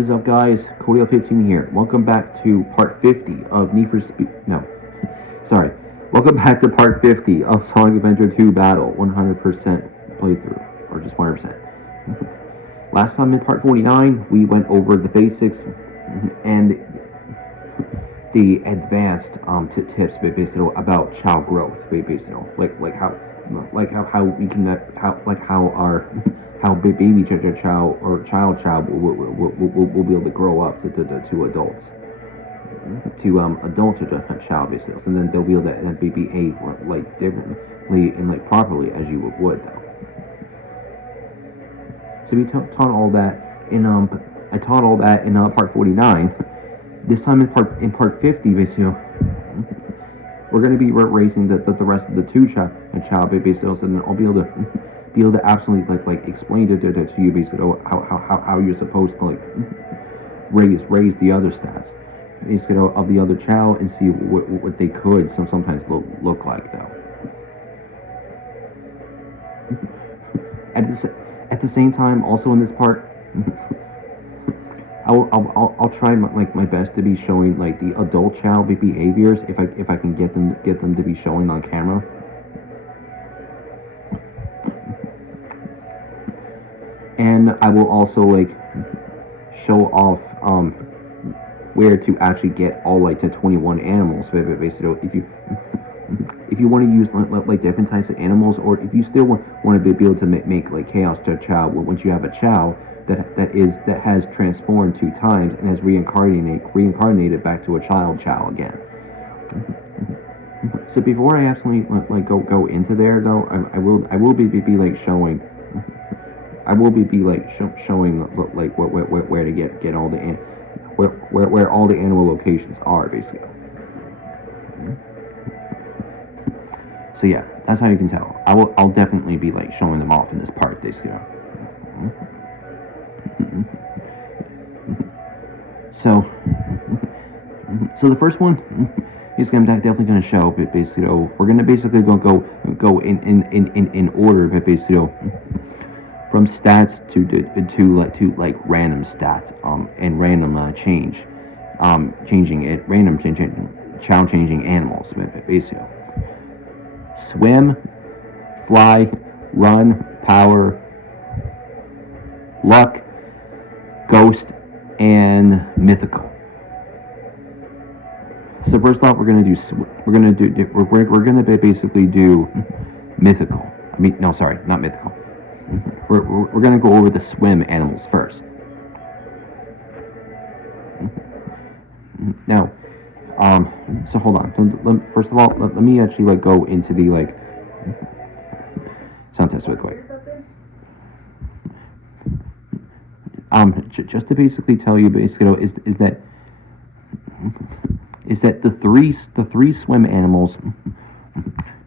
What is up, guys? Cody15 here. Welcome back to part 50 of Need for Speed. No, sorry. Welcome back to part 50 of Sonic Adventure 2 Battle 100% playthrough, or just 100%. Last time in part 49, we went over the basics and the advanced tips basically about Chao growth, basically like how we can how baby Chao or child Chao will be able to grow up to adults, to adult Chao basically, and then they'll be able to behave like differently and like properly as you would though. So we taught all that in I taught all that in part 49. This time in part 50 basically, we're going to be raising the rest of the two Chao basically, so then I'll be able to absolutely like explain to you basically how you're supposed to like raise the other stats basically of the other Chao and see what they could sometimes look like though. At the same time, also in this part, I'll try my best to be showing like the adult Chao behaviors if I can get them to be showing on camera. And I will also like show off where to actually get all like the 21 animals. Basically, if you want to use like different types of animals, or if you still want to be able to make like Chaos Chao, once you have a Chao that has transformed 2 times and has reincarnated back to a child Chao again. So before I actually like go into there though, I will be like showing. I will be like showing like where to get all the where all the animal locations are basically. So yeah, that's how you can tell. I'll definitely be like showing them off in this part basically. So the first one is definitely going to show, but basically we're going to basically go in order, but basically from stats to like random stats and random Chao changing animals basically. Swim, fly, run, power, luck, ghost, and mythical. So first off, we're gonna basically do mythical. No, sorry, not mythical. We're gonna go over the swim animals first. Now, so hold on. First of all, let me actually like go into the like sound test real quick. Just to basically tell you, basically, is that the three swim animals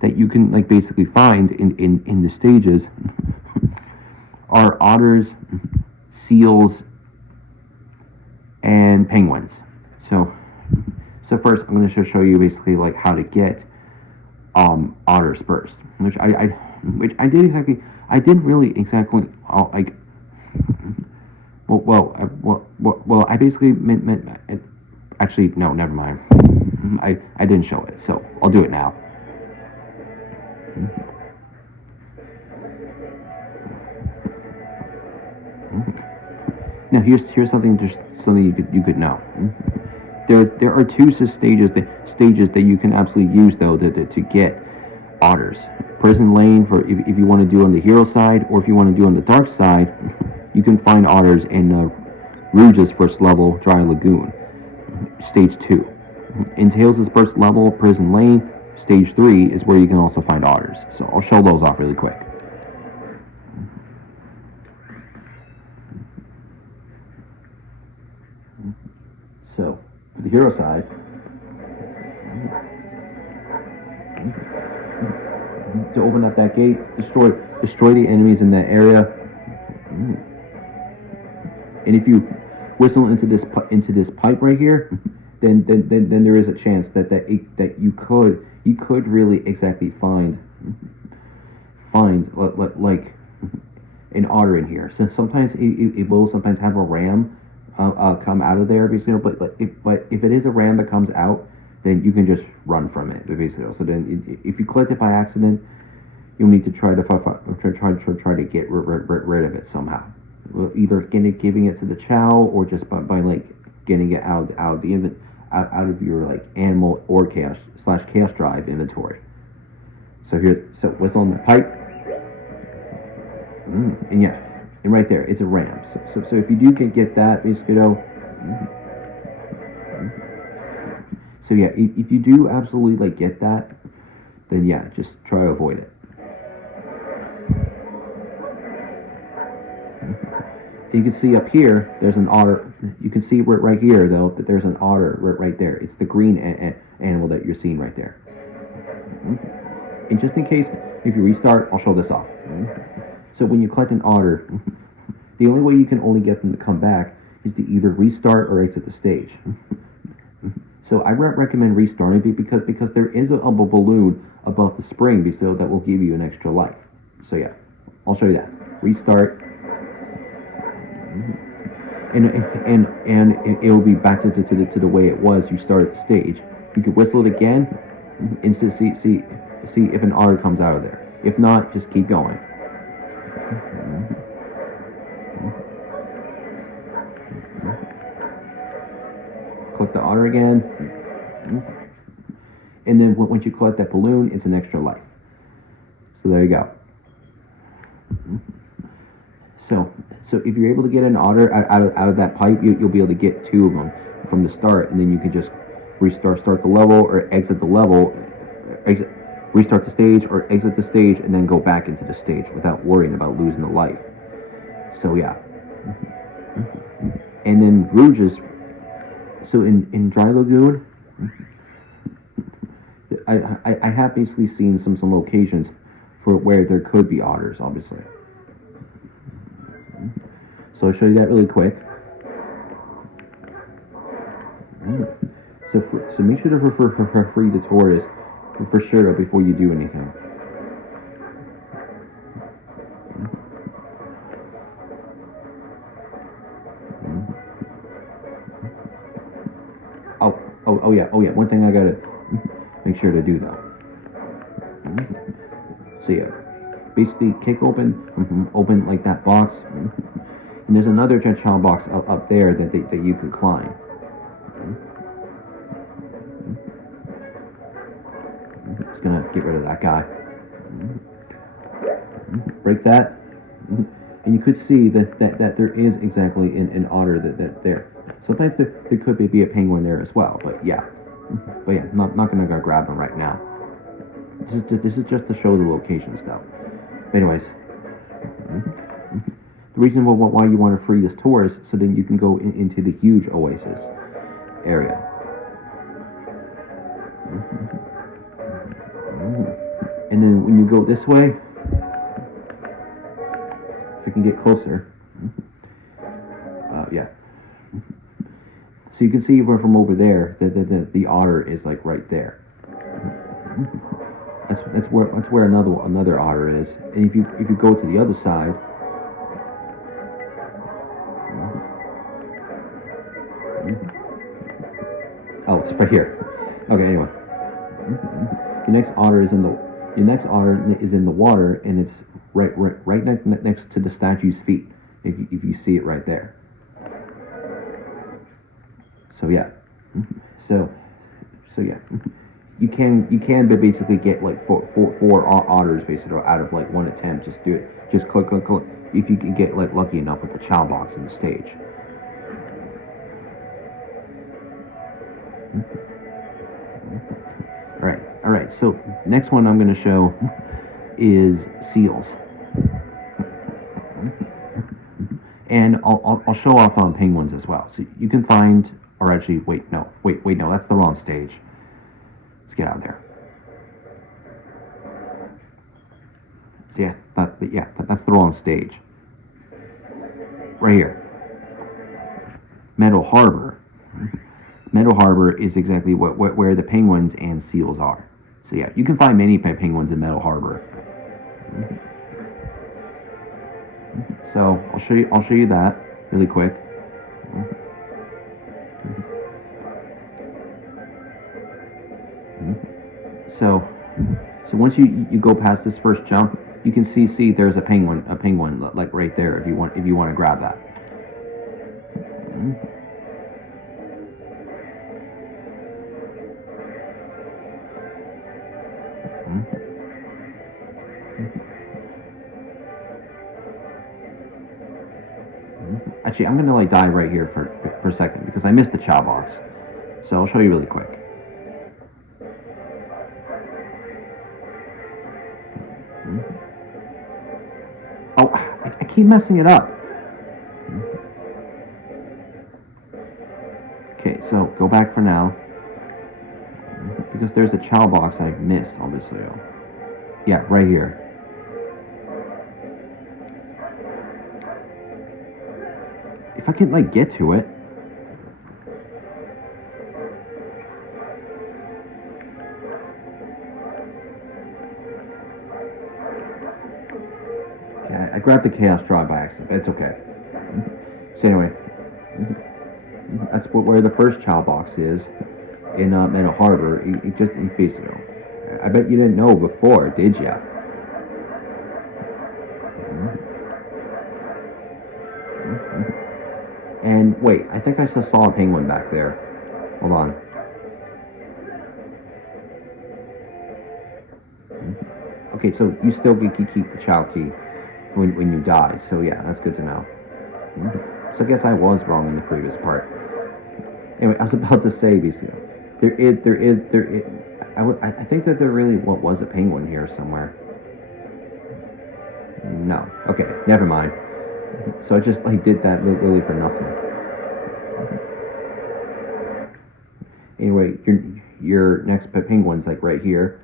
that you can like basically find in the stages are otters, seals, and penguins. So first, I'm going to show you basically like how to get otters first, which I didn't really exactly like. Well, I basically meant actually, no, never mind. I didn't show it, so I'll do it now. Now here's something you could know. There are 2 stages that you can absolutely use though to get otters. Prison Lane for if you want to do on the hero side, or if you want to do on the dark side, you can find otters in Rouge's first level, Dry Lagoon, stage 2. In Tails' first level, Prison Lane, stage 3 is where you can also find otters. So I'll show those off really quick. So for the hero side, to open up that gate, destroy the enemies in that area. And if you whistle into this pipe right here, then there is a chance that you could really exactly find like an otter in here. So sometimes it will sometimes have a ram come out of there, because, but if it is a ram that comes out, then you can just run from it, basically. So then, if you collect it by accident, you'll need to try to get rid of it somehow. Either giving it to the Chao, or just by like getting it out of your like animal or chaos drive inventory. So what's on the pipe? And yeah, and right there, it's a ram. So if you do get that, basically, so yeah, if you do absolutely like get that, then yeah, just try to avoid it. You can see up here, there's an otter. You can see right here, though, that there's an otter right there. It's the green animal that you're seeing right there. And just in case, if you restart, I'll show this off. So when you collect an otter, the only way you can only get them to come back is to either restart or exit the stage. So I recommend restarting because there is a balloon above the spring, so that will give you an extra life. So yeah, I'll show you that. Restart. And it will be back to the way it was. You started the stage. You can whistle it again, and see if an otter comes out of there. If not, just keep going. Collect the otter again, and then once you collect that balloon, it's an extra life. So there you go. So if you're able to get an otter out of that pipe, you'll be able to get 2 of them from the start, and then you can just start the level, or exit the level, restart the stage, or exit the stage, and then go back into the stage without worrying about losing the life. So yeah. And then Rouges. So in Dry Lagoon, I have basically seen some locations for where there could be otters, obviously. So I'll show you that really quick. So make sure to free the tortoise for sure before you do anything. Oh yeah. One thing I gotta make sure to do though. So yeah, basically kick open like that box. And there's another Chao box up there that you can climb. Just gonna get rid of that guy. Break that, and you could see that there is exactly an otter that there. Sometimes there could be a penguin there as well, but yeah, not gonna go grab them right now. This is just to show the locations though. Anyways. The reason why you want to free this tourist, so then you can go into the huge oasis area. And then when you go this way, if I can get closer, yeah. So you can see from over there that the otter is like right there. That's where another otter is. And if you go to the other side. Oh, it's right here. Okay, anyway. Your next otter is in the water, and it's right next to the statue's feet. If you see it right there. So yeah. So yeah. You can basically get like four otters basically out of like one attempt. Just do it. Just click. If you can get like lucky enough with the Chao box in the stage. All right. So next one I'm going to show is seals, and I'll show off on penguins as well. So you can find, or actually, wait, no, that's the wrong stage. Let's get out of there. So that's the wrong stage. Right here, Meadow Harbor. Meadow Harbor is exactly where the penguins and seals are. So yeah, you can find many penguins in Meadow Harbor. So I'll show you that really quick. So once you go past this first jump, you can see there's a penguin like right there if you want to grab that. Actually, I'm gonna like die right here for a second because I missed the Chao box. So I'll show you really quick. Oh, I keep messing it up. Okay, so go back for now. Because there's a Chao box I've missed, obviously. Yeah, right here. If I can, like, get to it. Okay, I grabbed the Chaos Drive by accident, but it's okay. So anyway, that's where the first Chao box is in Meadow Harbor. It just in case you know. I bet you didn't know before, did ya? And wait, I think I still saw a penguin back there. Hold on. Okay, so you still get to keep the Chao key when you die. So yeah, that's good to know. So I guess I was wrong in the previous part. Anyway, I was about to say, basically, I think that there really was a penguin here somewhere. No. Okay, never mind. So I just like did that literally for nothing. Anyway, your next penguin's like right here.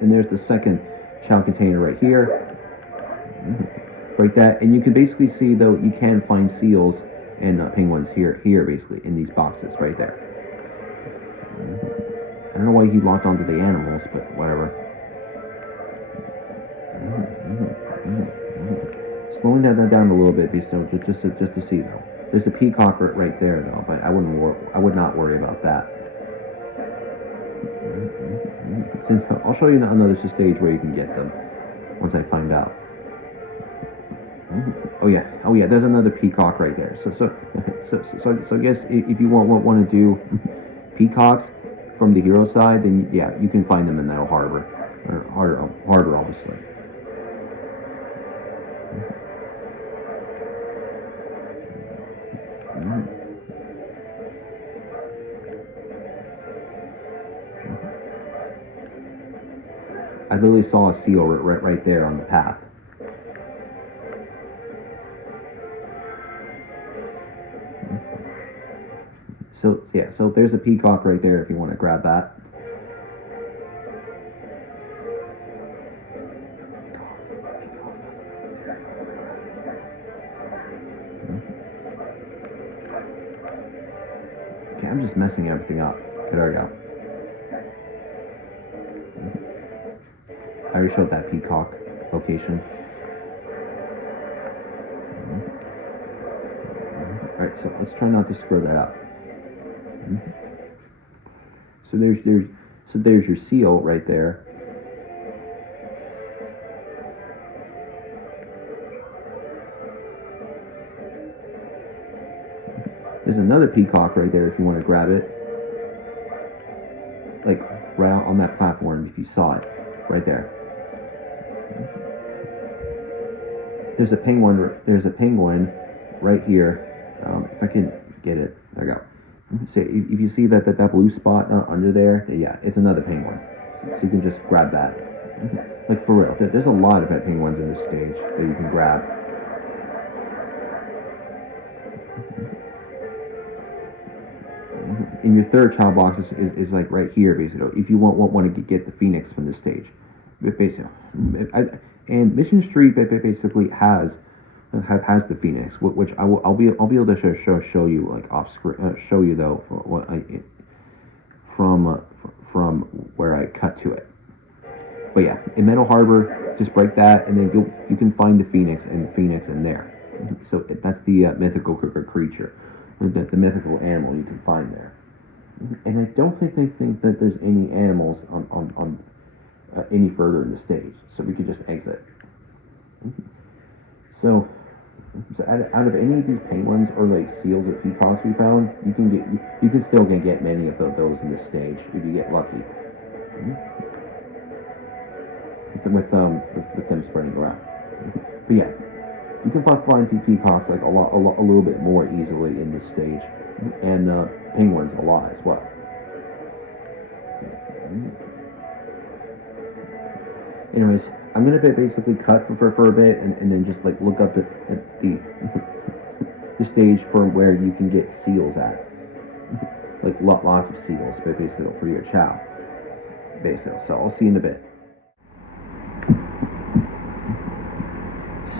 And there's the second Chao container right here. Right that, and you can basically see though you can find seals and penguins here basically in these boxes right there. I don't know why he locked onto the animals, but whatever. Slowing that down a little bit, so just to see though. There's a peacock right there though, but I would not worry about that. Since I'll show you another stage where you can get them once I find out. Oh yeah, there's another peacock right there. So I guess if you want to do peacocks from the hero side, then yeah, you can find them in Meadow Harbor, or Harbor obviously. I literally saw a seal right there on the path. So yeah, so there's a peacock right there if you want to grab that. Okay, I'm just messing everything up. Okay, there we go. I already showed that peacock location. Alright, so let's try not to screw that up. So there's your seal right there. There's another peacock right there if you want to grab it. Like right on that platform if you saw it. Right there. There's a penguin right here. If I can get it. There we go. So if you see that blue spot under there, yeah, it's another penguin. So you can just grab that. Like for real, there's a lot of pet penguins in this stage that you can grab. And your third Chao box is like right here, basically. If you want to get the Phoenix from this stage, basically. And Mission Street basically has the Phoenix, which I'll be able to show you like off screen, show you though from where I cut to it. But yeah, in Meadow Harbor, just break that, and then you can find the Phoenix in there. So that's the mythical creature, the mythical animal you can find there. And I don't think they think that there's any animals on any further in the stage, so we could just exit. So out of any of these penguins or like seals or peacocks we found, you can still get many of those in this stage if you get lucky. With them spreading around. But yeah, you can find peacocks like a little bit more easily in this stage, and penguins a lot as well. Anyways, I'm gonna basically cut for a bit and then just like look up at the the stage for where you can get seals at, like lots of seals, basically for your Chao. Basically, so I'll see you in a bit.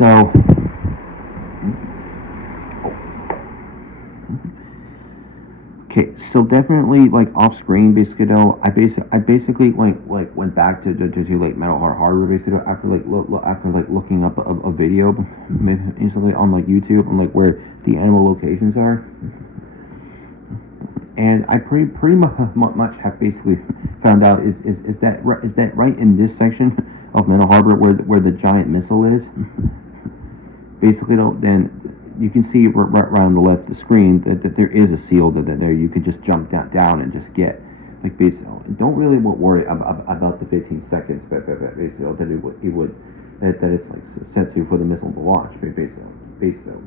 So, okay, so definitely like off screen, basically though, I basically like went back to like Metal Harbor basically after like looking up a video, maybe instantly on like YouTube on like where the animal locations are, and I pretty much have basically found out is that right in this section of Metal Harbor where the giant missile is. Basically, then you can see right on the left of the screen that there is a seal that there you could just jump down and just get. Like basically, don't really worry about the 15 seconds, but basically that it's like set to for the missile to launch. Basically,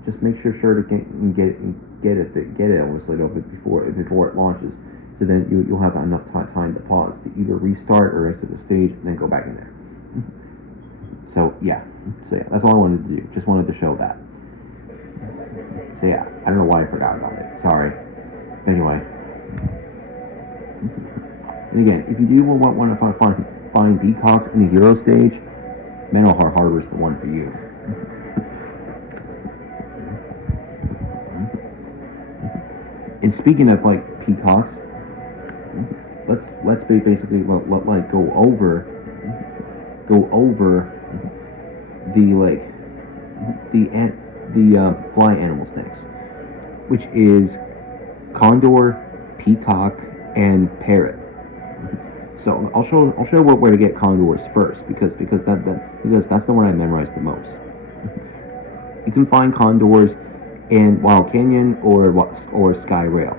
just make sure to get it obviously before it launches. So then you'll have enough time to pause to either restart or exit the stage and then go back in there. So yeah, that's all I wanted to do. Just wanted to show that. So yeah, I don't know why I forgot about it. Sorry. But anyway, and again, if you do want to find peacocks in the hero stage, Metal Harbor is the one for you. And speaking of like peacocks, let's basically like go over the fly animals next, which is condor, peacock, and parrot. So I'll show where to get condors first because that's the one I memorized the most. You can find condors in Wild Canyon or Sky Rail.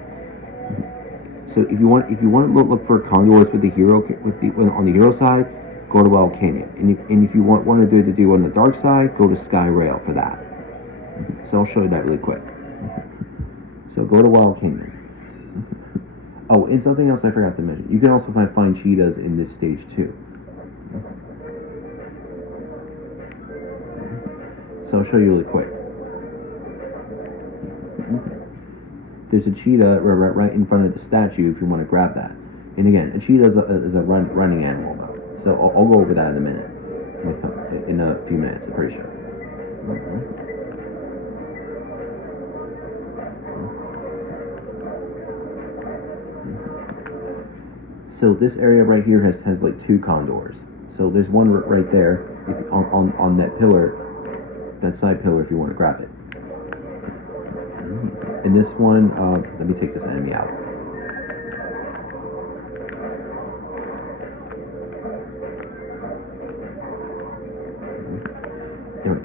So if you want to look for condors with on the hero side, go to Wild Canyon. And if you want to do on the dark side, go to Sky Rail for that. So I'll show you that really quick. So go to Wild Canyon. Oh, and something else I forgot to mention. You can also find cheetahs in this stage too. So I'll show you really quick. There's a cheetah right in front of the statue if you want to grab that. And again, a cheetah is a running animal though. So I'll go over that in a minute. In a few minutes, I'm pretty sure. So this area right here has like two condors. So there's one right there on that pillar, that side pillar if you want to grab it. And this one, let me take this enemy out. Anyway,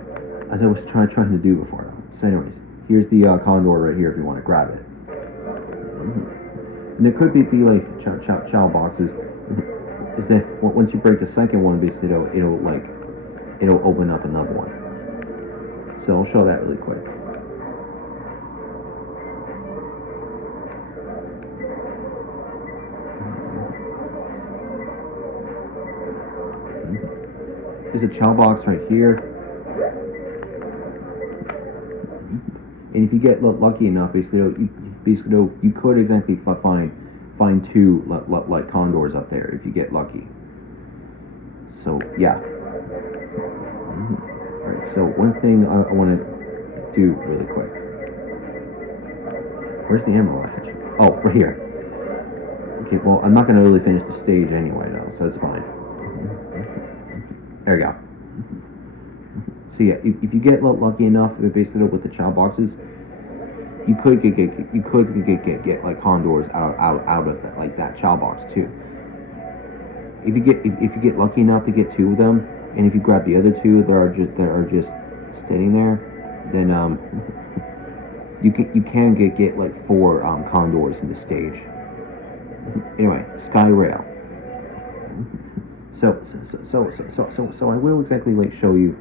as I was trying to do before. So anyways, here's the condor right here if you want to grab it. And there could be like Chao boxes. Is that once you break the second one, basically it'll open up another one. So I'll show that really quick. There's a Chao box right here. And if you get lucky enough, basically you could eventually find two like condors up there if you get lucky. So yeah. Alright, so one thing I want to do really quick. Where's the emerald hatch? Oh, right here. Okay, well I'm not going to really finish the stage anyway though, so that's fine. There we go. So yeah, if you get lucky enough, basically with the Chao boxes, you could get like condors out of that, like that Chao box too. If you get lucky enough to get 2 of them, and if you grab the other 2 that are just sitting there, then you can get like 4 condors in the stage. Anyway, Sky Rail. So I will exactly like show you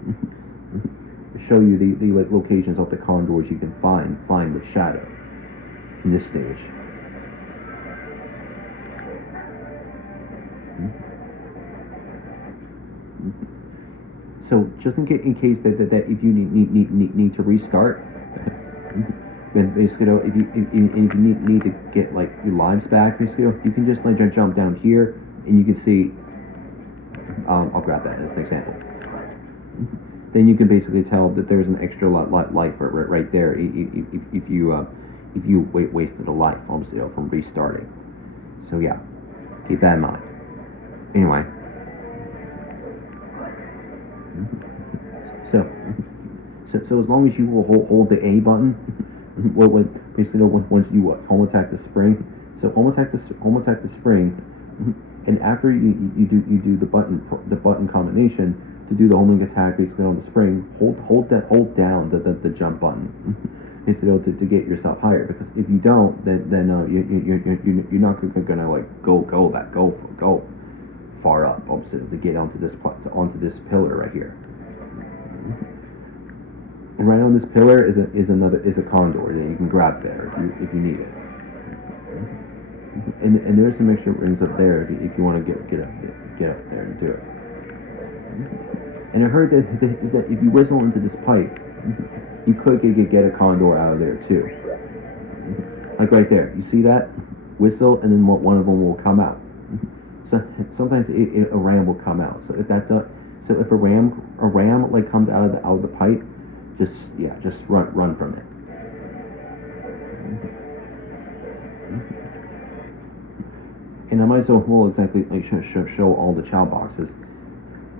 the like locations of the condors you can find with shadow in this stage. So just in case that if you need to restart, then basically if you need to get like your lives back, basically you can just like jump down here and you can see. I'll grab that as an example. Then you can basically tell that there's an extra life right there if you wasted a life, from restarting. So yeah, keep that in mind. Anyway, so as long as you will hold the A button, basically once you home attack the spring. So home attack the spring, and after you do the button combination to do the homing attack basically on the spring, hold down the jump button basically to get yourself higher, because if you don't, then you're not gonna like go far up to get onto this pillar right here. And right on this pillar is a condor that you can grab there if you need it. And there's some extra rings up there if you want to get up there and do it. And I heard that if you whistle into this pipe, you could get a condor out of there too. Like right there, you see that? Whistle, and then one of them will come out. So sometimes a ram will come out. So if a ram like comes out of the pipe, just run from it. And I might as well exactly like show all the Chao boxes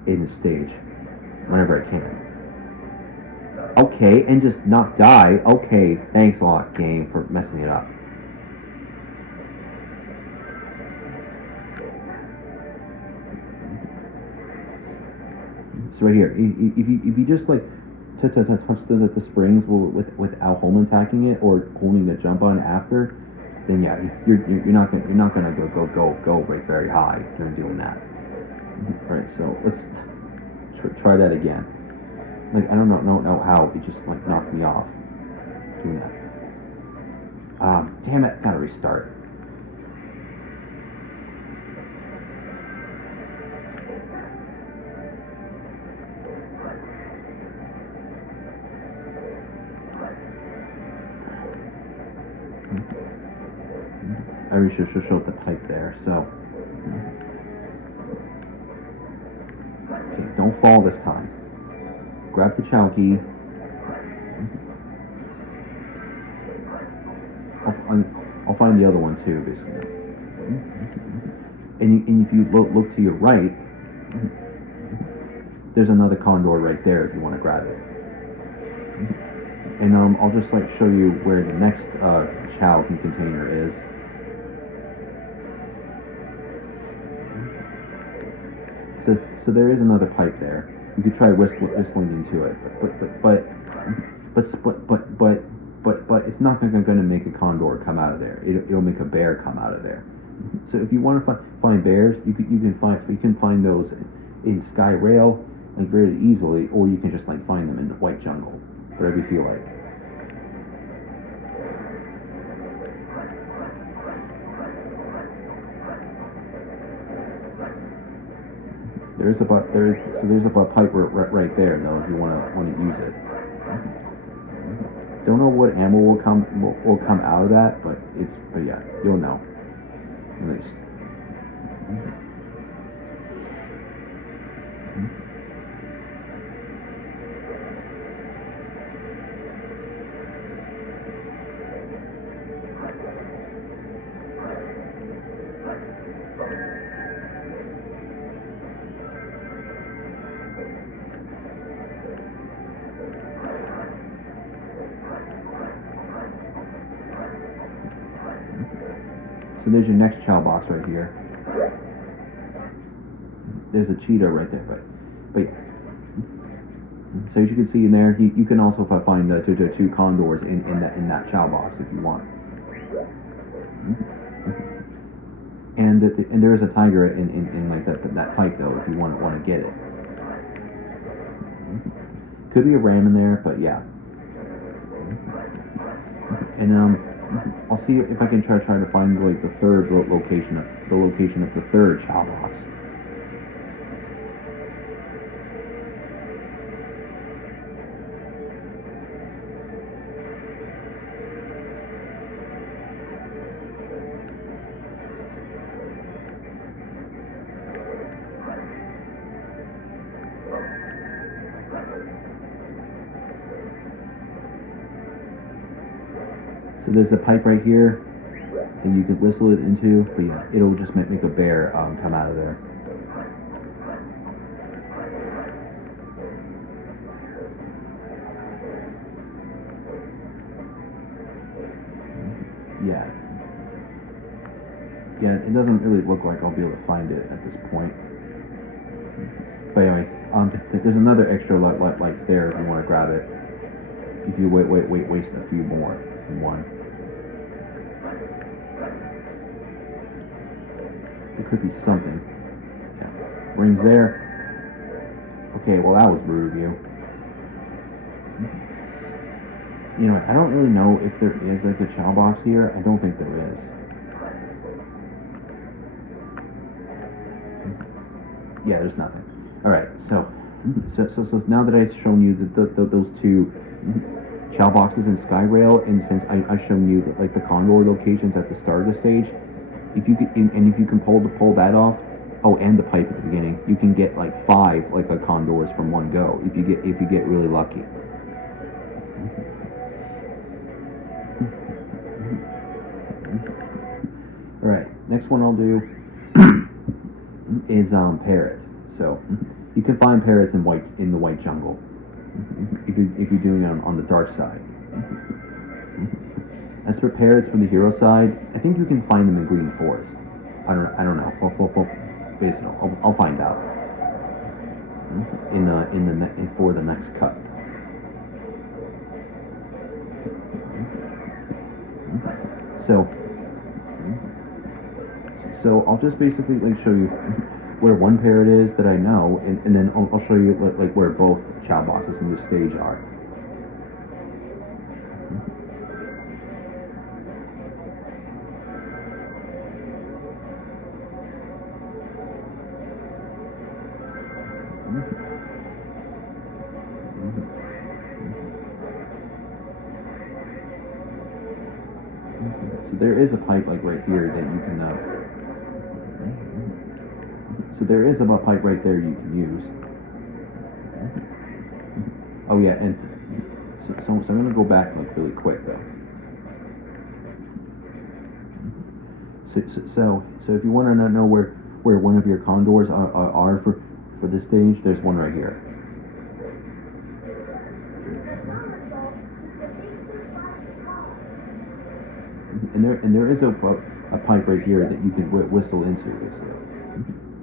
in the stage whenever I can. Okay, and just not die. Okay, thanks a lot, game, for messing it up. So right here, if you just like touch the springs without home attacking it or holding the jump on after, then yeah, you're not gonna go very high during doing that. Right, so let's try that again. Like I don't know how it just like knocked me off doing that. Damn it, gotta restart. I really should show the pipe there, so. Okay, don't fall this time. Grab the Chao key. I'll find the other one too, basically. And if you look to your right, there's another condor right there if you want to grab it. And I'll just like show you where the next Chao container is. So there is another pipe there. You could try whistling into it, but it's not going to make a condor come out of there. It'll make a bear come out of there. So if you want to find bears, you can find those in Sky Rail like very easily, or you can just like find them in the White Jungle, whatever you feel like. There's a pipe right there though if you want to use it. Don't know what animal will come out of that, but yeah, you'll know at least. So there's your next Chao box right here. There's a cheetah right there, but so as you can see in there, you can also find two condors in that Chao box if you want. And there is a tiger in like that pipe though if you want to get it. Could be a ram in there, but yeah. And I'll see if I can try to find like the third location of the third Chao box. So there's a pipe right here that you could whistle it into, but yeah, it'll just make a bear come out of there. Yeah. Yeah, it doesn't really look like I'll be able to find it at this point. But anyway, there's another extra like there if you want to grab it. If you waste a few more than one. There could be something. Yeah. Rings there. Okay, well that was rude of you. You know, I don't really know if there is like a Chao box here. I don't think there is. Yeah, there's nothing. Alright, so now that I've shown you those two Chao boxes in Skyrail, and since I've shown you like the condor locations at the start of the stage, if you can pull that off, oh, and the pipe at the beginning, you can get like 5 like condors from one go if you get really lucky. All right, next one I'll do is parrot. So you can find parrots in the white jungle if you're doing it on the dark side. As for parrots from the hero side, I think you can find them in Green Forest. I don't know. Basically, I'll find out for the next cut. So I'll just basically like show you where one parrot is that I know, and then I'll show you like where both Chao boxes in this stage are. So there is a pipe like right here that you can. So there is a pipe right there you can use. Oh yeah, and so I'm gonna go back like really quick though. So if you want to know where one of your condors are for this stage, there's one right here. And there is a pipe right here that you can whistle into.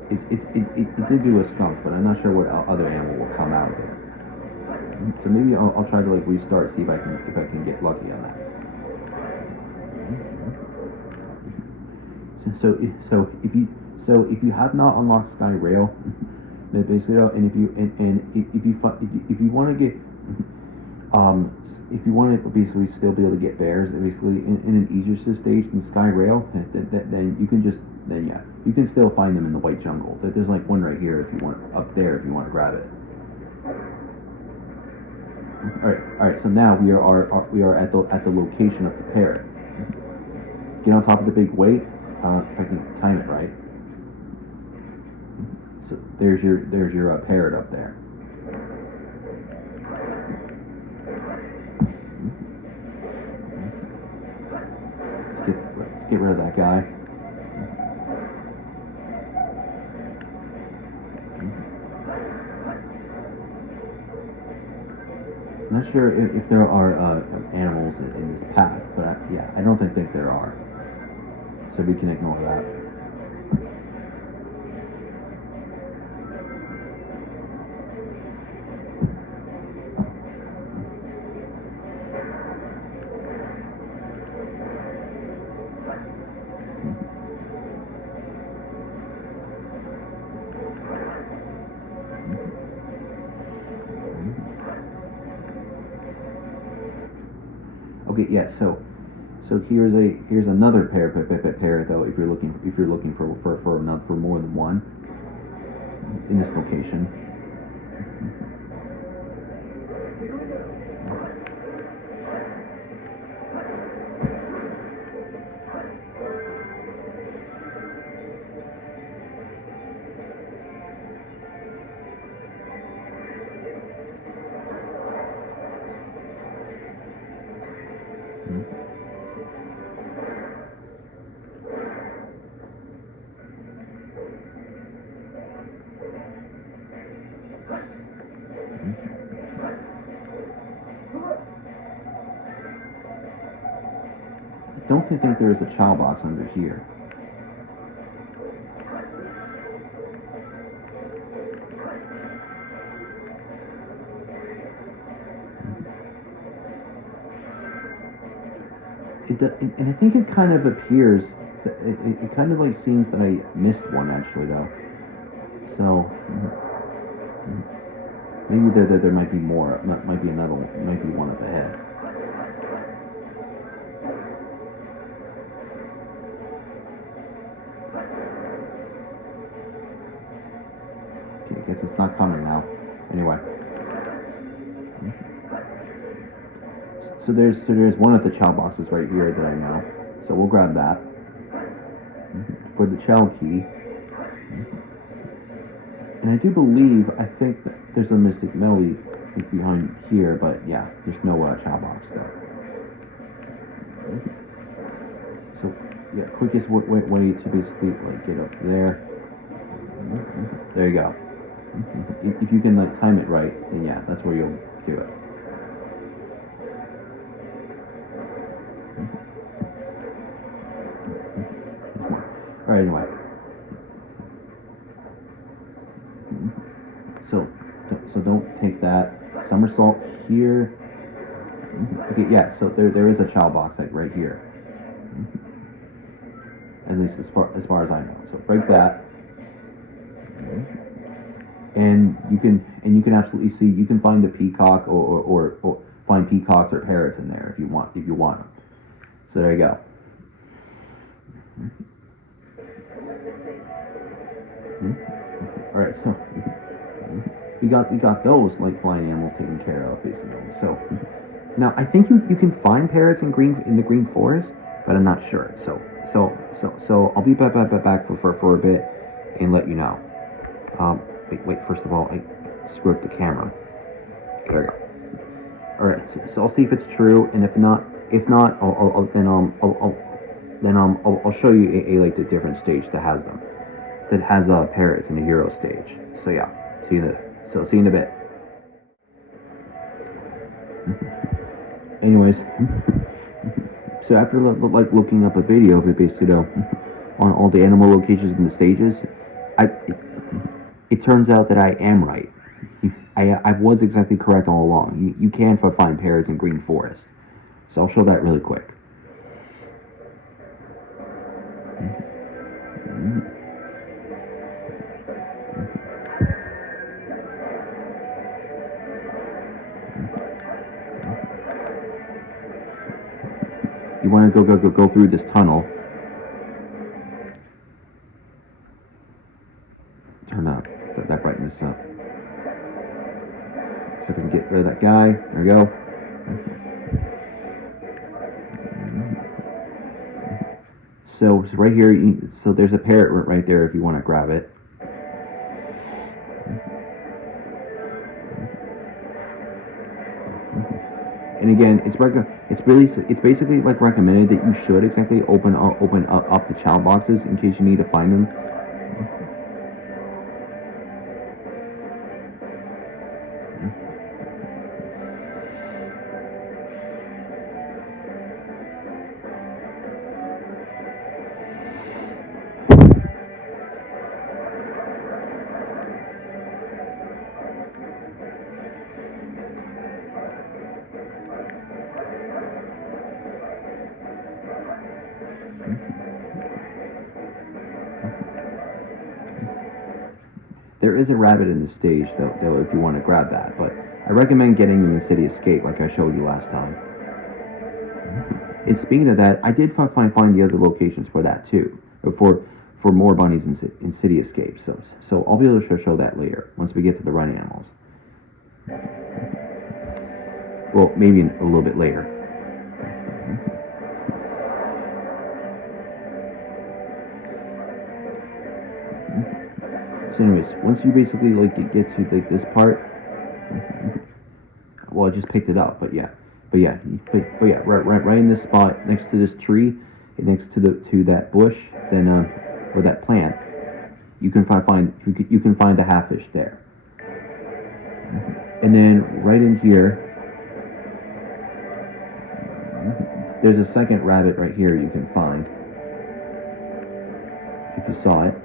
It did do a skunk, but I'm not sure what other animal will come out of there. So maybe I'll try to like restart, see if I can get lucky on that. So if you have not unlocked Skyrail, basically, and if you want to get if you want to basically still be able to get bears, basically in an easier stage in Skyrail, then you can you can still find them in the white jungle. There's like one right here if you want, up there if you want to grab it. All right. So now we are at the location of the parrot. Get on top of the big weight. If I can time it right. So there's your parrot up there. Let's get rid of that guy. I'm not sure if there are animals in this path, but I don't think there are. so we can ignore that. Okay, yeah. So here's another pair though. If you're looking for more than one in this location. Don't think there's a Chao box under here. And I think it kind of appears, it kind of like seems that I missed one actually though. So maybe there might be more, might be another, might be one up ahead. Okay, I guess it's not coming now. Anyway. So there's one of the Chao boxes right here that I know. So we'll grab that. For the Chao key. And I do believe, I think that there's a Mystic Melody behind here, but yeah, there's no Chao box though. So yeah, quickest way to basically like get up there. There you go. If you can like time it right, then yeah, that's where you'll do it. Alright, anyway. So don't take that. Somersault here. Okay, yeah, so there is a Chao box like right here. At least as far as I know. So break that. And you can absolutely see, you can find the peacock or find peacocks or parrots in there if you want them. So there you go. Alright, so we got those like flying animals taken care of basically. So now I think you can find parrots in the green forest, but I'm not sure. So I'll be back for a bit and let you know. Wait, first of all, I screwed up the camera. There we go. Alright, so I'll see if it's true, and if not, I'll show you like the different stage that has them. That has parrots in the hero stage. So yeah, see you in a bit. Anyways, so after like looking up a video of it basically on all the animal locations in the stages, it turns out that I am right. I was exactly correct all along. You can find parrots in green forest. So I'll show that really quick. You want to go through this tunnel. Turn up that brightness up. So I can get rid of that guy. There we go. So right here, so there's a parrot right there if you want to grab it. And again, it's basically like recommended that you should exactly open up the Chao boxes in case you need to find them. is a rabbit in this stage, though, if you want to grab that. But I recommend getting him in City Escape, like I showed you last time. And speaking of that, I did find the other locations for that too, for more bunnies in City Escape. So I'll be able to show that later once we get to the run animals. Well, maybe a little bit later. So anyways, once you basically like get to like this part, well, I just picked it up, but yeah, right in this spot next to this tree, next to that bush, then or that plant, you can find a half-fish there, and then right in here, there's a second rabbit right here you can find if you saw it.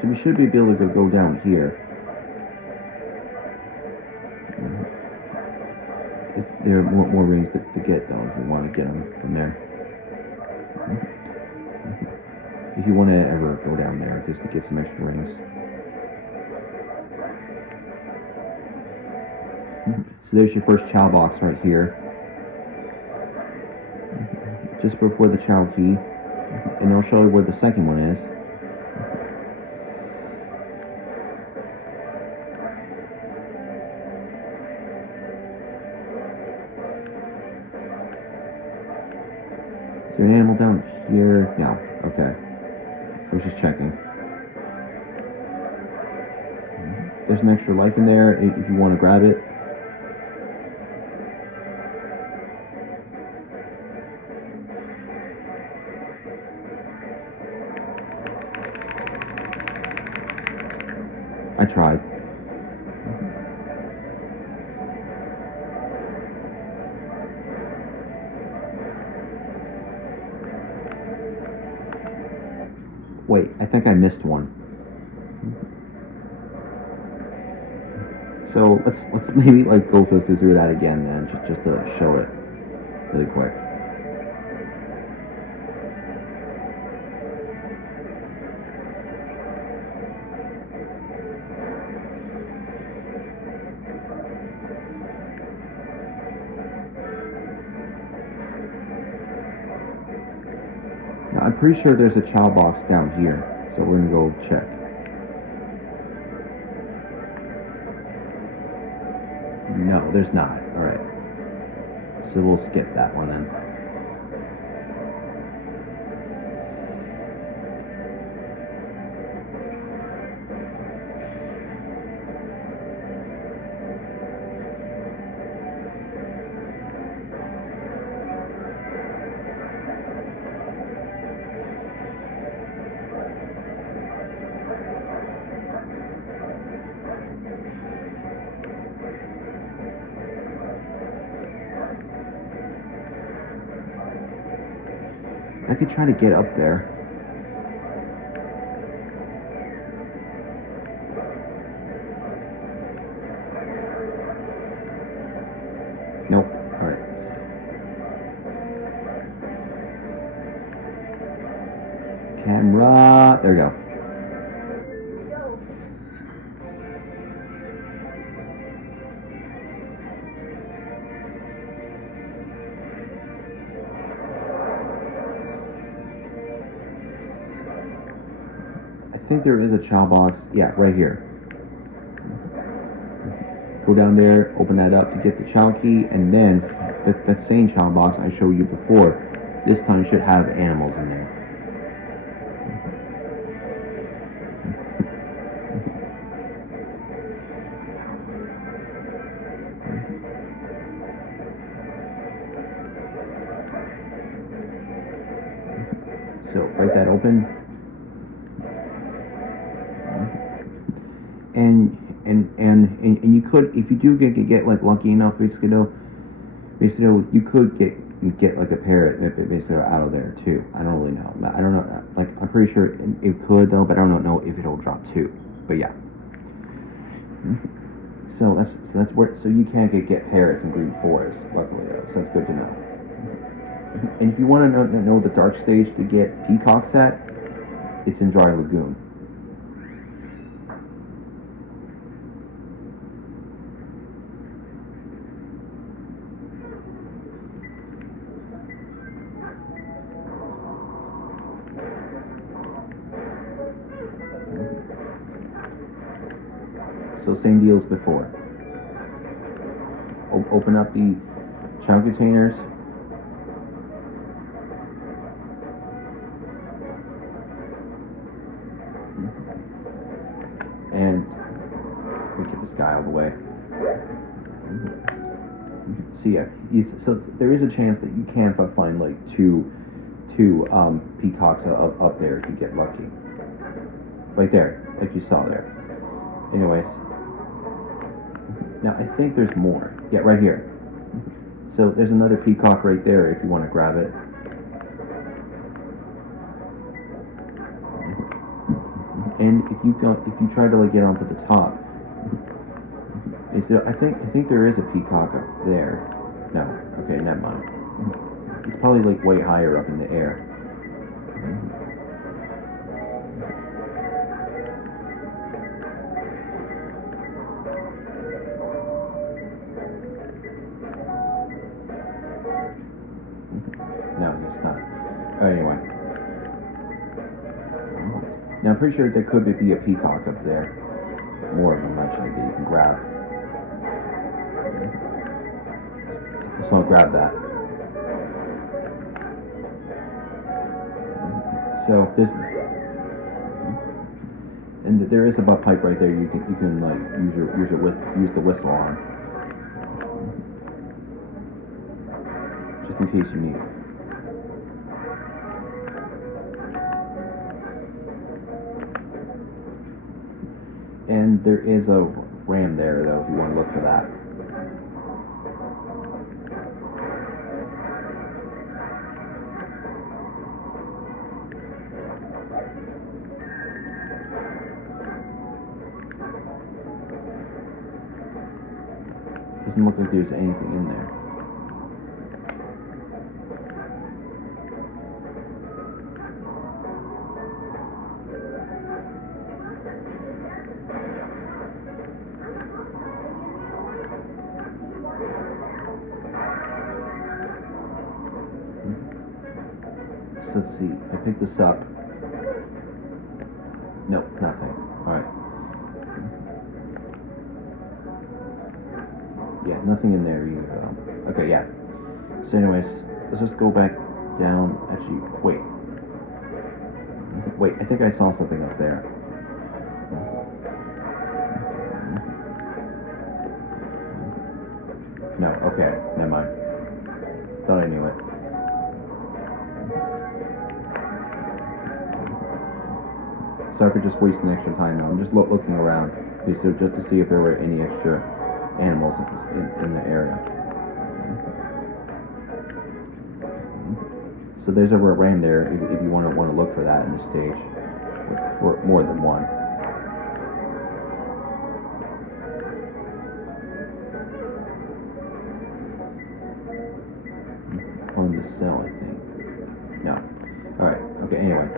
So we should be able to go down here. If there are more rings to get, though, if you want to get them from there. If you want to ever go down there, just to get some extra rings. So there's your first Chao box right here. Just before the Chao key. And I'll show you where the second one is. Is there an animal down here? No. Okay. I was just checking. There's an extra life in there if you want to grab it. I tried. Wait, I think I missed one. So let's maybe like go through that again then, just to show it really quick. Now, I'm pretty sure there's a Chao box down here, so we're gonna go check. No, there's not. Alright. So we'll skip that one then. I could try to get up there. Nope. Alright. Camera. There we go. I think there is a Chao box. Yeah, right here. Go down there, open that up to get the Chao key, and then that same Chao box I showed you before, this time should have animals in there. So break that open. And you could, if you do get like lucky enough, basically though, Basically, you could get like a parrot basically out of there too. I don't really know. I don't know. Like I'm pretty sure it could though, but I don't know if it'll drop too. But yeah. So that's where you can't get parrots in green forest. Luckily though, so that's good to know. And if you want to know the dark stage to get peacocks at, it's in Dry Lagoon. So same deal as before. Open up the Chao containers. And we get this guy out of the way. So yeah, so there is a chance that you can find like two peacocks up there if you get lucky. Right there, like you saw there. Anyways, now I think there's more. Yeah, right here. So there's another peacock right there if you want to grab it. And if you try to like get onto the top, I think there is a peacock up there. No, okay, never mind. It's probably like way higher up in the air. No, it's not. Anyway. Now I'm pretty sure there could be a peacock up there. More of them actually that you can grab. So I'll grab that. So this, and there is a butt pipe right there. You can like use the whistle on, just in case you need it. And there is a ram there though if you want to look for that. Doesn't look like there's anything in there. So let's see, I picked this up. Nope, nothing. Alright. Yeah, nothing in there either. Okay, yeah. So anyways, let's just go back down. Actually, wait. Wait, I think I saw something up there. No, okay, never mind. Thought I knew it. Sorry for just wasting extra time now. I'm just looking around just to see if there were any extra animals in the area. So there's a ram there if you want to look for that in the stage, or more than one. On the cell, I think. No. All right. Okay. Anyway.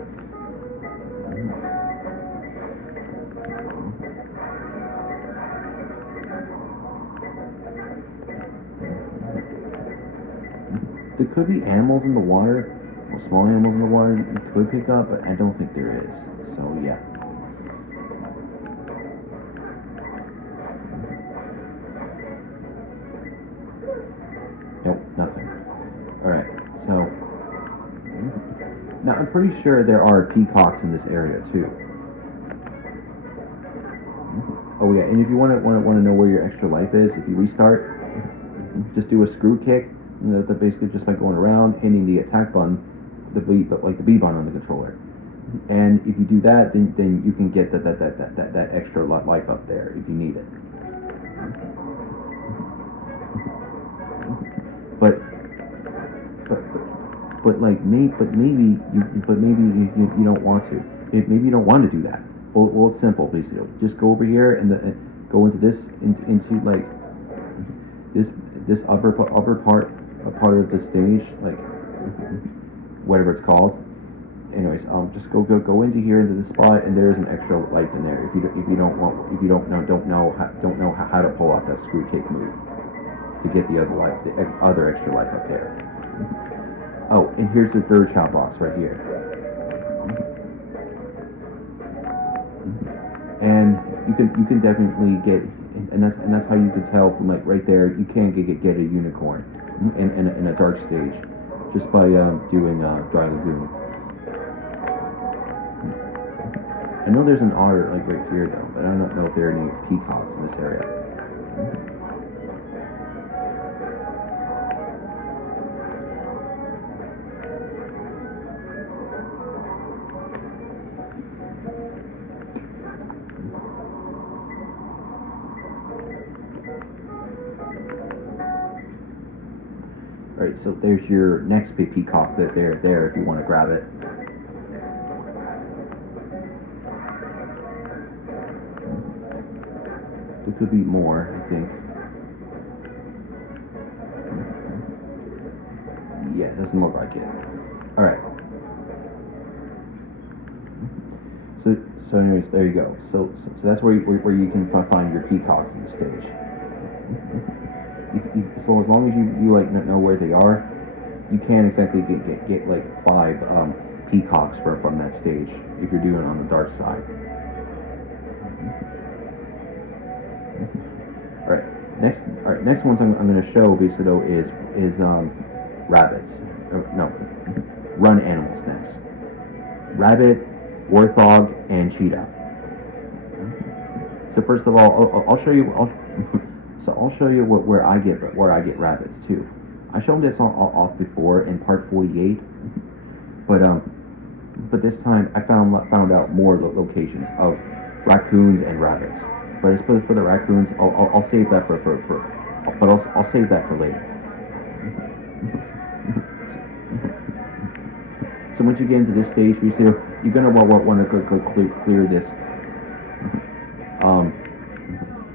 There could be animals in the water, or small animals in the water you could pick up, but I don't think there is. So yeah. Nope, nothing. Alright, so now I'm pretty sure there are peacocks in this area too. Oh yeah, and if you want to know where your extra life is, if you restart, just do a screw kick. That's basically just by going around, hitting the attack button, the B button on the controller. And if you do that, then you can get that extra life up there if you need it. but maybe you don't want to. Maybe you don't want to do that. Well, it's simple, basically. Just go over here and go into this into like this upper part of the stage, like whatever it's called. Anyways, just go into here into the spot, and there's an extra light in there. If you don't know how to pull off that screw kick move to get the other extra light up there. Oh, and here's the third Chao box right here. And you can definitely get, and that's how you can tell from like right there. You can get a unicorn in a dark stage just by doing Dry Lagoon. I know there's an otter like right here though, but I don't know if there are any peacocks in this area. Alright, so there's your next big peacock that there if you want to grab it. There could be more, I think. Yeah, it doesn't look like it. Alright. So anyways, there you go. So that's where you can find your peacocks in the stage. So as long as you like know where they are, you can't exactly get like 5 peacocks from that stage if you're doing it on the dark side. Next ones I'm going to show basically though is rabbits. No, run animals next. Rabbit, warthog, and cheetah. So first of all, I'll show you. I'll show you where I get rabbits too. I showed this off before in part 48, but this time I found out more locations of raccoons and rabbits. But as for the raccoons, I'll save that I'll save that for later. So once you get into this stage, you're gonna want to clear this.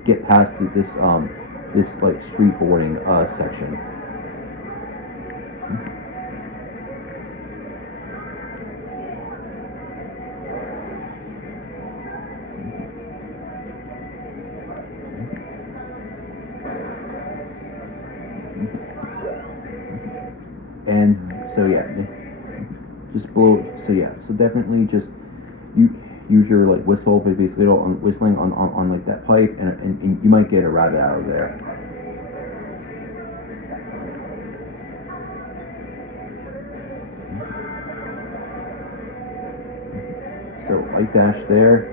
Get past this like streetboarding section. And so yeah, just blow. So yeah, so definitely just use your like whistle, but basically whistling on like that pipe, and you might get a rabbit out of there. So light dash there.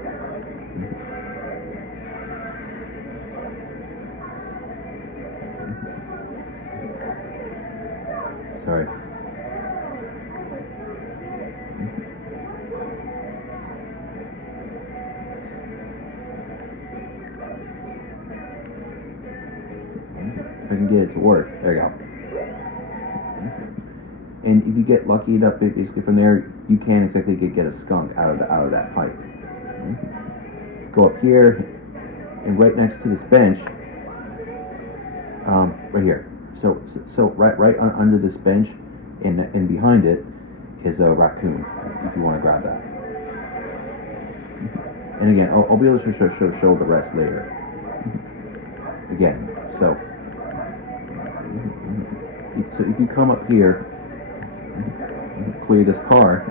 Sorry. If I can get it to work. There you go. And if you get lucky enough, basically from there, you can exactly get a skunk out of that pipe. Go up here, and right next to this bench, right here. So right under this bench, and behind it is a raccoon. If you want to grab that. And again, I'll be able to show the rest later. Again, so if you come up here, clear this car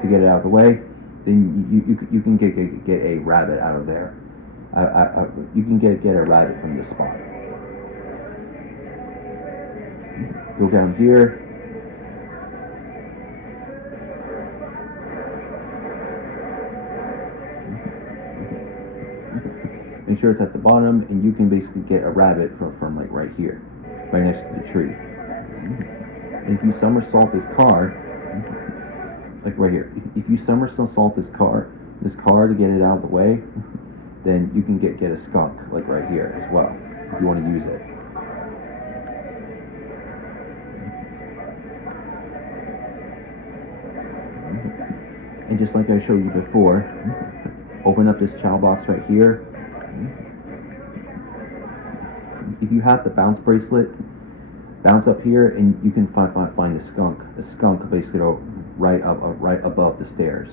to get it out of the way, then you can get a rabbit out of there. You can get a rabbit from this spot. Go down here. Make sure it's at the bottom, and you can basically get a rabbit from like right here, right next to the tree. And if you somersault this car, like right here, if you somersault this car to get it out of the way, then you can get a skunk like right here as well if you want to use it. And just like I showed you before, open up this Chao box right here. If you have the bounce bracelet, bounce up here, and you can find a skunk. A skunk basically right above the stairs.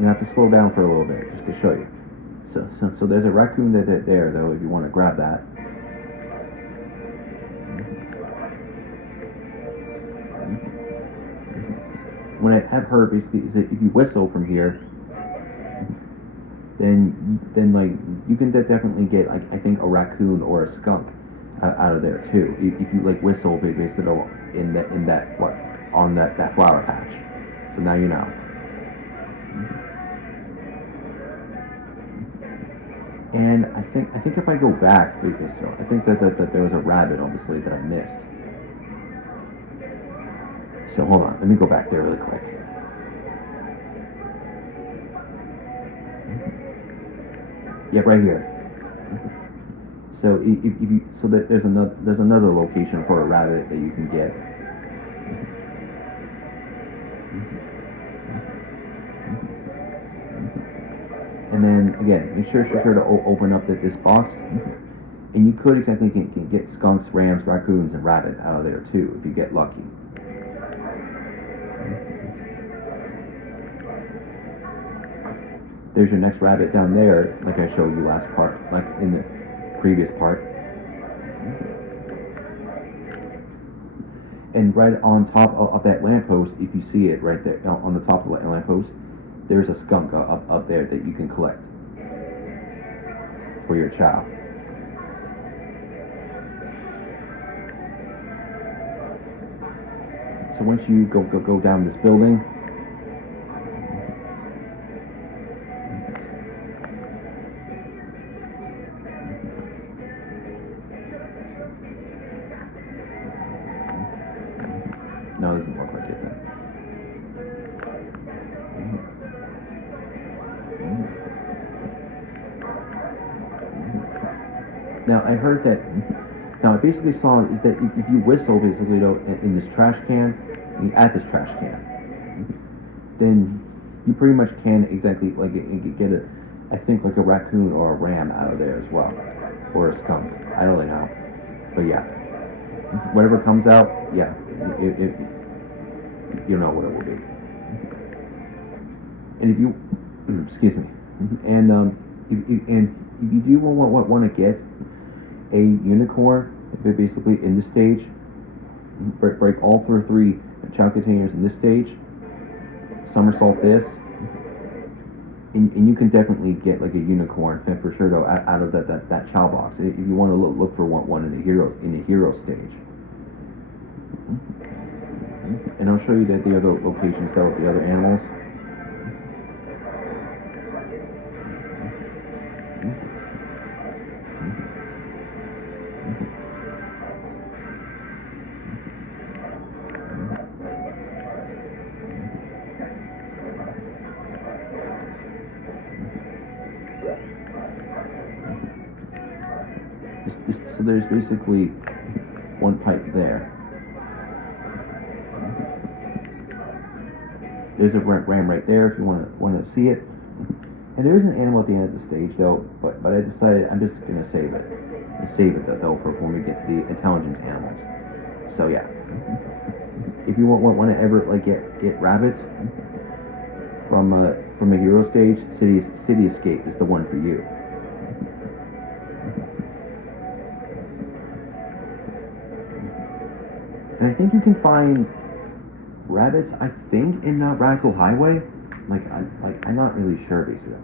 You have to slow down for a little bit just to show you. So there's a raccoon there though, if you want to grab that. What I have heard basically is that if you whistle from here, then like you can definitely get like I think a raccoon or a skunk out of there too. If you like whistle basically in that what on that flower patch. So now you know. And I think if I go back, because I think that there was a rabbit obviously that I missed. So hold on, let me go back there really quick. Yep, right here. So if you there's another location for a rabbit that you can get. And then again, make sure to open up this box, and you could exactly can get skunks, rams, raccoons, and rabbits out of there too if you get lucky. There's your next rabbit down there, like I showed you last part, like in the previous part. And right on top of that lamppost, if you see it right there on the top of the lamppost, there's a skunk up there that you can collect for your Chao. So once you go down this building, no, it doesn't look like it then. Now I heard that. Now I basically saw is that if you whistle basically in this trash can, at this trash can, then you pretty much can exactly like get a, I think like a raccoon or a ram out of there as well, or a skunk. I don't really know, but yeah, whatever comes out, yeah, you know what it will be. And if you, excuse me, and if you do want to get a unicorn, basically in this stage, break all three Chao containers in this stage, somersault this, and you can definitely get like a unicorn for sure though out of that Chao box if you want to look for one in the hero stage. And I'll show you the other locations though with the other animals. So there's basically one pipe there. There's a ram right there if you want to see it. And there is an animal at the end of the stage though, but I decided I'm just gonna save it. Though for when we get to the intelligence animals. So yeah, if you want to ever like get rabbits from a hero stage, City Escape is the one for you. And I think you can find rabbits, I think, in Radical Highway. I'm not really sure basically.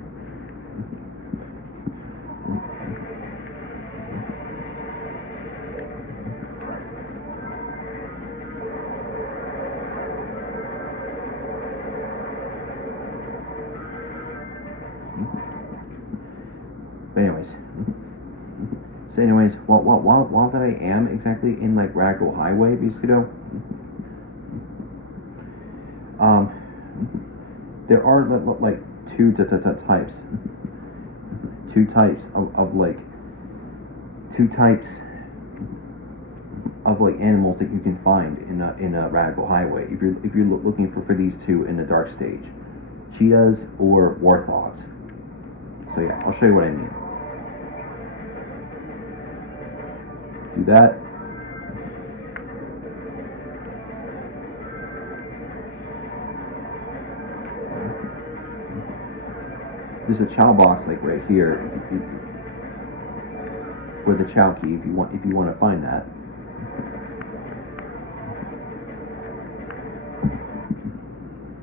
But anyways, while that I am exactly in like Radical Highway, basically though, there are like two two types of like animals that you can find in a Radical Highway. If you're looking for these two in the dark stage, cheetahs or warthogs. So yeah, I'll show you what I mean. Do that. There's a Chao box like right here for the Chao key if you want to find that.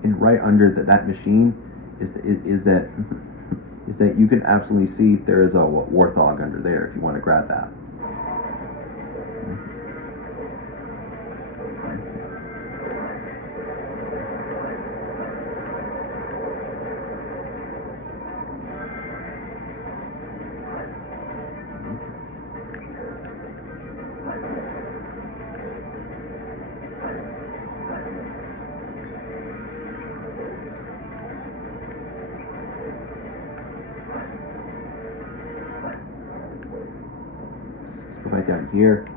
And right under that machine is that you can absolutely see if there is a warthog under there if you want to grab that. Right down here.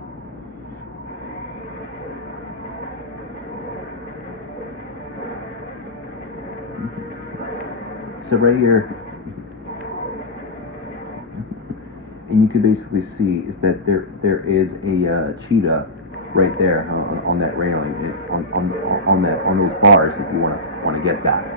So right here, and you can basically see is that there is a cheetah right there on that railing, on those bars if you want to get that.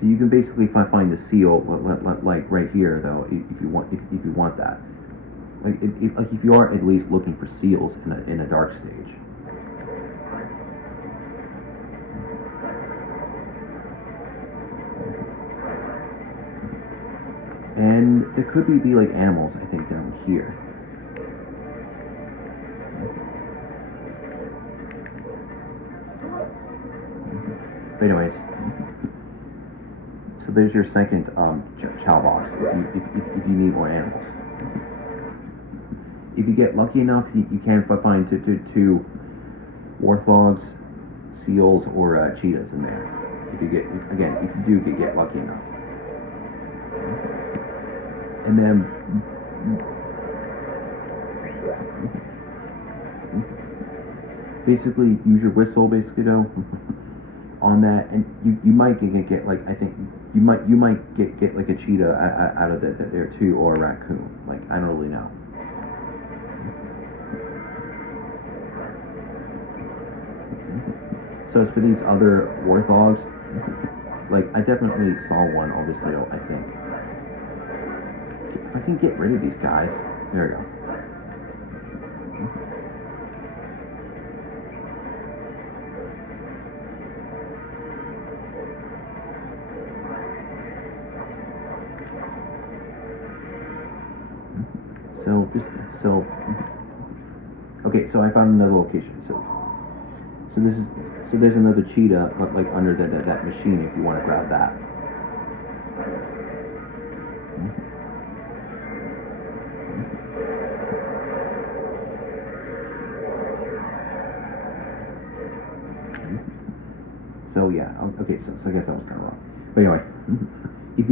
So you can basically find the seal, like right here, though, if you want that. Like if you are at least looking for seals in a dark stage. And there could be like animals, I think, down here. But anyways. So there's your second Chao box if you need more animals. If you get lucky enough, you can find two warthogs, seals, or cheetahs in there. If you do get lucky enough. And then basically use your whistle though on that, and you might get like, I think you might get like a cheetah out of there too, or a raccoon. Like, I don't really know. So as for these other warthogs, like, I definitely saw one over sale, I think. If I can get rid of these guys, there we go. Okay, so I found another location. So there's another cheetah like under that machine if you want to grab that. So yeah, okay. So I guess I was kind of wrong. But anyway, if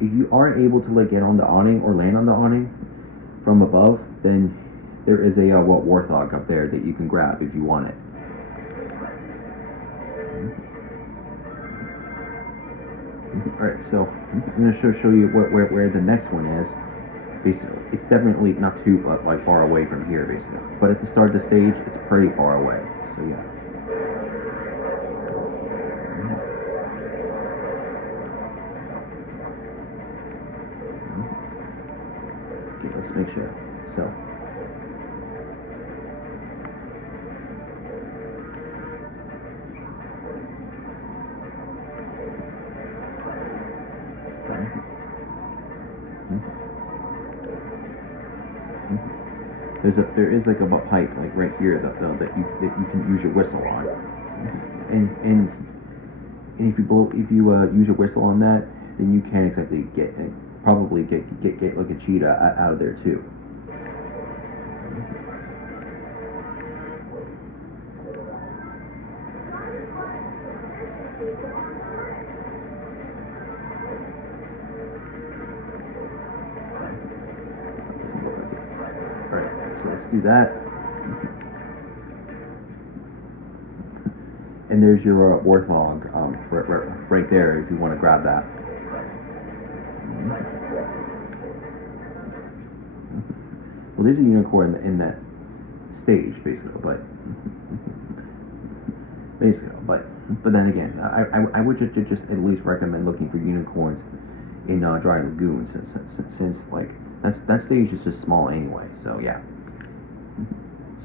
you are able to like get on the awning or land on the awning from above, then there is a warthog up there that you can grab if you want it. Alright, so I'm going to show you where the next one is. Basically, it's definitely not too like far away from here, basically. But at the start of the stage, it's pretty far away. So yeah. Okay, let's make sure. So. There is like a pipe like right here that you can use your whistle on. and if you use a whistle on that, then you can exactly probably get like a cheetah out of there too. Alright, so let's do that. And there's your warthog right there if you want to grab that. Well, there's a unicorn in that stage, basically, but then again, I would just at least recommend looking for unicorns in Dry Lagoon, since like that stage is just small anyway. So yeah.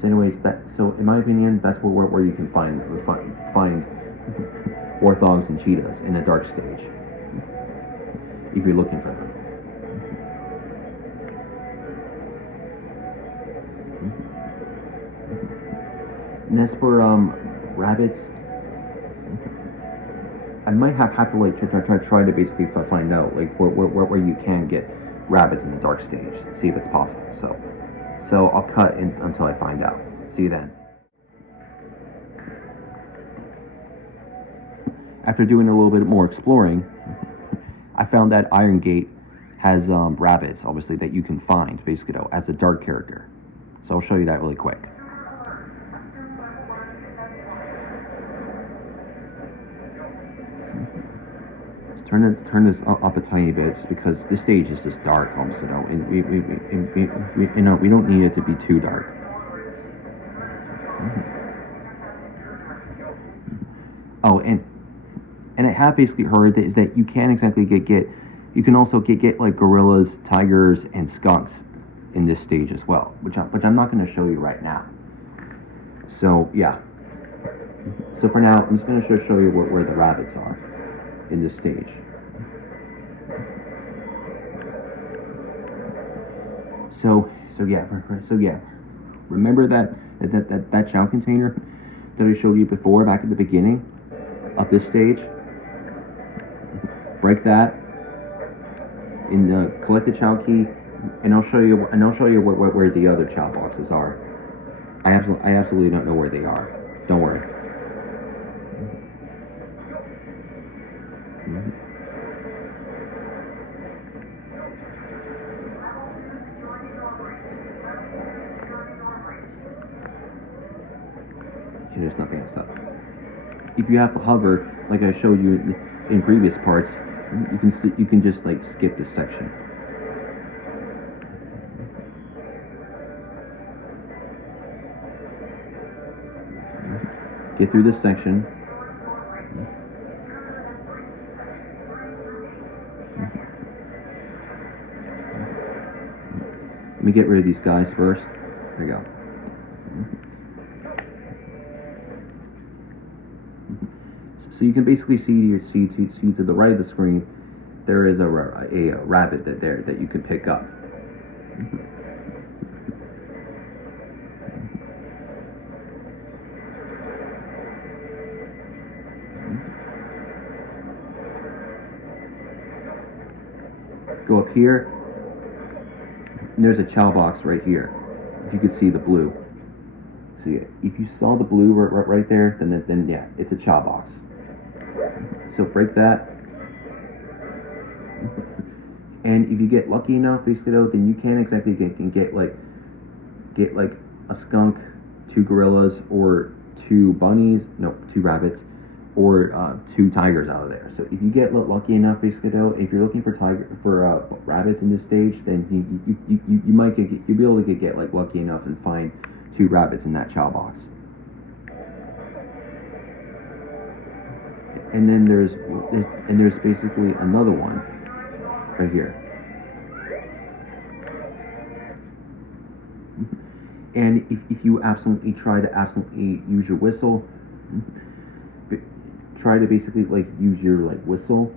So anyways, so in my opinion, that's where you can find warthogs and cheetahs in a dark stage if you're looking for them. And as for rabbits, I might have to like try to basically find out like where you can get rabbits in the dark stage, see if it's possible. So I'll cut in until I find out. See you then. After doing a little bit more exploring, I found that Iron Gate has rabbits, obviously, that you can find, basically, though, as a dark character. So I'll show you that really quick. Let's turn this up a tiny bit, just because this stage is just dark, almost, you know, and we don't need it to be too dark. Oh, and I have basically heard that you can exactly you can also get like gorillas, tigers, and skunks in this stage as well, which I'm not going to show you right now. So yeah. So for now, I'm just going to show you where the rabbits are in this stage. So yeah. Remember that Chao container that I showed you before back at the beginning of this stage? Break that and collect the Chao key, and I'll show you where the other Chao boxes are. I absolutely don't know where they are. Don't worry. There's nothing else up. If you have to hover, like I showed you in previous parts, you can just like skip this section. Get through this section. Let me get rid of these guys first. There you go. So you can basically see to the right of the screen, there is a rabbit that you can pick up. Go up here, and there's a Chao box right here. If you could see the blue. So yeah, if you saw the blue right there, then yeah, it's a Chao box. So break that, and if you get lucky enough, basically, then you can exactly get like a skunk, 2 gorillas, or 2 bunnies, no, 2 rabbits, or 2 tigers out of there. So if you get lucky enough, basically, if you're looking for rabbits in this stage, then you'll be able to get like lucky enough and find 2 rabbits in that Chao box. And then there's basically another one right here. And if you try to use your whistle, try to basically like use your like whistle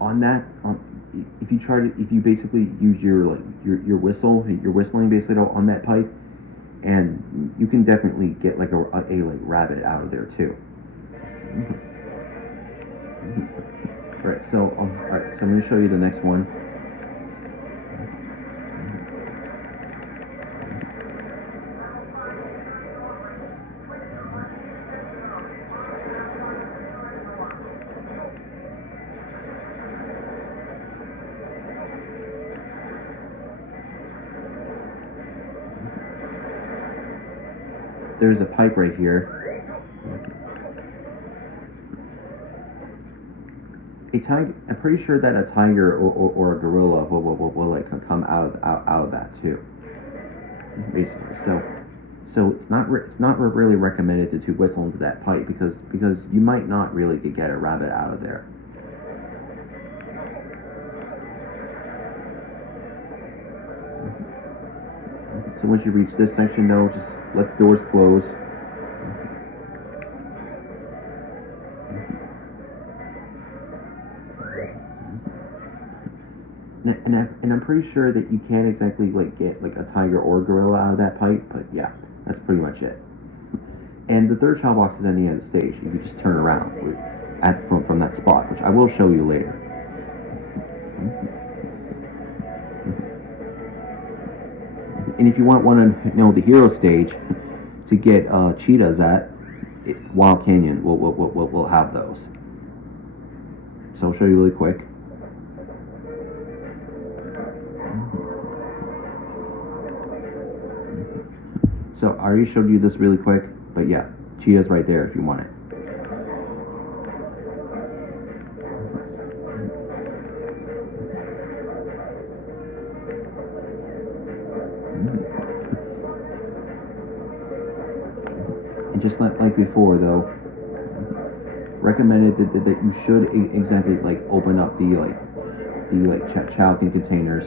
on that. If you basically use your whistling basically on that pipe, and you can definitely get like a like rabbit out of there too. Alright, so alright, so I'm going to show you the next one. There's a pipe right here. A tiger, I'm pretty sure that a tiger or a gorilla will like come out of that too. Basically, so it's not really recommended to whistle into that pipe because you might not really get a rabbit out of there. So once you reach this section though, just let the doors close. And I'm pretty sure that you can't exactly like get like a tiger or gorilla out of that pipe, but yeah, that's pretty much it. And the third Chao box is at the end of the stage. You can just turn around from that spot, which I will show you later. And if you want to know the hero stage to get cheetahs at, Wild Canyon will have those. So I'll show you really quick. So I already showed you this really quick, but yeah, cheetah's right there if you want it. And just like before though, recommended that you should exactly like open up the Chao containers,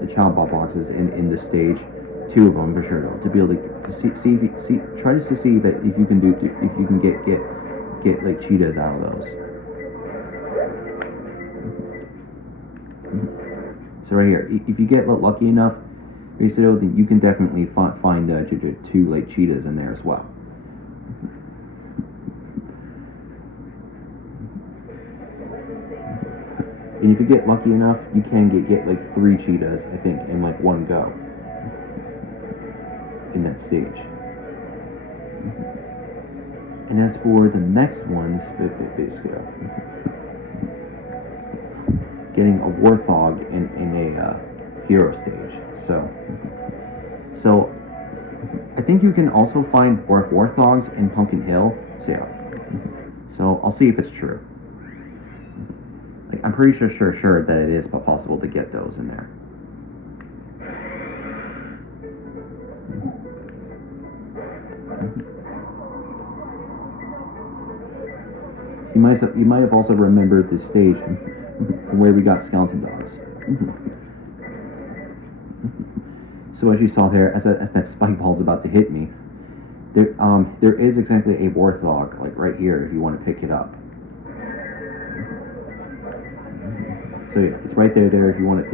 the Chao boxes in the stage, 2 of them for sure though, to be able to try to see that if you can get like cheetahs out of those. So right here, if you get lucky enough, basically you can definitely find 2 like cheetahs in there as well. And if you get lucky enough, you can get like 3 cheetahs, I think, in like one go in that stage. And as for the next ones, basically getting a warthog in a hero stage. So I think you can also find warthogs in Pumpkin Hill. So I'll see if it's true. I'm pretty sure that it is possible to get those in there. You might have also remembered this stage from where we got skeleton dogs. So as you saw there, as that spike ball is about to hit me, there is exactly a warthog like right here if you want to pick it up. So yeah, it's right there if you want to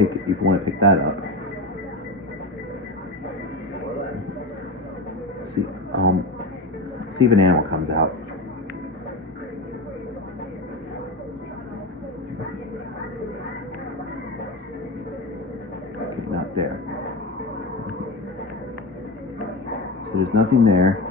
pick that up. See if an animal comes out. Okay, not there. So there's nothing there.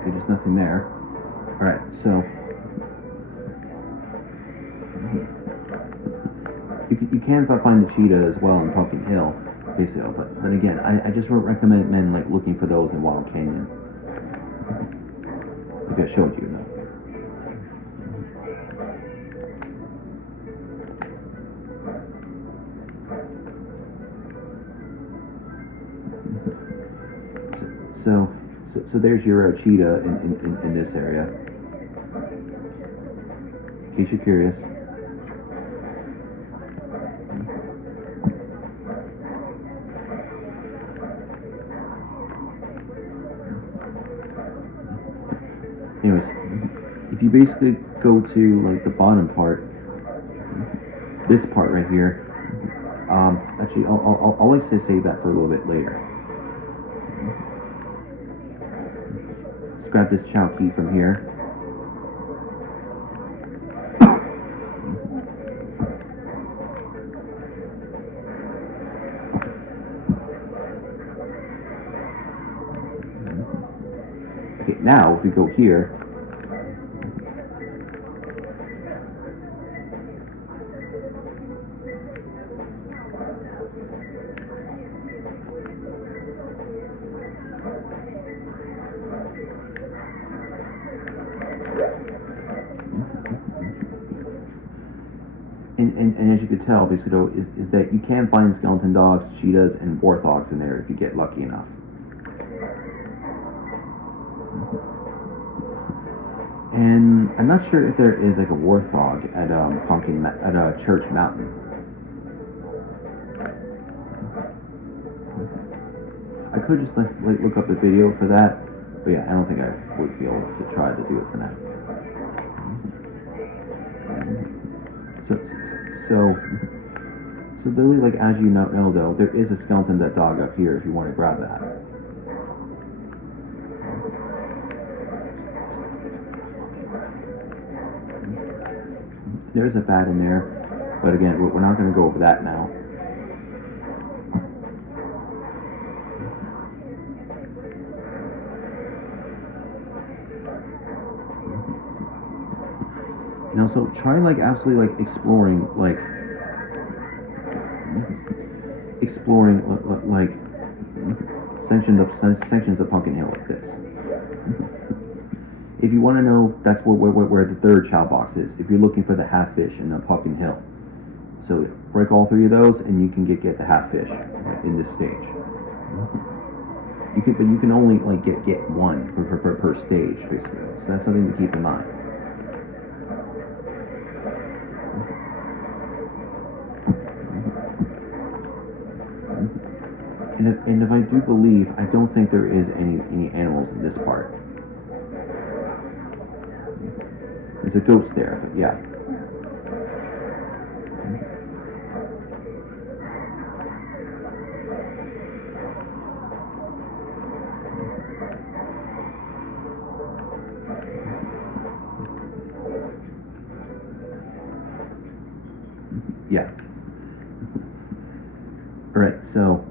Okay, there's nothing there. Alright, so you can find the cheetah as well in Pumpkin Hill, basically, but again, I just wouldn't recommend like looking for those in Wild Canyon. Like I showed you, no. So there's your cheetah in this area. In case you're curious. Anyways, if you basically go to like the bottom part, this part right here, actually I'll like to save that for a little bit later. Let's grab this Chao key from here. Okay, now if we go here, and as you can tell, basically, though, is that you can find skeleton dogs, cheetahs, and warthogs in there if you get lucky enough. And I'm not sure if there is like a warthog at Church Mountain. I could just like look up the video for that, but yeah, I don't think I would be able to try to do it for now. So literally, like, as you know though, there is a skeleton dog up here if you want to grab that. There's a bat in there, but again, we're not going to go over that now. You know, so try like absolutely like exploring like sections of Pumpkin Hill like this. If you want to know, that's where the third Chao box is. If you're looking for the half fish in Pumpkin Hill, so break all three of those, and you can get the half fish in this stage. But you can only like get one per stage, basically. So that's something to keep in mind. And if I do believe, I don't think there is any animals in this part. There's a ghost there, but yeah. Yeah. Alright, so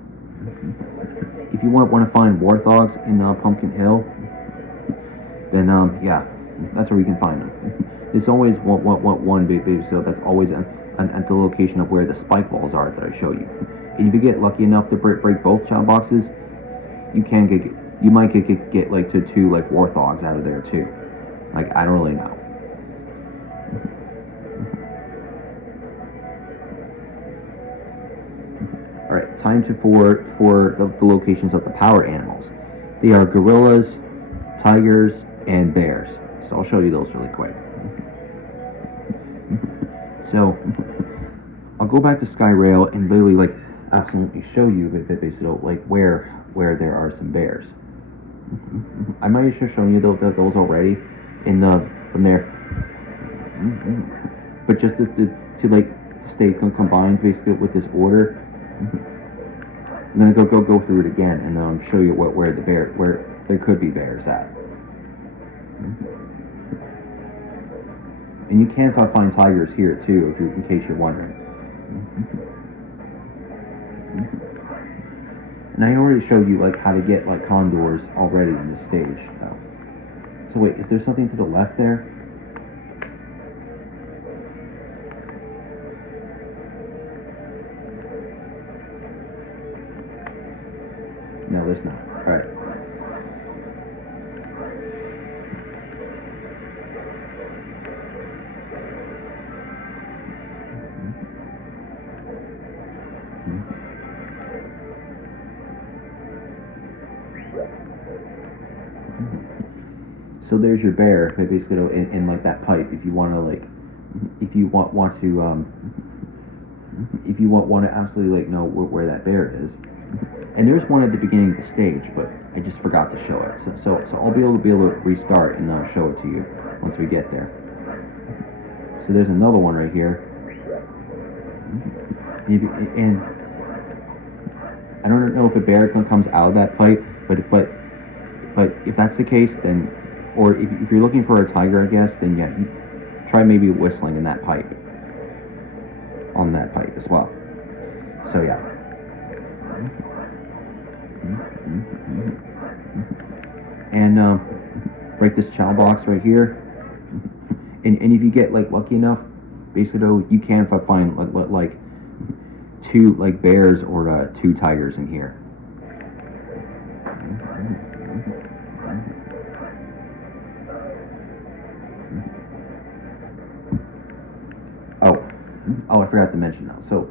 if you want to find warthogs in Pumpkin Hill, then yeah, that's where you can find them. There's always one baby, so that's always at the location of where the spike balls are that I show you. And if you get lucky enough to break both Chao boxes, you might get like two like warthogs out of there too. Like, I don't really know. Alright, time for the locations of the power animals. They are gorillas, tigers, and bears. So I'll show you those really quick. So I'll go back to Skyrail and literally like absolutely show you basically like where there are some bears. I might have shown you those already from there, but just to like stay combined basically with this order. I'm gonna go through it again and show you where there could be bears at. And you can find tigers here too, in case you're wondering. And I already showed you like how to get like condors already in this stage. So wait, is there something to the left there? No, there's not. Alright. So there's your bear, basically in like that pipe. If you want to like, if you want to if you want to absolutely like know where that bear is. And there's one at the beginning of the stage, but I just forgot to show it. So I'll be able to restart and show it to you once we get there. So there's another one right here. And I don't know if a bear comes out of that pipe, but if that's the case, then, or if you're looking for a tiger, I guess, then yeah, you try maybe whistling in that pipe, on that pipe as well. So yeah. And break this Chao box right here. And if you get like lucky enough, basically though, you can find like two like bears or two tigers in here. Oh, I forgot to mention now. So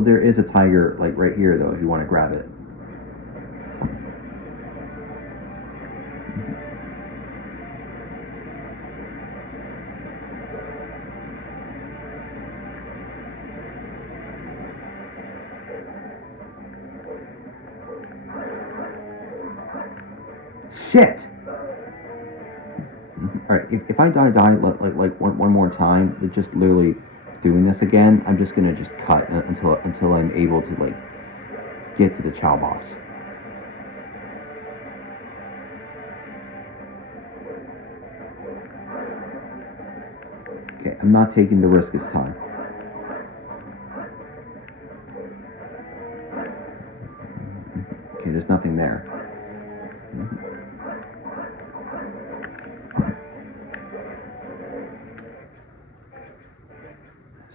there is a tiger like right here though, if you want to grab it. Shit! Alright, if I die like one more time, it's just literally doing this again, I'm just gonna just cut until I'm able to like get to the Chao boss. Okay, I'm not taking the risk this time. Okay, there's nothing there.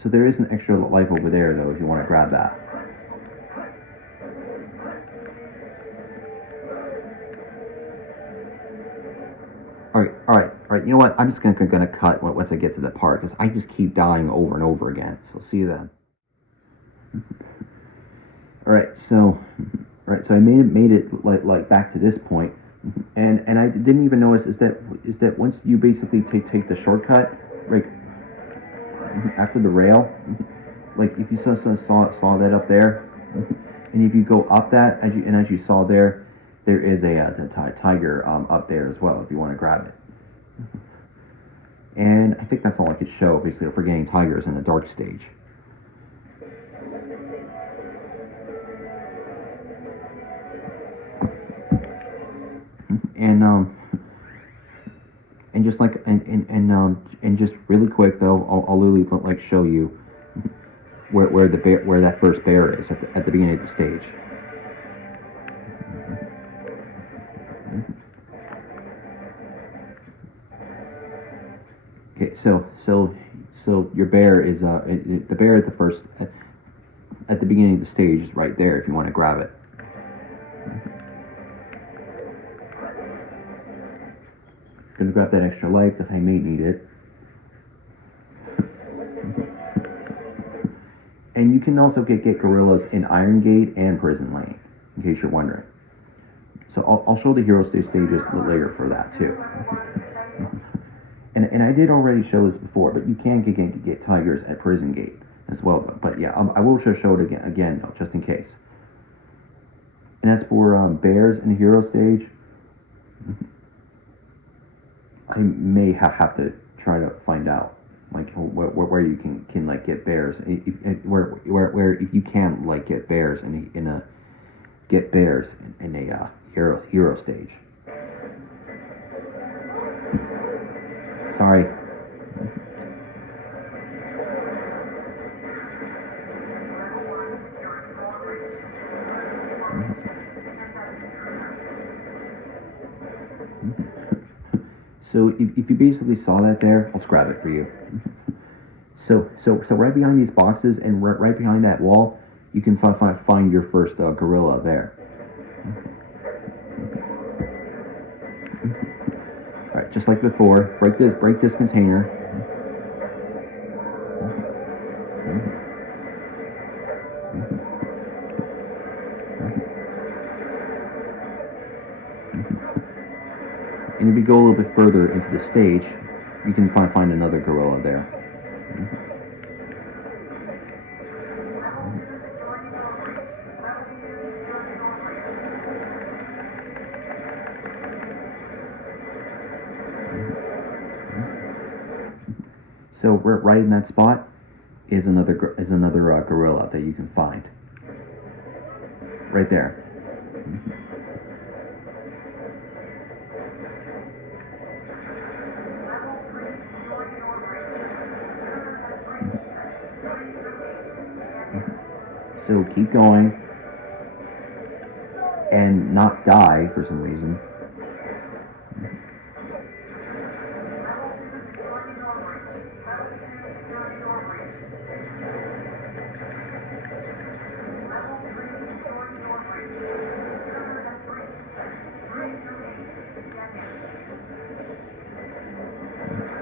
So there is an extra life over there, though, if you want to grab that. Alright. You know what? I'm just gonna cut once I get to the part, because I just keep dying over and over again. So see you then. Alright, so I made it like back to this point, and I didn't even notice is that once you basically take the shortcut, right after the rail, like if you saw that up there, and if you go up that as you saw there is a tiger up there as well if you want to grab it. And I think that's all I could show basically for getting tigers in the dark stage. And just like and just really quick though, I'll literally like show you where that first bear is at the beginning of the stage. Okay, so your bear is the bear at the first at the beginning of the stage is right there if you want to grab it. Gonna grab that extra life because I may need it. And you can also get gorillas in Iron Gate and Prison Lane, in case you're wondering. So I'll show the hero stages later for that too. And I did already show this before, but you can get tigers at Prison Gate as well. But yeah, I will show it again though, just in case. And as for bears in the hero stage, I may have to try to find out like where you can like get bears, where if you can like get bears in a hero stage. Sorry. So if you basically saw that there, I'll grab it for you. So right behind these boxes and right behind that wall, you can find your first gorilla there. All right, just like before, break this container. And if you go a little bit further into the stage, you can find another gorilla there. So right in that spot is another gorilla that you can find. Right there. So keep going and not die for some reason.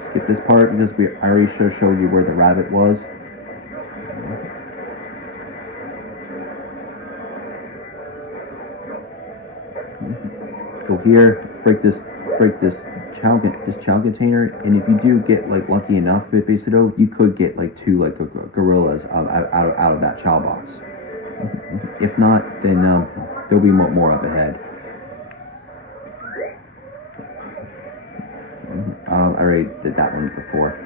Skip this part because I already showed you where the rabbit was. Go here, break this Chao container, and if you do get like lucky enough, basically, you could get like 2 like gorillas out of that Chao box. If not, then there'll be more up ahead. I already did that one before,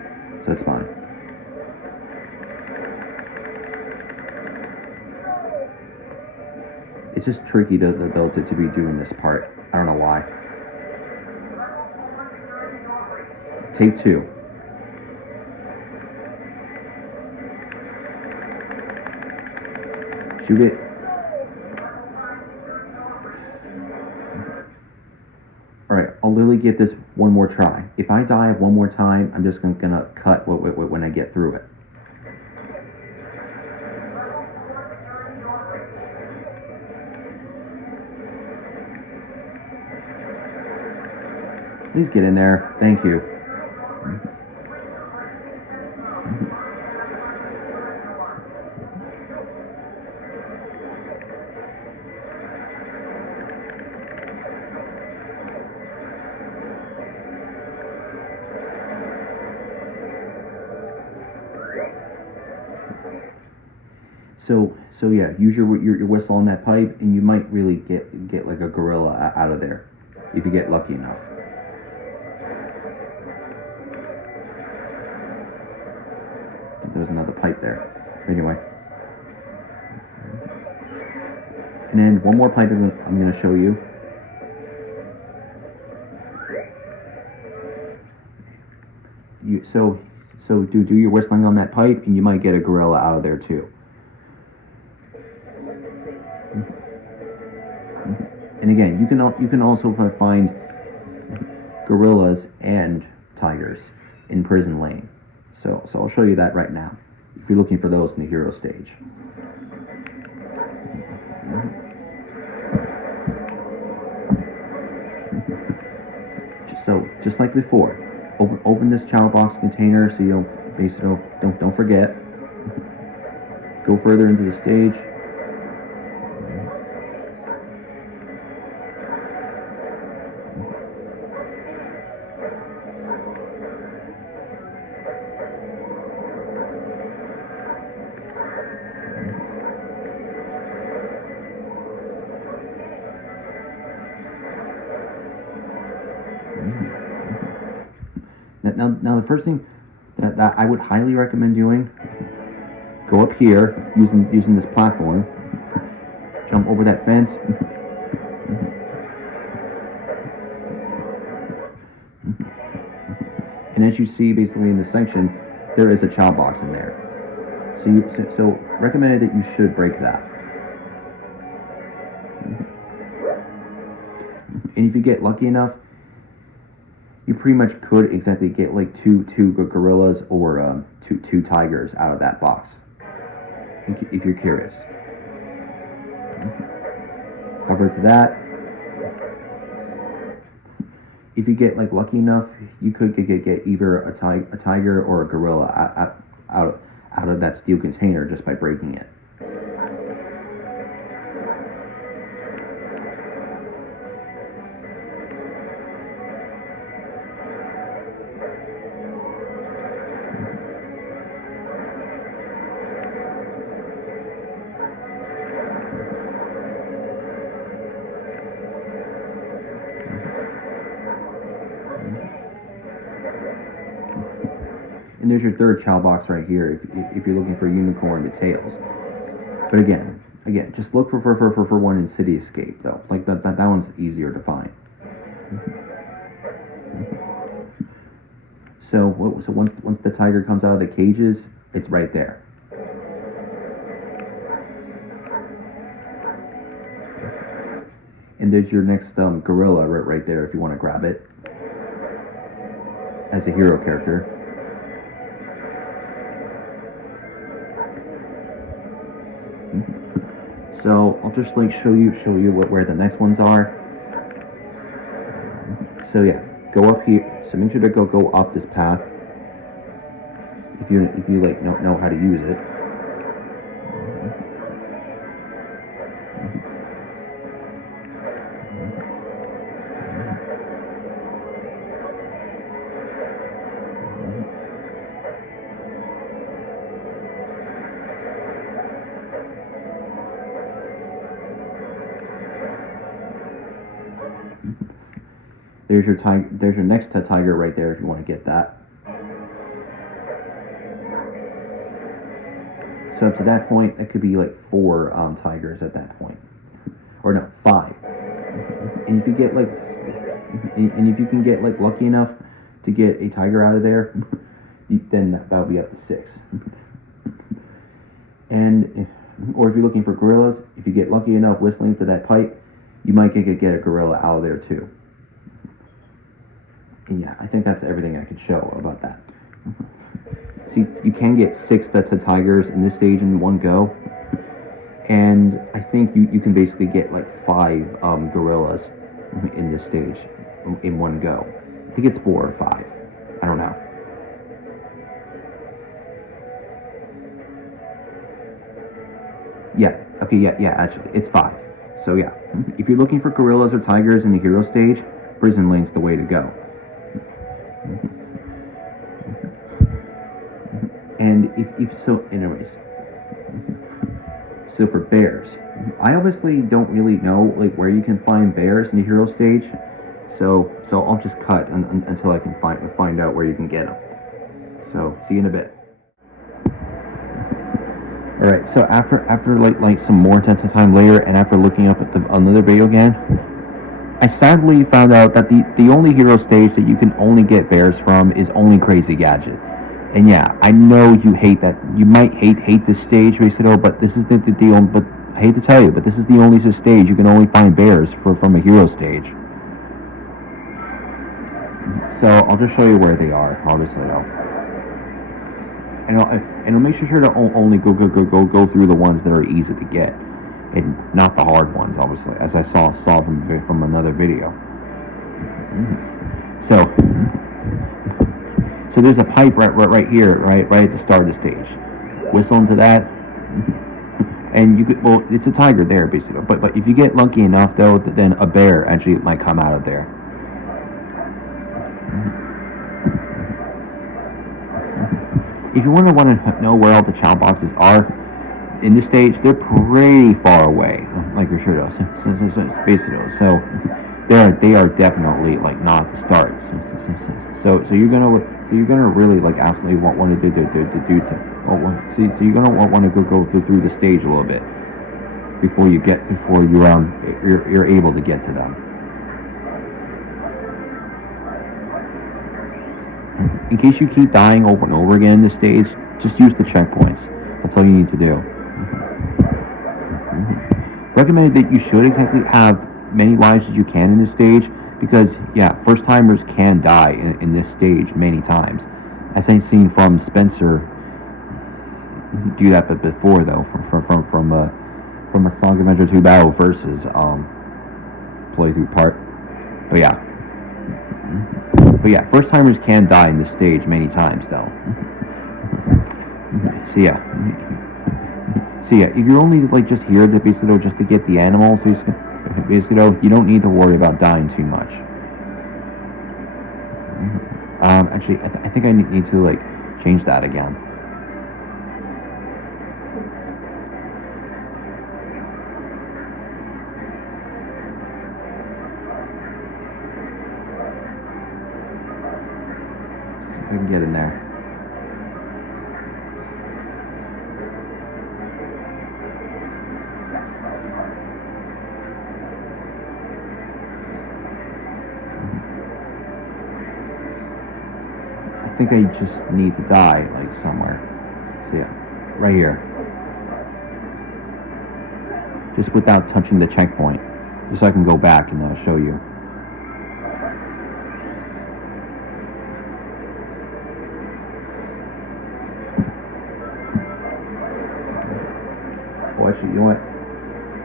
so it's fine. It's just tricky to be doing this part. I don't know why. Take 2. Shoot it. Alright, I'll literally get this one more try. If I die one more time, I'm just gonna cut when I get through it. Please get in there. Thank you. So yeah, use your whistle on that pipe, and you might really get like a gorilla out of there if you get lucky enough. There's another pipe there. Anyway, and then one more pipe I'm going to show you. So do your whistling on that pipe, and you might get a gorilla out of there too. And again, you can also find gorillas and tigers in Prison Lane. So I'll show you that right now, if you're looking for those in the hero stage. So just like before, open this Chao box container so you don't forget. Go further into the stage. Now the first thing that I would highly recommend doing, go up here using this platform, jump over that fence, and as you see basically in this section, there is a Chao box in there. So recommended that you should break that. And if you get lucky enough, you pretty much could exactly get like two gorillas or two tigers out of that box, if you're curious. Over to that. If you get like lucky enough, you could get either a tiger or a gorilla out of that steel container just by breaking it. And there's your third Chao box right here if you're looking for a unicorn with tails. But again, just look for one in Cityscape though. Like that one's easier to find. So once the tiger comes out of the cages, it's right there. And there's your next gorilla right there if you want to grab it as a hero character. So I'll just like show you where the next ones are. So yeah, go up here. So make sure to go up this path if you like know how to use it. There's your tiger. There's your next tiger right there if you want to get that. So up to that point, it could be like 4 tigers at that point, or no, 5. And if you get like, and if you can get like lucky enough to get a tiger out of there, then that'll be up to 6. And or if you're looking for gorillas, if you get lucky enough whistling to that pipe, you might get a gorilla out of there too. And yeah, I think that's everything I could show about that. See, you can get 6 tigers in this stage in one go, and I think you can basically get like 5 gorillas in this stage in one go. I think it's 4 or 5. I don't know. Yeah. Okay. Yeah. Actually, it's 5. So yeah, if you're looking for gorillas or tigers in the hero stage, Prison Lane's the way to go. And anyways, so for bears, I obviously don't really know like where you can find bears in the hero stage, so I'll just cut until I can find out where you can get them. So see you in a bit. All right. So after like some more time later, and after looking up at another video again, I sadly found out that the only hero stage that you can only get bears from is only Crazy Gadget. And yeah, I know you hate that. You might hate this stage, Racito, but this is the deal. But I hate to tell you, but this is the only stage you can only find bears from a hero stage. So I'll just show you where they are, obviously though. And I'll make sure to only go through the ones that are easy to get, and not the hard ones, obviously, as I saw from another video. So there's a pipe right here, right at the start of the stage. Whistle into that, and you could, well, it's a tiger there basically. But if you get lucky enough though, then a bear actually might come out of there. If you want to know where all the Chao boxes are in this stage, they're pretty far away, like Risherdo. So they are definitely like not at the start. So you're gonna really like absolutely want to do. So you're gonna want to go through the stage a little bit before you're able to get to them. In case you keep dying over and over again in this stage, just use the checkpoints. That's all you need to do. Recommended that you should exactly have many lives as you can in this stage, because yeah, first timers can die in this stage many times, as I've seen from Spencer do that but before though, from a Sonic Adventure 2 Battle versus playthrough part. But yeah, first timers can die in this stage many times though. So yeah, if you're only like just here to basically just to get the animals, basically you don't need to worry about dying too much. Actually, I think I need to like change that again. I can get in there. think I just need to die, like, somewhere. So yeah, right here. Just without touching the checkpoint. Just so I can go back and show you. Oh, actually, you know what?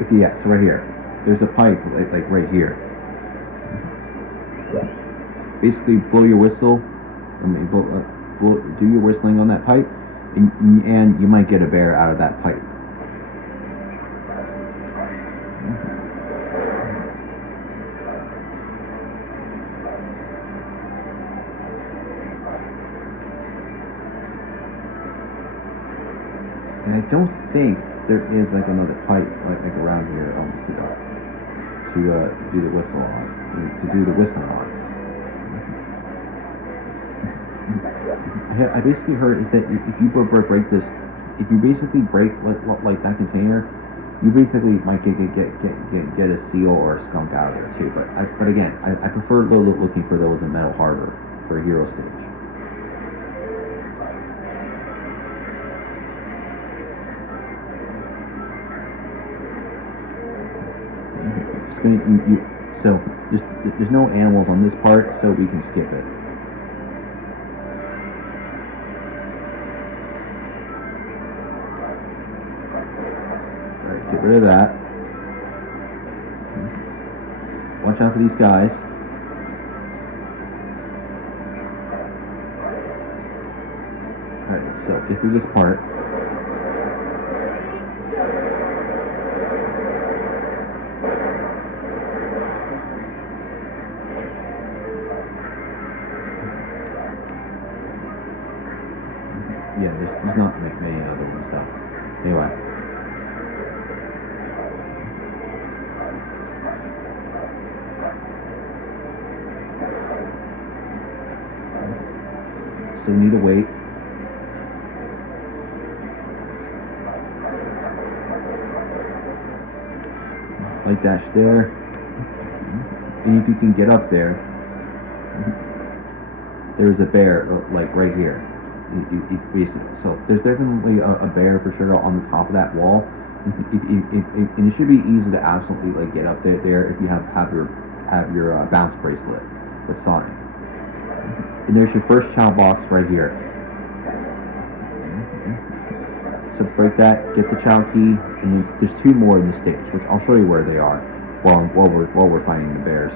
Okay, yeah, so right here. There's a pipe, like right here. Basically, blow your whistle. Do your whistling on that pipe, and you might get a bear out of that pipe. And I don't think there is like another pipe like around here, obviously, to do the whistle on, to do the whistling on. I basically heard is that if you break this, if you basically break like that container, you basically might get a seal or a skunk out of there too. But again, I prefer looking for those in Metal Harbor for a hero stage. Just gonna so there's no animals on this part, so we can skip it. Get rid of that. Watch out for these guys. Alright, so get through this part. Yeah, there's not many other ones though. Anyway. So we need to wait. Light dash there. And if you can get up there, there's a bear like right here. So there's definitely a bear for sure on the top of that wall. And it should be easy to absolutely like get up there if you have your bounce bracelet with Sonic. And there's your first Chao box right here. So break that, get the Chao key, and then there's two more in the stage, which I'll show you where they are while we're finding the bears.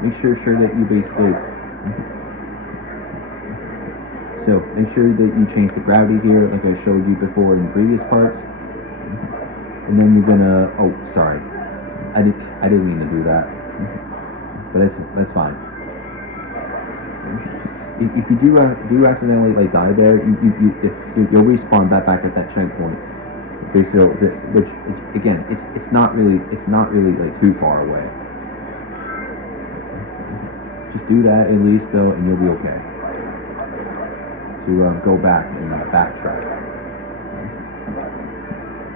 Make sure that you basically. So make sure that you change the gravity here, like I showed you before in previous parts. And then you're gonna. Oh, sorry, I didn't mean to do that, but that's fine. If you do accidentally like die there, you'll respawn back at that checkpoint. Okay, so which again, it's not really like too far away. Just do that at least though, and you'll be okay. To go back and backtrack.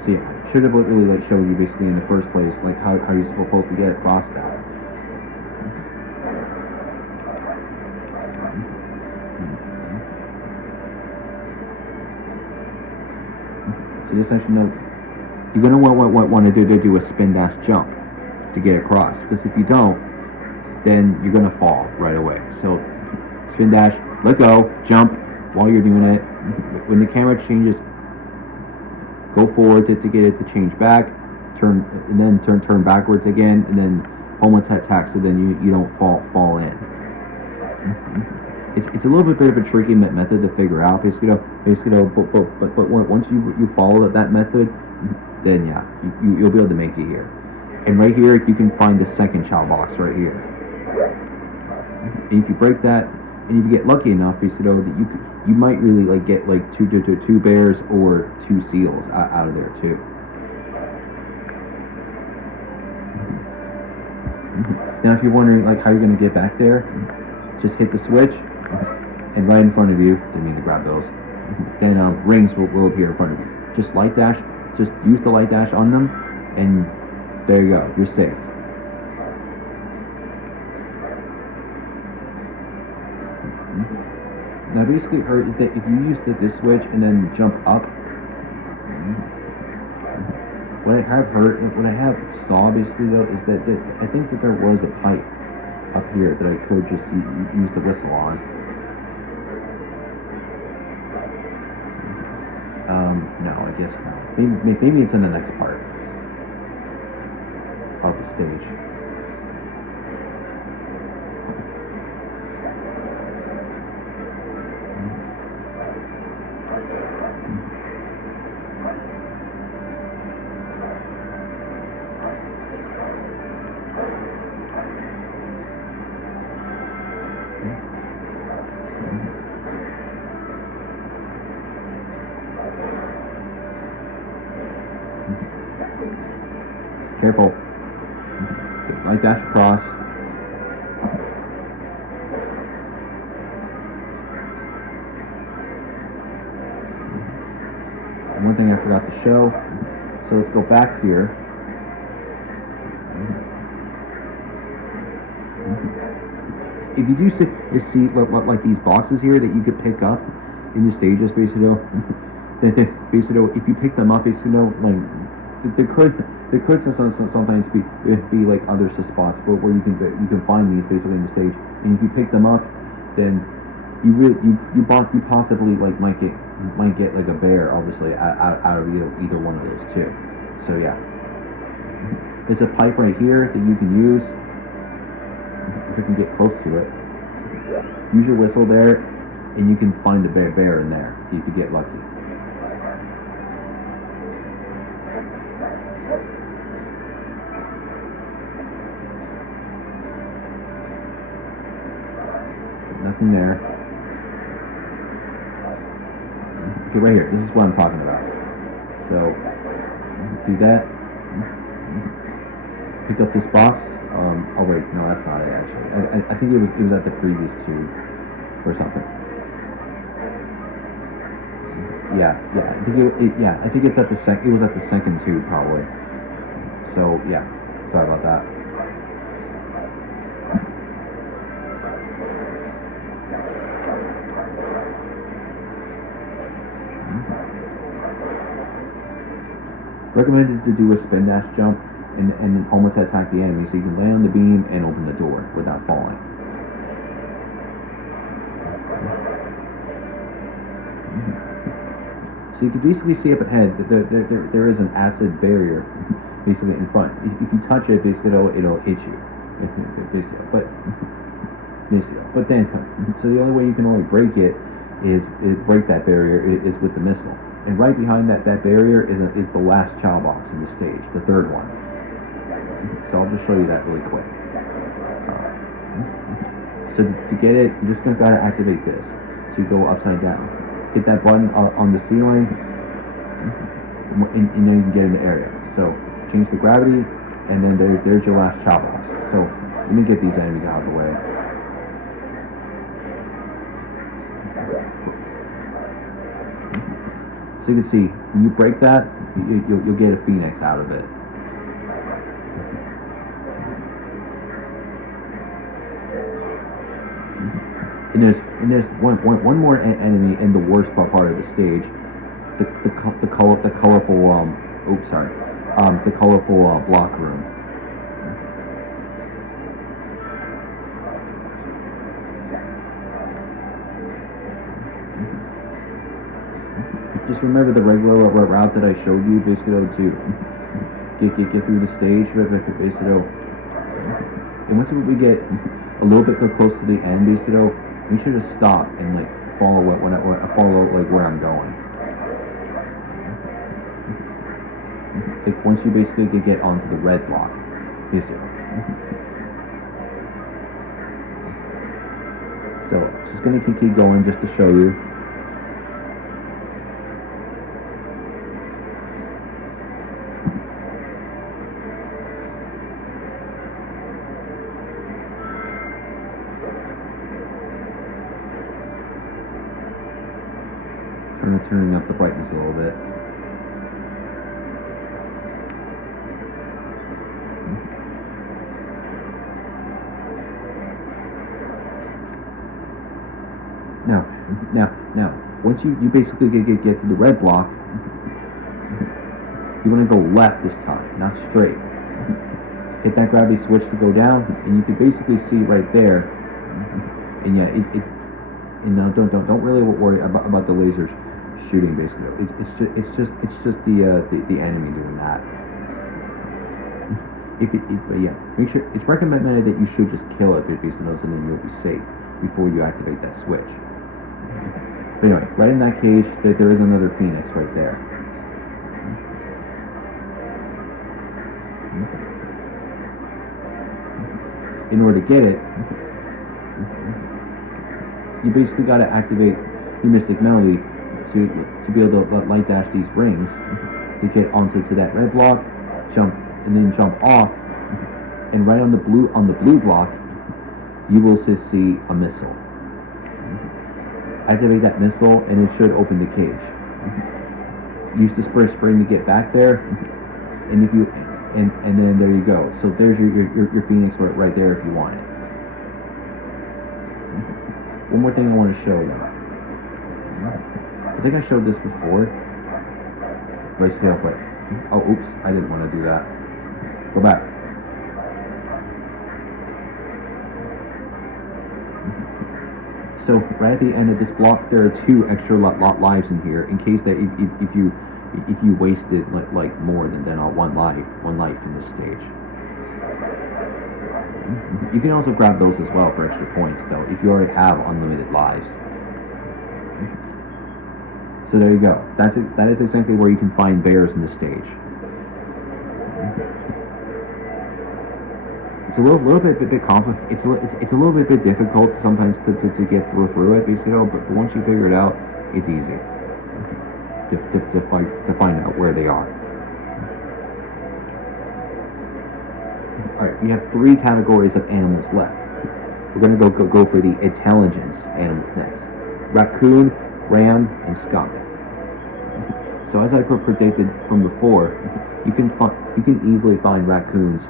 So yeah, should have really like showed you basically in the first place like how you're supposed to get across that. So just so you know, you're gonna want to do a spin dash jump to get across, because if you don't, then you're gonna fall right away. So spin dash, let go, jump. While you're doing it, when the camera changes, go forward to get it to change back, turn backwards again, and then home attack so then you don't fall in. It's a little bit of a tricky method to figure out, but once you follow that method, then yeah, you'll be able to make it here. And right here, you can find the second Chao box right here. And if you break that, and if you get lucky enough, that you might really like get like two bears or two seals out of there too. Now, if you're wondering like how you're gonna get back there, just hit the switch, and right in front of you, didn't mean to grab those, then rings will appear in front of you. Just light dash, just use the light dash on them, and there you go, you're safe. Now basically heard is that if you use this switch and then jump up, what I have heard, what I have saw basically though is that I think that there was a pipe up here that I could just use the whistle on. No, I guess not. Maybe it's in the next part of the stage. Careful. Light dash across. And one thing I forgot to show. So let's go back here. If you do see like these boxes here that you could pick up in the stages, basically, if you pick them up, basically, like there could sometimes be like other spots where you can find these basically in the stage, and if you pick them up, then you possibly like might get like a bear, obviously, out of either one of those two. So yeah, there's a pipe right here that you can use if you can get close to it. Use your whistle there, and you can find a bear in there if you get lucky. Nothing there. Okay, right here. This is what I'm talking about. So, do that. Pick up this box. Oh wait, no, that's not it actually. I think it was at the previous tube or something. Yeah. I think it's at the it was at the second tube probably. So yeah, sorry about that. Recommended to do a spin dash jump and almost attack the enemy so you can land on the beam and open the door without falling. So you can basically see up ahead that there is an acid barrier basically in front. If you touch it, basically it'll hit you. But then, so the only way you can only break it is break that barrier is with the missile. And right behind that barrier is the last Chao box in the stage, the third one. So I'll just show you that really quick. So to get it, you just gotta activate this. So you go upside down. Hit that button on the ceiling, and then you can get in the area. So change the gravity, and then there's your last Chao box. So let me get these enemies out of the way. So you can see, when you break that, you'll get a phoenix out of it. And there's one more enemy in the worst part of the stage, the colorful the colorful block room. Just remember the regular route that I showed you, basically, to get through the stage, basically. And once we get a little bit close to the end, basically, make sure to stop and like follow where I'm going. Like once you basically get onto the red block, basically. So just gonna keep going just to show you. kind of turning up the brightness a little bit. Now, once you basically get to the red block, you want to go left this time, not straight. Hit that gravity switch to go down, and you can basically see right there. And yeah, and now don't really worry about the lasers shooting. Basically, it's just the enemy doing that. But yeah, make sure it's recommended that you should just kill it because then you'll be safe before you activate that switch. But anyway, right in that cage, there is another Phoenix right there. In order to get it, you basically got to activate your Mystic Melody to be able to light dash these rings to get onto that red block, jump off, and right on the blue block, you will just see a missile. Activate that missile, and it should open the cage. Use the spring to get back there, and then there you go. So there's your Phoenix right there if you want it. One more thing I want to show you. I think I showed this before. Let's scale quick. Oh, oops! I didn't want to do that. Go back. So right at the end of this block, there are 2 extra lives in here, in case that if you wasted like more than one life in this stage. You can also grab those as well for extra points, though, if you already have unlimited lives. So there you go. That is exactly where you can find bears in this stage. It's a little bit complicated. It's a little bit difficult sometimes to get through it, basically. But once you figure it out, it's easy to find out where they are. All right, we have 3 categories of animals left. We're gonna go for the intelligence animals next: raccoon, ram, and skunk. So as I predicted from before, you can easily find raccoons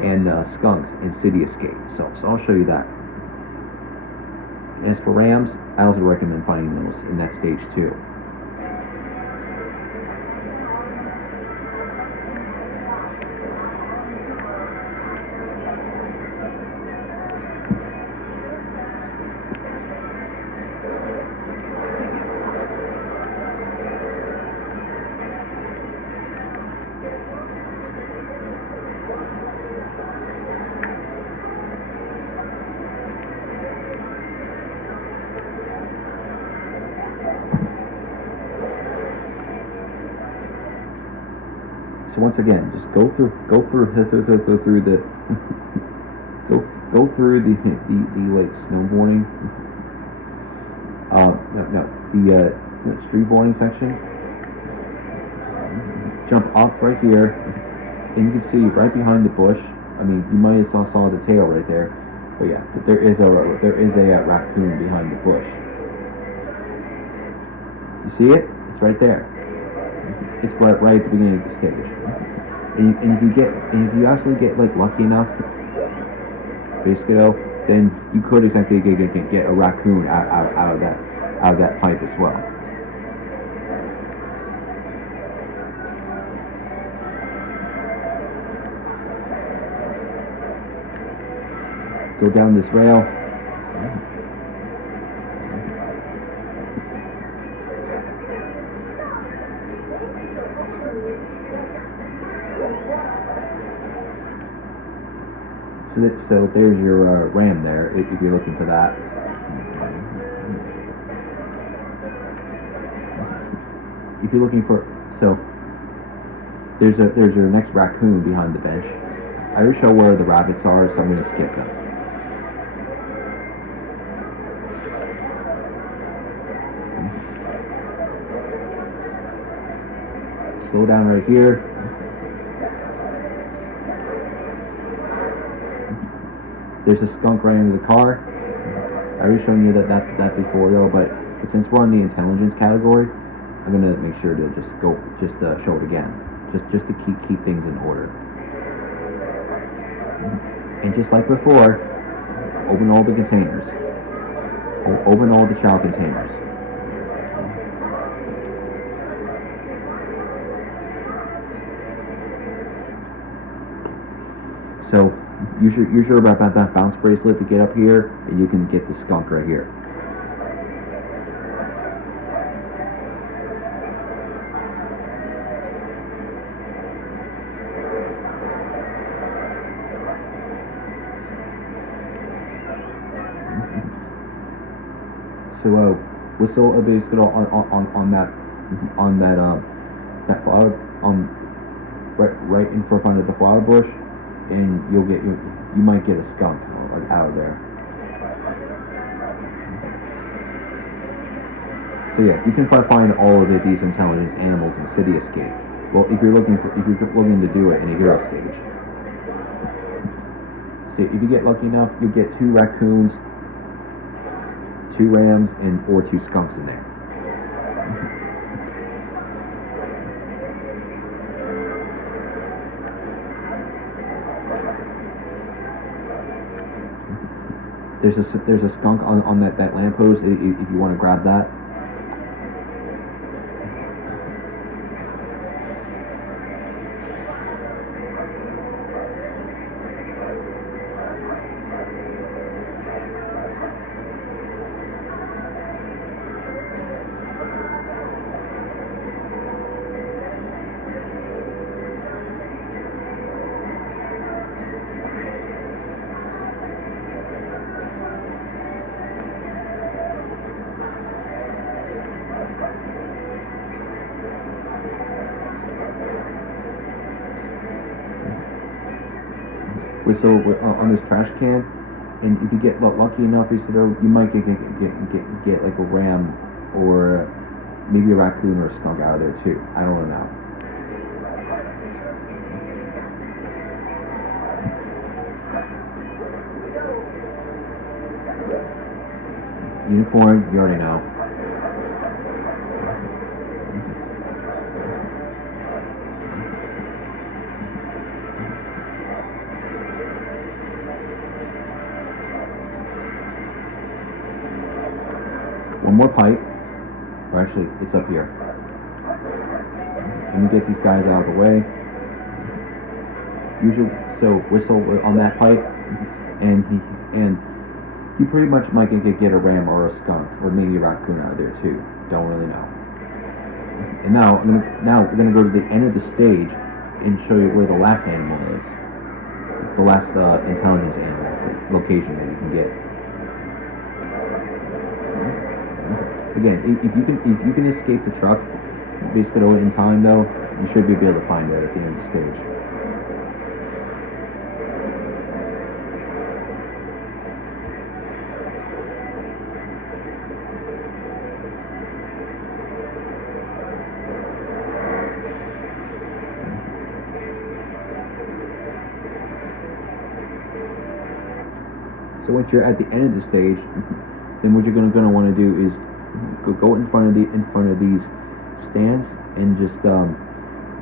and skunks in City Escape. So I'll show you that. As for rams, I also recommend finding those in that stage too. So once again, just go through the go through the like snowboarding, the streetboarding section. Jump off right here, and you can see right behind the bush. I mean, you might have saw the tail right there, but yeah, there is a raccoon behind the bush. You see it? It's right there. It's right at the beginning of the stage. And if you actually get like lucky enough, basically, then you could exactly get a raccoon out of that pipe as well. Go down this rail. So there's your ram there, if you're looking for that. If you're looking for, so there's your next raccoon behind the bench. I already show where the rabbits are, so I'm going to skip them. Slow down right here. There's a skunk right under the car. I already shown you that before though, but since we're on the intelligence category, I'm gonna make sure to just show it again, just to keep things in order. And just like before, open all the containers. Open all the Chao containers. So use your about that bounce bracelet to get up here, and you can get the skunk right here. So whistle a bass guitar on that flower right in front of the flower bush, and you might get a skunk like out of there. So yeah, you can find all of these intelligent animals in City Escape. Well, if you're looking to do it in a hero stage. So if you get lucky enough, you get 2 raccoons, 2 rams, or 2 skunks in there. There's a skunk on that lamppost if you want to grab that. So on this trash can, and if you get lucky enough, you might get like a ram or maybe a raccoon or a skunk out of there too. I don't know. Unicorn, you already know. One more pipe, or actually, it's up here. And you get these guys out of the way. Usually, so whistle on that pipe, and you pretty much might get a ram or a skunk, or maybe a raccoon out of there too. Don't really know. And now we're gonna go to the end of the stage and show you where the last animal is, the last intelligence animal location that you can get. Again, if you can escape the truck, basically in time though, you should be able to find it at the end of the stage. So once you're at the end of the stage, then what you're gonna want to do is go in front of these stands and just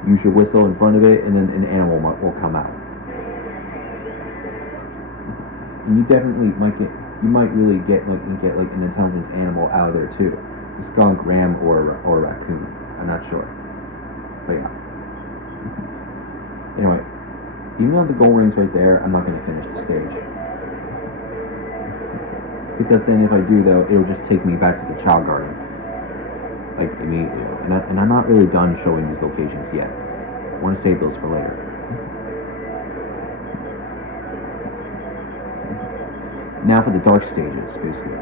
use your whistle in front of it, and then an animal will come out. And you definitely might really get like an intelligence animal out of there too, a skunk, ram, or a raccoon. I'm not sure, but yeah. Anyway, even though the gold ring's right there, I'm not going to finish the stage. Because then if I do though, it'll just take me back to the Chao garden, like immediately. And I'm not really done showing these locations yet. I want to save those for later. Now for the dark stages, basically.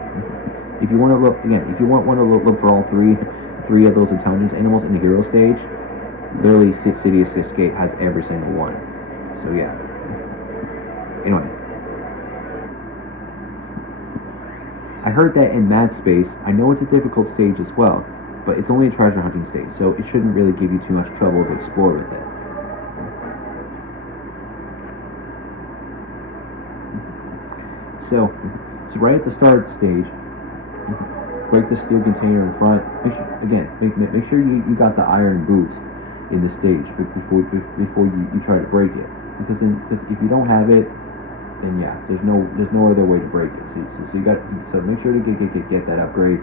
If you want to look again, if you want to look for all three of those intelligence animals in the hero stage, literally City Escape has every single one. So yeah. Anyway. I heard that in Mad Space, I know it's a difficult stage as well, but it's only a treasure hunting stage, so it shouldn't really give you too much trouble to explore with it. So right at the start of the stage, break the steel container in front. Make sure you got the iron boots in the stage before you try to break it. Because if you don't have it, then yeah, there's no other way to break it. So make sure to get that upgrade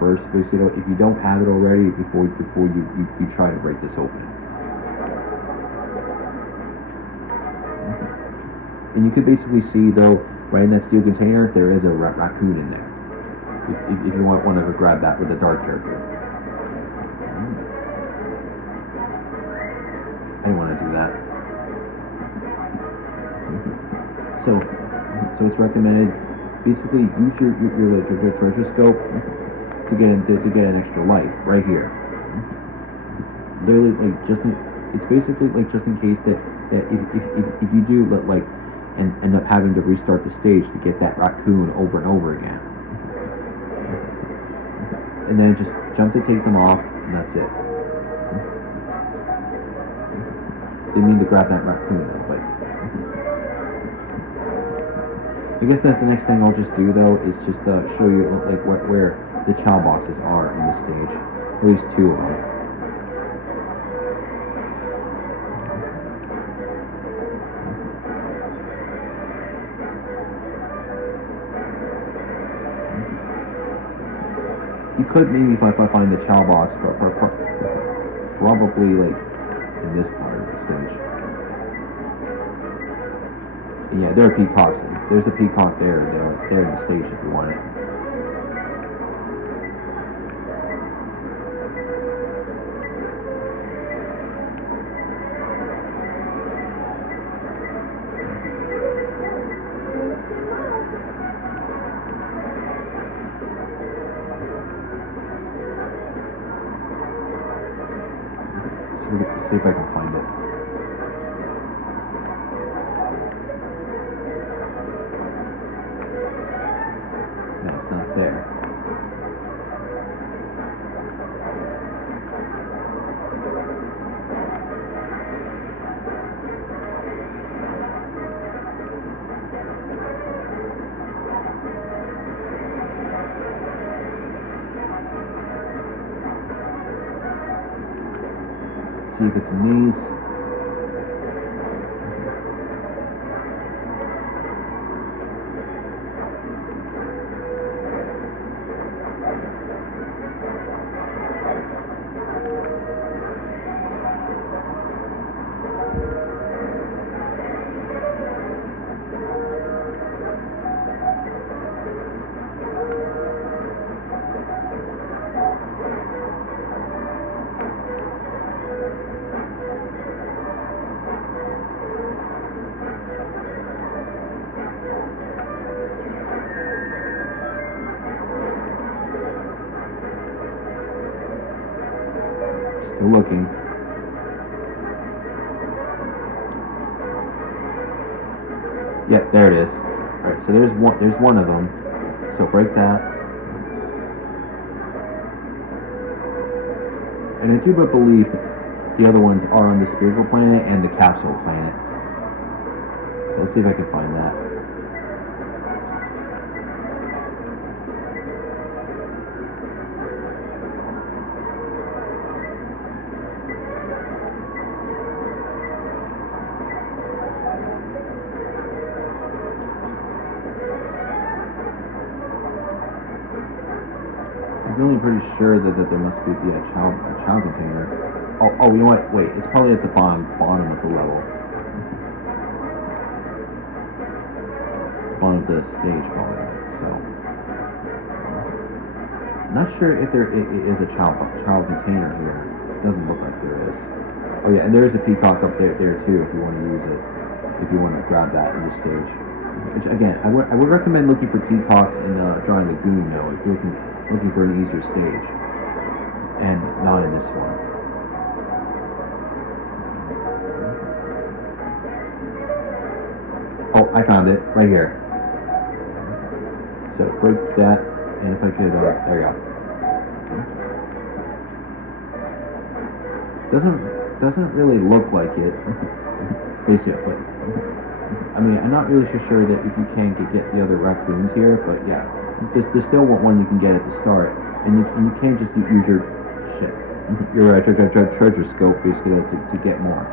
first. Basically, if you don't have it already, before you try to break this open. And you could basically see, though, right in that steel container, there is a raccoon in there. If you want to grab that with the dark character. I didn't want to do that. So it's recommended. Basically, use your treasure scope to get an extra life right here. Literally, it's basically just in case that if you do and end up having to restart the stage to get that raccoon over and over again. And then just jump to take them off, and that's it. Didn't mean to grab that raccoon though, but I guess that's the next thing I'll just do though, is just show you where the Chao boxes are in the stage. At least 2 of them. You could maybe if I find the Chao box, but probably in this part of the stage. And yeah, there are peacocks. There's a peacock there in the stage if you want it. See if I can find it. No, it's not there. See if it's in these. Still looking. Yep, there it is. Alright, so there's one of them. So break that. And I do believe the other ones are on the spherical planet and the capsule planet. So let's see if I can find that. I'm really pretty sure that there must be a Chao container. Oh, you know what? Wait, it's probably at the bottom of the level. Bottom of the stage, probably. So, not sure if there is a Chao container here. It doesn't look like there is. Oh yeah, and there is a peacock up there too if you want to use it. If you want to grab that in the stage. Which again, I would recommend looking for peacocks in Drawing Lagoon though, if you're looking for an easier stage, and not in this one. Oh, I found it right here. So break that, and if I could, there you go. Doesn't really look like it. Basically, I mean, I'm not really sure that if you can get the other raccoons here, but yeah, there's still one you can get at the start, and you can't just use your shit, your treasure scope basically to get more.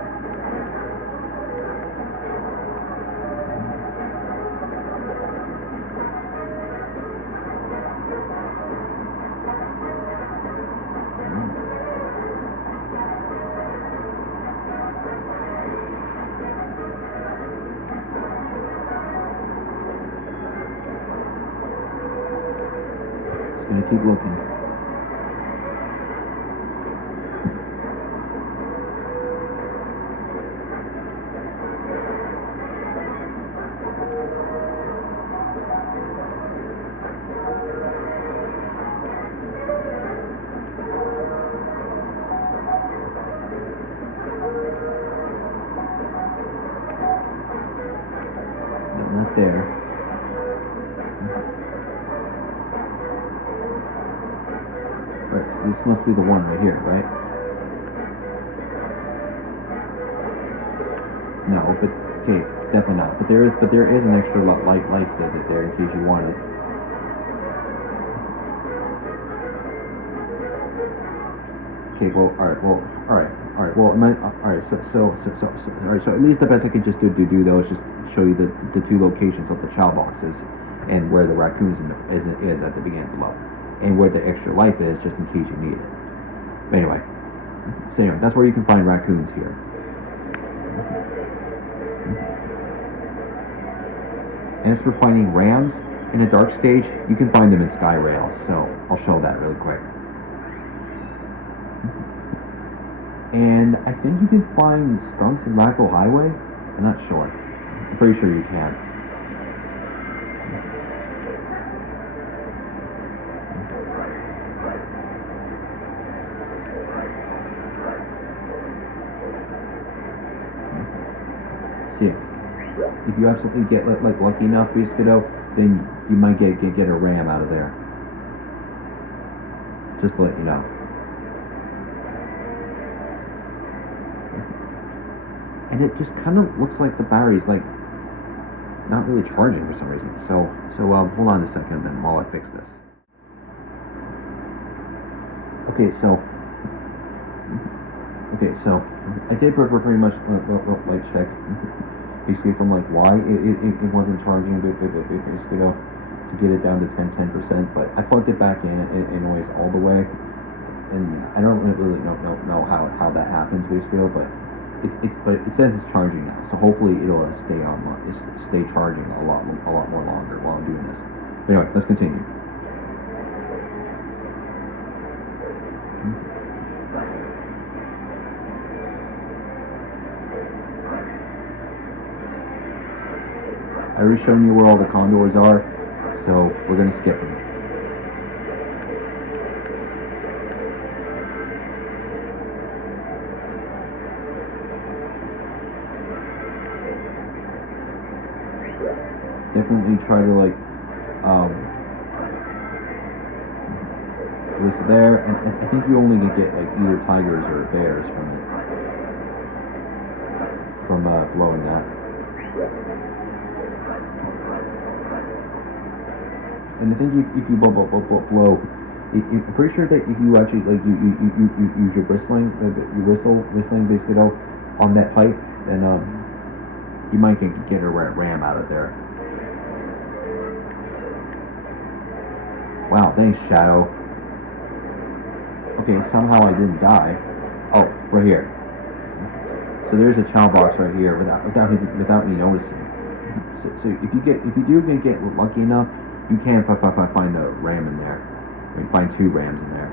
Gonna keep looking. No, not there. Right, so this must be the one right here, right? No, but okay, definitely not. But there is an extra life there in case you want it. Okay, well, all right, well, well, all right. All right. So at least the best I could just do though is just show you the two locations of the Chao boxes, and where the raccoons is at the beginning of the level, and where the extra life is, just in case you need it. But anyway, so anyway, that's where you can find raccoons here. And as for finding rams in a dark stage, you can find them in Sky Rail. So I'll show that really quick. And I think you can find skunks in Racco Highway. I'm not sure. I'm pretty sure you can. See, if you absolutely get like lucky enough, Biscuito, then you might get a ram out of there. Just to let you know. And it just kind of looks like the battery's like not really charging for some reason. So hold on a second then while I fix this. Okay, so I did pretty much like check basically from like why it wasn't charging basically to get it down to 10%, but I plugged it back in anyways all the way, and I don't really know how that happens basically, but it says it's charging now, so hopefully it'll stay charging a lot more longer while I'm doing this. But anyway, let's continue. I already shown you where all the condors are, so we're gonna skip them. Definitely try to like was there, and I think you only can get like either tigers or bears from it, from blowing that. And I think if you blow, I'm pretty sure that if you actually like you use your whistling basically on that pipe, then you might get a ram out of there. Wow, thanks, Shadow. Okay, somehow I didn't die. Oh, right here. So there's a Chao box right here without me noticing. So if you do get lucky enough, you can find a ram in there. I mean, find two rams in there.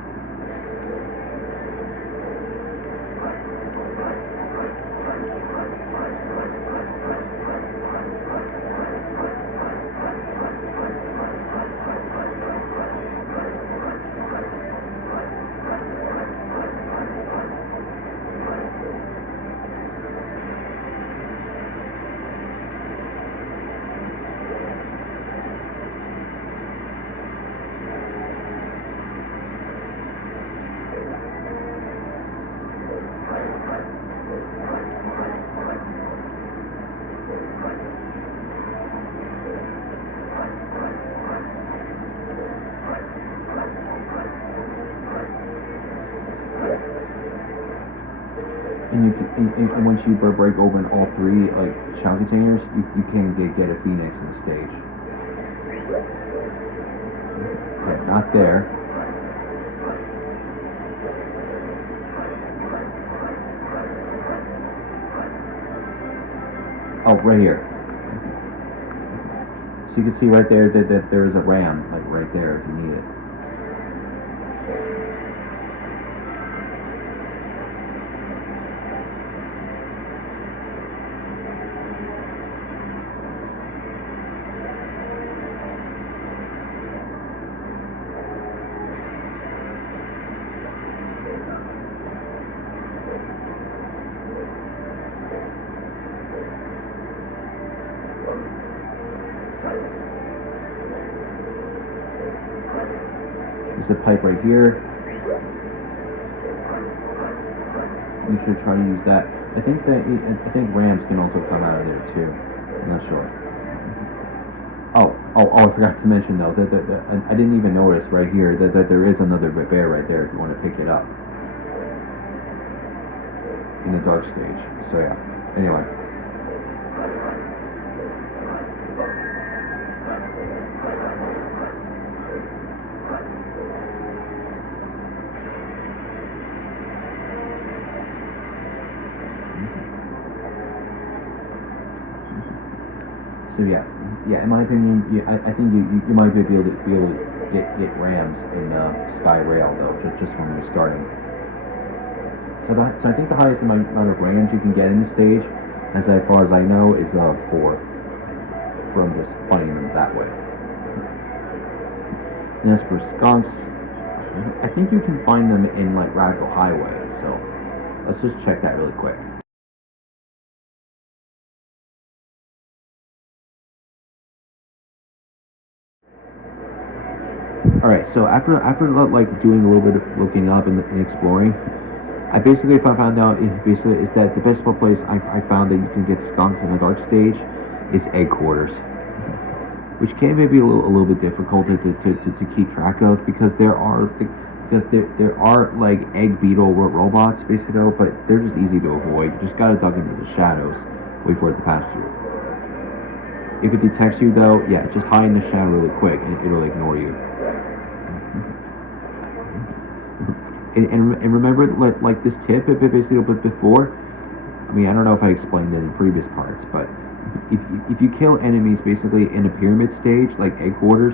And once you break open all three like Chao containers, you can get a Phoenix in the stage. Okay, not there. Oh, right here. So you can see right there that there's a ram, like right there if you need it. There's a pipe right here. You should try to use that. I think rams can also come out of there too. I'm not sure. Oh! I forgot to mention though that I didn't even notice right here that there is another bear right there if you want to pick it up in the dark stage. So yeah. Anyway. So yeah. In my opinion, I think you might be able to get rams in Sky Rail though, just when you're starting. So I think the highest amount of rams you can get in the stage, as far as I know, is 4 from just finding them that way. And as for skunks, I think you can find them in like Radical Highway. So let's just check that really quick. Alright, so after like doing a little bit of looking up and exploring, I basically found out is that the best place I found that you can get skunks in a dark stage is egg quarters, which can maybe a little bit difficult to keep track of because there are like egg beetle robots basically, but they're just easy to avoid. You just gotta duck into the shadows, wait for it to pass through. If it detects you though, yeah, just hide in the shadow really quick and it'll ignore you. And remember, like this tip, basically, but before, I mean, I don't know if I explained it in previous parts, but if you kill enemies basically in a pyramid stage, like egg quarters,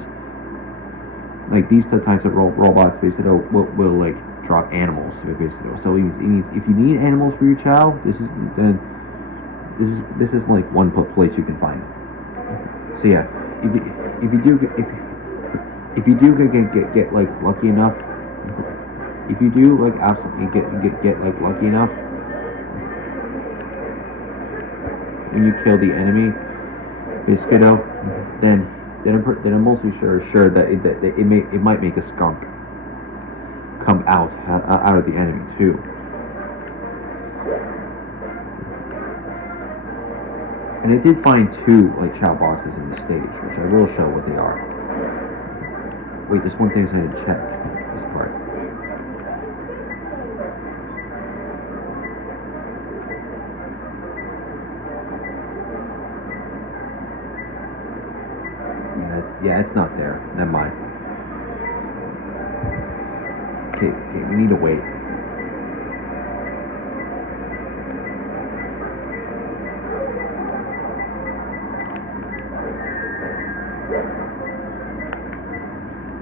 like these types of robots basically will like drop animals basically. So it means if you need animals for your Chao, this is like one place you can find them. So yeah, if you do get like lucky enough. If you do like absolutely get like lucky enough when you kill the enemy, Biscuito, then I'm mostly sure that it might make a skunk come out of the enemy too. And I did find 2 like Chao boxes in the stage, which I will show what they are. Wait, there's one thing I didn't check. This part. Yeah, it's not there. Never mind. Okay, we need to wait.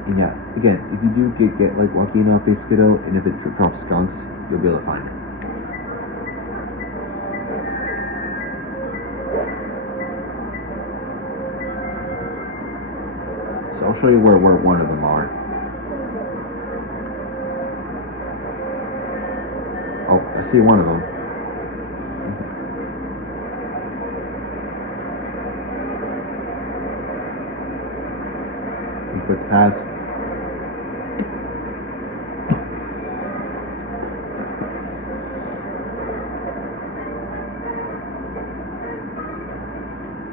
And yeah, again, if you do get like lucky enough, basically, and if it drops skunks, you'll be able to find it. So I'll show you where one of them are. Oh, I see one of them. You put the pass.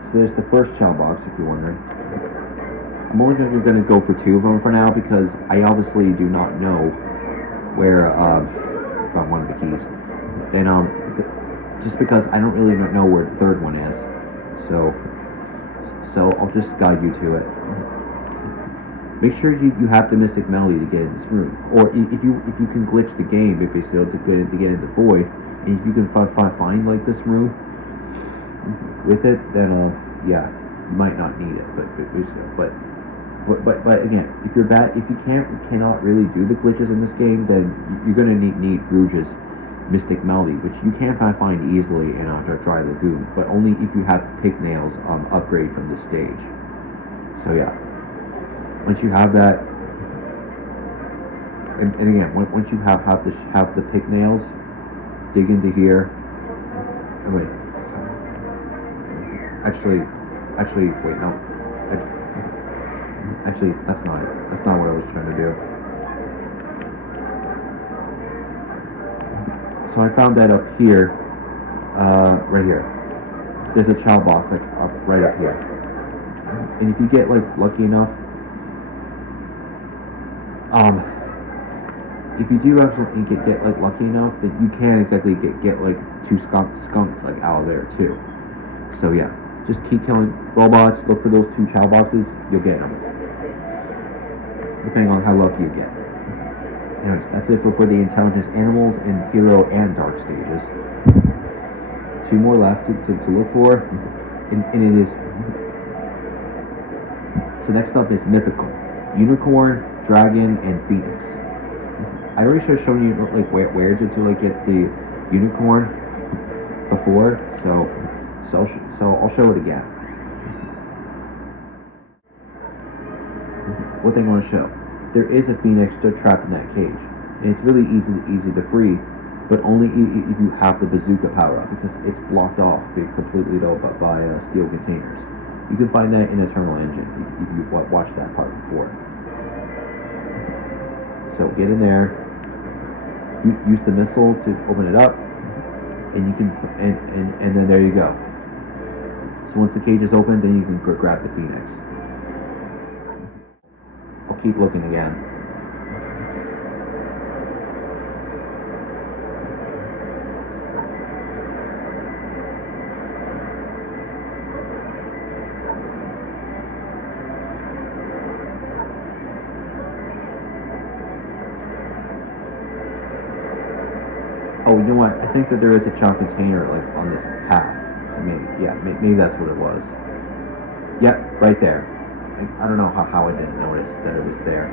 So there's the first Chao box, if you're wondering. I'm only going to go for 2 of them for now because I obviously do not know where found one of the keys. And just because I don't really know where the third one is, so I'll just guide you to it. Make sure you have the Mystic Melody to get in this room, or if you can glitch the game, if you still to get in the void, and if you can find like this room with it, then yeah, you might not need it, but again, if you're bad, if you cannot really do the glitches in this game, then you're gonna need Rouge's Mystic Melody, which you can find easily in Dry Lagoon, but only if you have the Pignails upgrade from the stage. So yeah, once you have that, and again, once you have the Pignails, dig into here. Oh wait, actually, wait, no. Actually, that's not it. That's not what I was trying to do. So I found that up here, right here. There's a Chao box like right up here. And if you get like lucky enough, if you do actually get like lucky enough, that you can exactly get like 2 skunks like out of there too. So yeah, just keep killing robots. Look for those 2 Chao boxes. You'll get them, depending on how lucky you get. Anyways, that's it for the intelligence animals in hero and dark stages. 2 more left to look for, and it is. So next up is mythical, unicorn, dragon, and phoenix. I already shown you like where to like get the unicorn before, so I'll show it again. One thing I want to show. There is a phoenix still trapped in that cage, and it's really easy to free, but only if you have the bazooka power up, because it's blocked off completely though by steel containers. You can find that in Eternal Engine if you watched that part before. So get in there, use the missile to open it up, and you can and then there you go. So once the cage is open, then you can grab the phoenix. I'll keep looking again. Oh, you know what? I think that there is a Chao container like on this path. So maybe that's what it was. Yep, right there. I don't know how I didn't notice that it was there.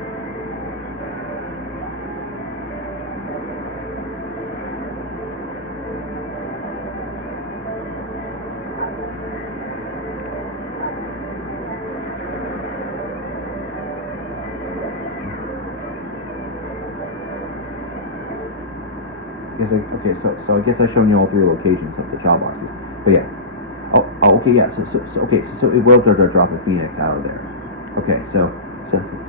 Okay, so I guess I've shown you all 3 locations of the Chao boxes. But yeah. Oh, okay, yeah. So it will drop a phoenix out of there. Okay, so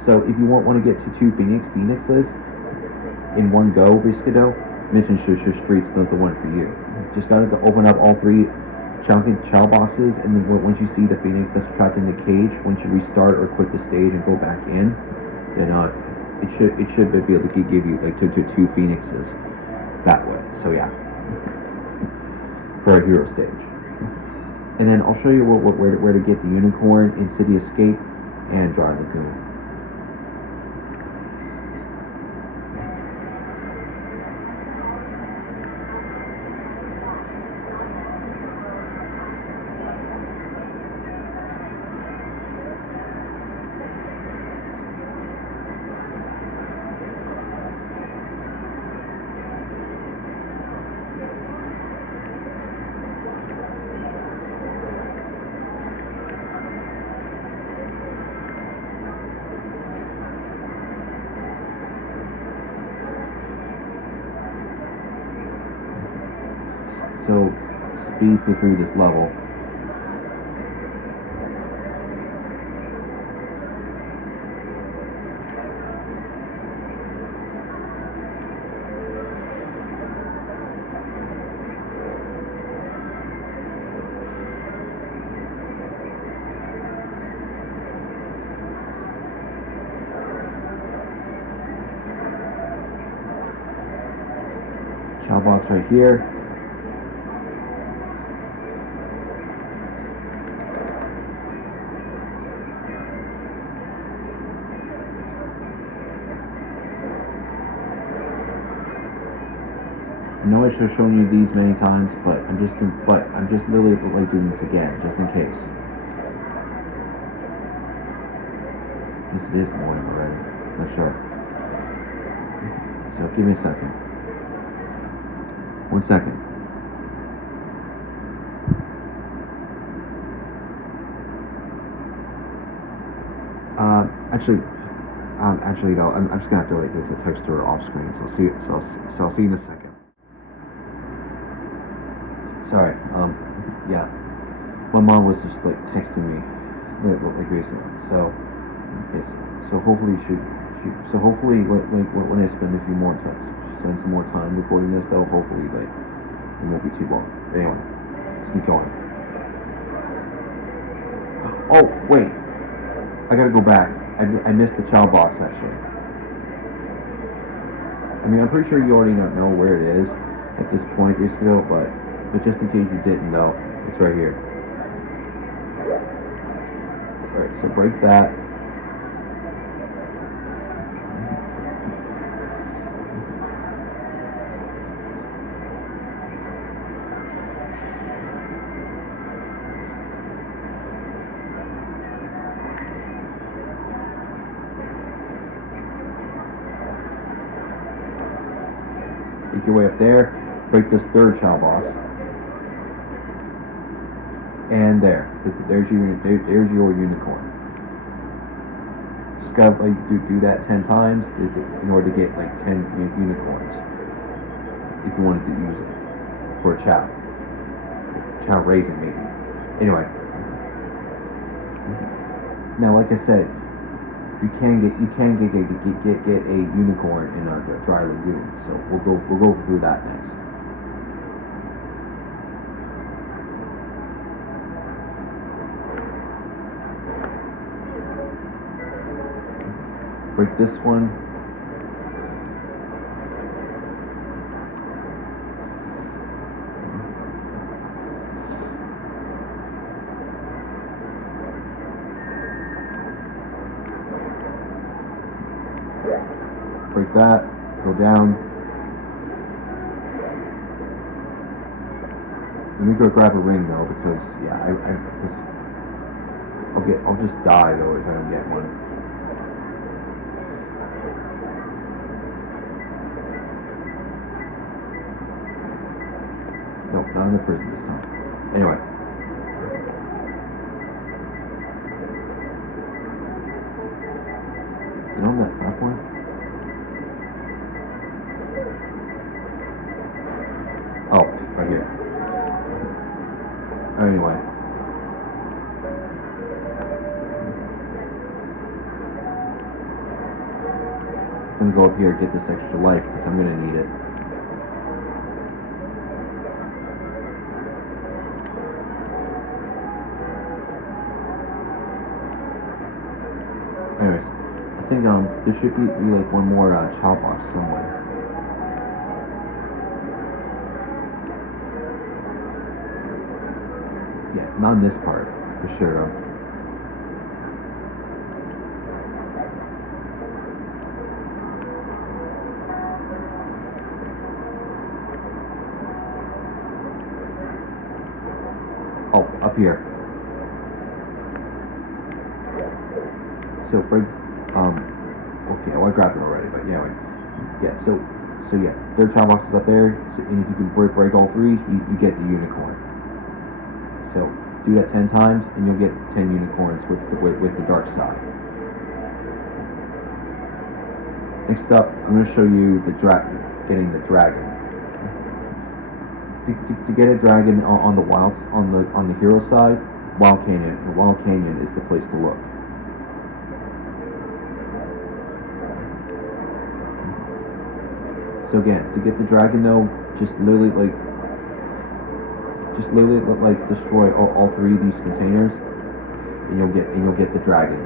if you want to get to 2 phoenixes in one go, basically though, Mission Street's the one for you. Just gotta open up all 3 Chao boxes, and then once you see the phoenix that's trapped in the cage, once you restart or quit the stage and go back in, then it should be able to give you like 2 phoenixes that way. So yeah, for a hero stage. And then I'll show you where to get the unicorn in City Escape and Dry Lagoon. So speed through this level. Chao box right here. know I should have shown you these many times, but I'm just literally like doing this again, just in case. This is morning already. Not sure. So give me a second. 1 second. Actually, no. I'm just gonna have to like text her off screen. So I'll see you in a second. Sorry. Yeah. My mom was just like texting me like recently. So hopefully when I spend a few more spend some more time recording this, though, hopefully like it won't be too long. But anyway, let's keep going. Oh wait, I gotta go back. I missed the Chao box actually. I mean, I'm pretty sure you already know where it is at this point, still, but just in case you didn't know, it's right here. Alright, so break that. Make your way up there, break this third Chao box, and there's your unicorn. Just gotta like do that 10 times in order to get like 10 unicorns. If you wanted to use it for a Chao raisin maybe. Anyway, now like I said, you can get a unicorn in a dry lagoon. So we'll go through that next. Break this one. Break that, go down. Let me go grab a ring though, because yeah, I'll just die though if I don't get one. Nope, not in the prison this time. Anyway. Is it on that platform? Oh, right here. Anyway. I'm gonna go up here and get this extra life because I'm gonna need it. Anyways, I think there should be like one more Chao box somewhere. Yeah, not in this part, for sure though. Oh, up here. So break, okay, well I grabbed it already, but yeah, so yeah, third Chao box is up there, so, and if you can break all three, you get the unicorn. So do that 10 times, and you'll get 10 unicorns with the dark side. Next up, I'm going to show you getting the dragon. To get a dragon on the hero side, Wild Canyon is the place to look. So again, to get the dragon though, just literally destroy all three of these containers, and you'll get the dragon.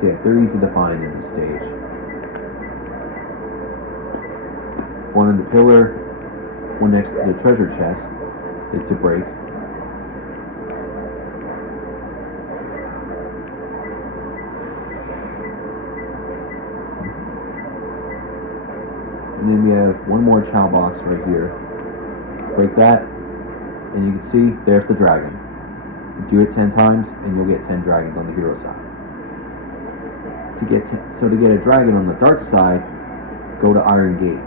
So yeah, they're easy to find in this stage. One in the pillar, one next to the treasure chest to break. And then we have one more Chao box right here. Break that, and you can see there's the dragon. Do it 10 times, and you'll get 10 dragons on the hero side. To get a dragon on the dark side, go to Iron Gate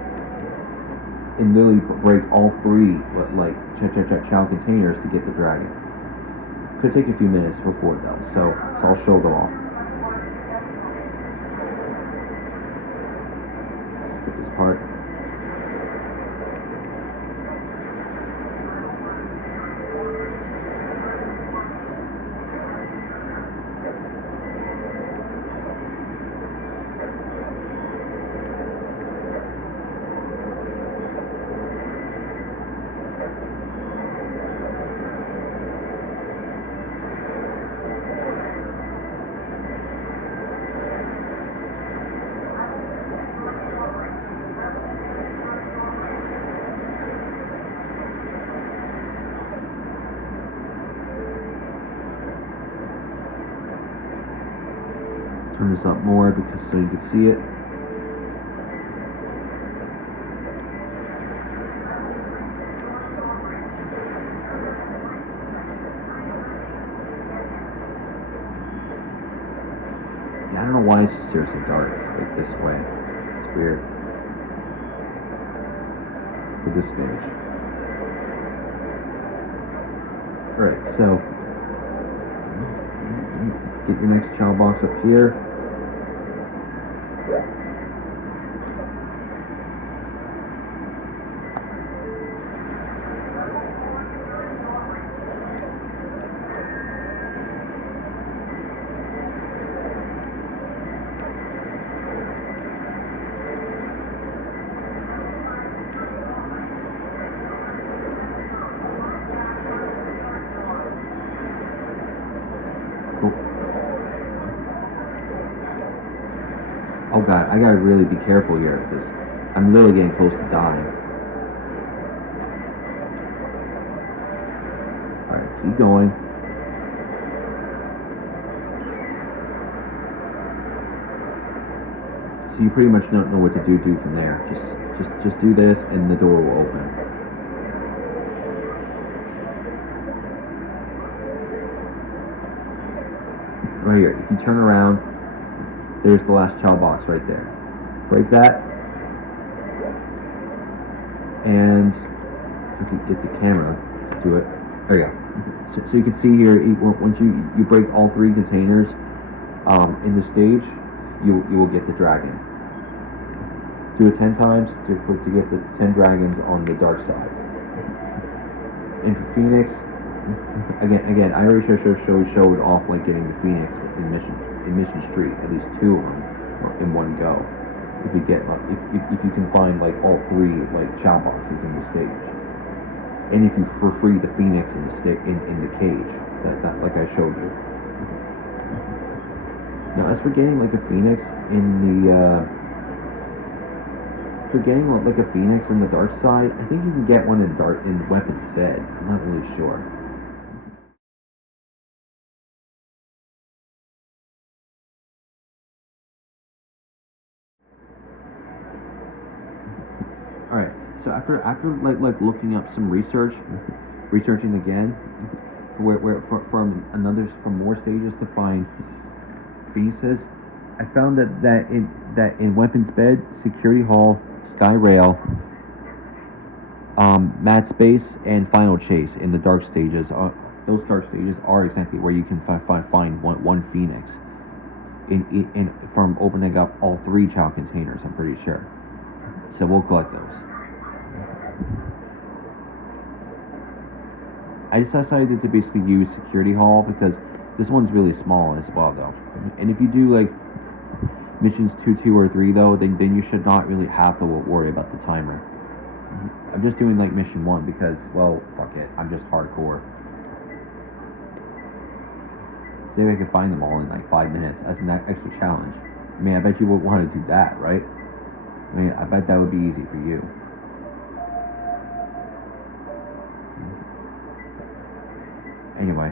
and literally break all 3 like Chao containers to get the dragon. Could take a few minutes before though, so I'll show them all. Skip this part. Turn this up more because so you can see it. Yeah, I don't know why it's just seriously dark like this way. It's weird. For this stage. Alright, so get your next Chao box up here. Oh god, I gotta really be careful here because I'm literally getting close to dying. Alright, keep going. So you pretty much don't know what to do from there. Just do this and the door will open. Right here, if you turn around, there's the last Chao box right there. Break that. And if you can get the camera to do it. There you go. So you can see here, once you break all 3 containers in the stage, you will get the dragon. Do it 10 times to get the 10 dragons on the dark side. And for Phoenix, again, I already showed off like getting the Phoenix in Mission Street, at least 2 of them in one go. If you get if you can find like all 3 like Chao boxes in the stage, and if you free the Phoenix in the cage, that like I showed you. Now as for getting like a Phoenix in the dark side, I think you can get one in Weapons Bed. I'm not really sure. Alright, so after like looking up some researching again, from more stages to find pieces, I found that in Weapons Bed, Security Hall, Sky Rail, Mad Space, and Final Chase in the dark stages, those dark stages are exactly where you can find one Phoenix. From opening up all 3 Chao containers, I'm pretty sure. So we'll collect those. I just decided to basically use Security Hall because this one's really small as well, though. And if you do like missions 2, 2, or 3, though, then you should not really have to worry about the timer. I'm just doing like mission 1 because, well, fuck it, I'm just hardcore. See if I can find them all in like 5 minutes as an extra challenge. I mean, I bet you would want to do that, right? I mean, I bet that would be easy for you. Anyway.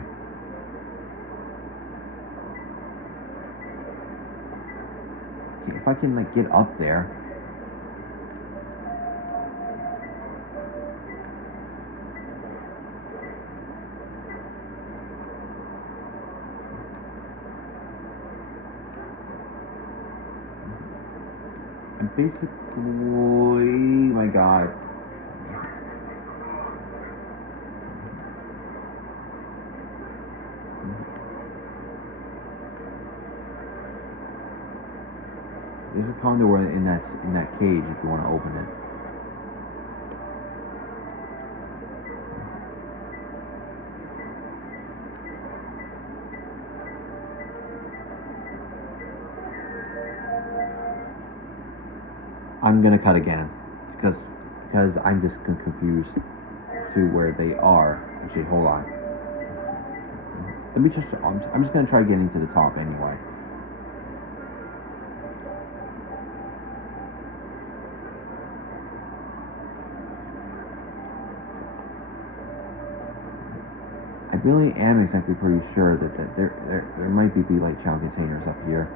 If I can like get up there. And basically, my God. There's a condor in that cage if you want to open it. I'm gonna cut again because I'm just confused to where they are. Actually, hold on. Let me just. I'm just gonna try getting to the top anyway. I really am exactly pretty sure that there might be like Chao containers up here.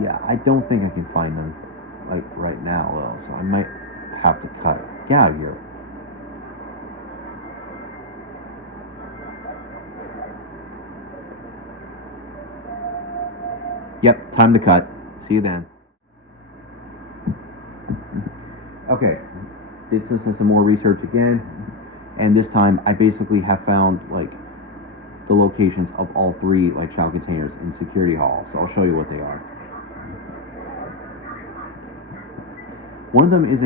Yeah, I don't think I can find them like right now though, so I might have to cut. Get out of here. Yep, time to cut. See you then. Okay, did some more research again, and this time I basically have found like the locations of all three like Chao containers in security hall. So I'll show you what they are. One of them is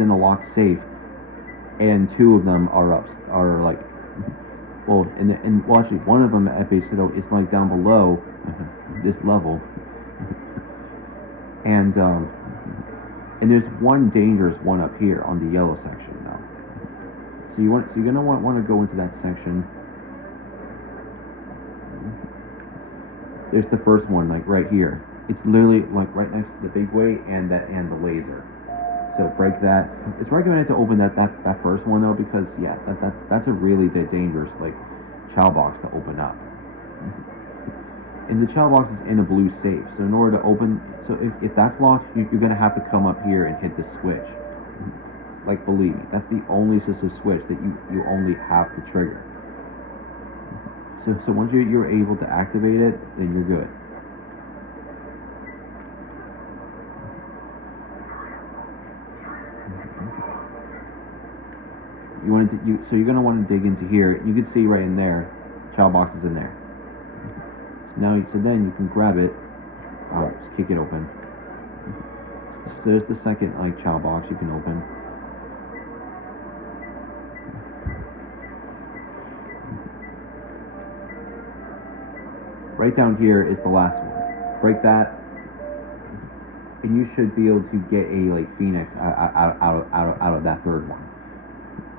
in a locked safe, and two of them are like well, well actually one of them at base is like down below this level, and there's one dangerous one up here on the yellow section now. So you're gonna want to go into that section. There's the first one like right here. It's literally like right next to the big way and the laser. So break that. It's recommended to open that first one though because yeah that's a really dangerous like Chao box to open up. And the Chao box is in a blue safe. So in order to open, so if that's locked, you're gonna have to come up here and hit the switch. Like believe me, that's the only switch that you only have to trigger. So once you're able to activate it, then you're good. So you're gonna want to dig into here. You can see right in there, Chao box is in there. So then you can grab it. Just kick it open. So there's the second like Chao box you can open. Right down here is the last one. Break that, and you should be able to get a like Phoenix out of that third one.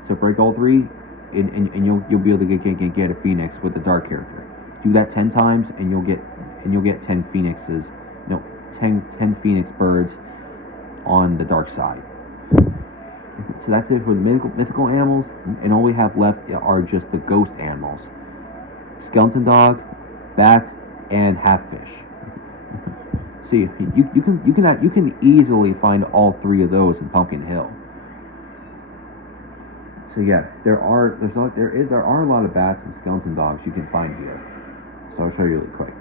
So break all three, and you'll be able to get a Phoenix with the dark character. Do that 10 times, and you'll get 10 Phoenixes. No, 10 Phoenix birds on the dark side. So that's it for the mythical animals, and all we have left are just the ghost animals: skeleton dog, bat, and half-fish. See, you can easily find all three of those in Pumpkin Hill. So yeah, there are a lot of bats and skeleton dogs you can find here. So I'll show you really quick.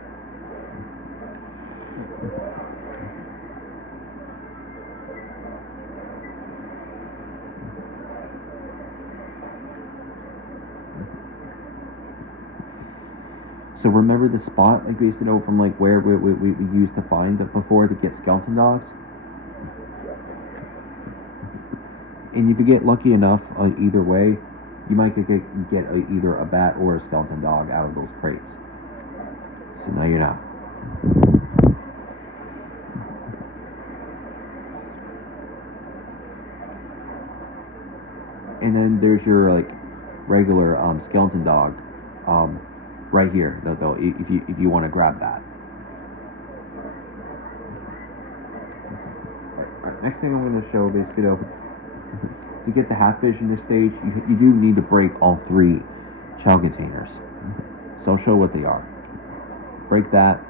So remember the spot like we used to know from like where we used to find it before to get skeleton dogs? And if you get lucky enough either way, you might get either a bat or a skeleton dog out of those crates. So now you know. And then there's your like regular skeleton dog right here though if you want to grab that. Alright, next thing I'm going to show basically to get the half fish in this stage, you do need to break all 3 Chao containers. So I'll show what they are. Break that.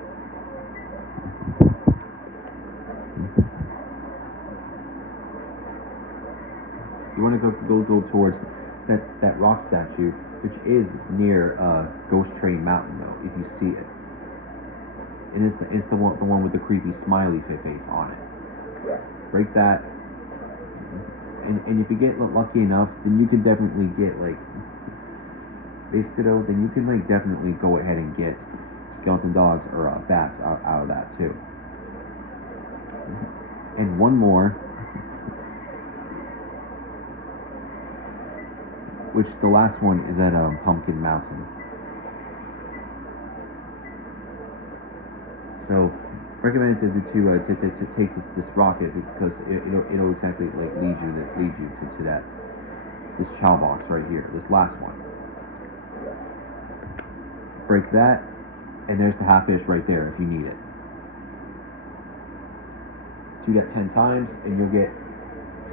You want to go towards that rock statue, which is near Ghost Train Mountain, though, if you see it. And it's the one with the creepy smiley face on it. Break that. And if you get lucky enough, then you can definitely get, like, basically, though, then you can, like, definitely go ahead and get skeleton dogs or bats out of that, too. And one more, which the last one is at Pumpkin Mountain. So, recommended to take this rocket because it'll exactly like lead you to this Chao box right here, this last one. Break that, and there's the half fish right there if you need it. Do that 10 times, and you'll get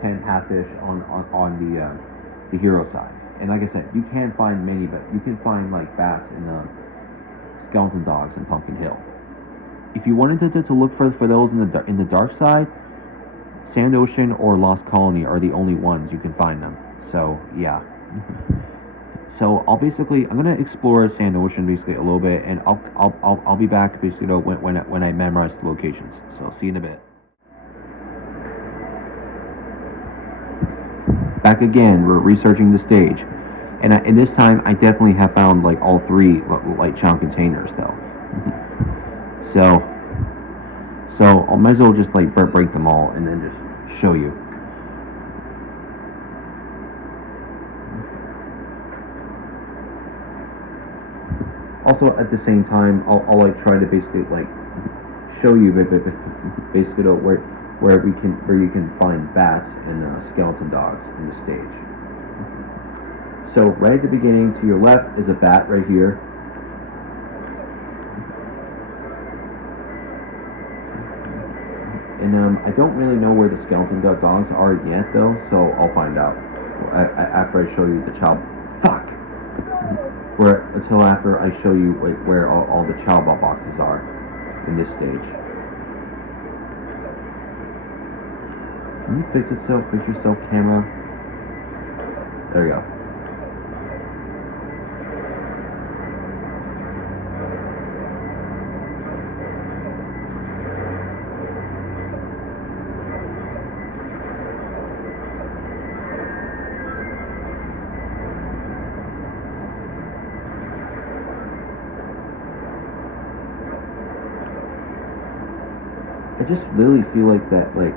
10 half fish on the hero side. And like I said, you can find many, but you can find like bats and skeleton dogs in Pumpkin Hill. If you wanted to look for those in the dark side, Sand Ocean or Lost Colony are the only ones you can find them. So yeah. So I'm gonna explore Sand Ocean basically a little bit, and I'll be back basically when I memorize the locations. So see you in a bit. Back again, we're researching the stage, and this time I definitely have found like all 3 like Chao containers though. So I might as well just like break them all and then just show you. Also, at the same time, I'll like try to basically like show you basically where you can find bats and skeleton dogs in the stage. So right at the beginning, to your left is a bat right here. And I don't really know where the skeleton dogs are yet, though, so I'll find out after I show you the Chao. Fuck. Until after I show you where all the Chao boxes are in this stage. Can you fix yourself, camera? There you go. I just really feel like that, like,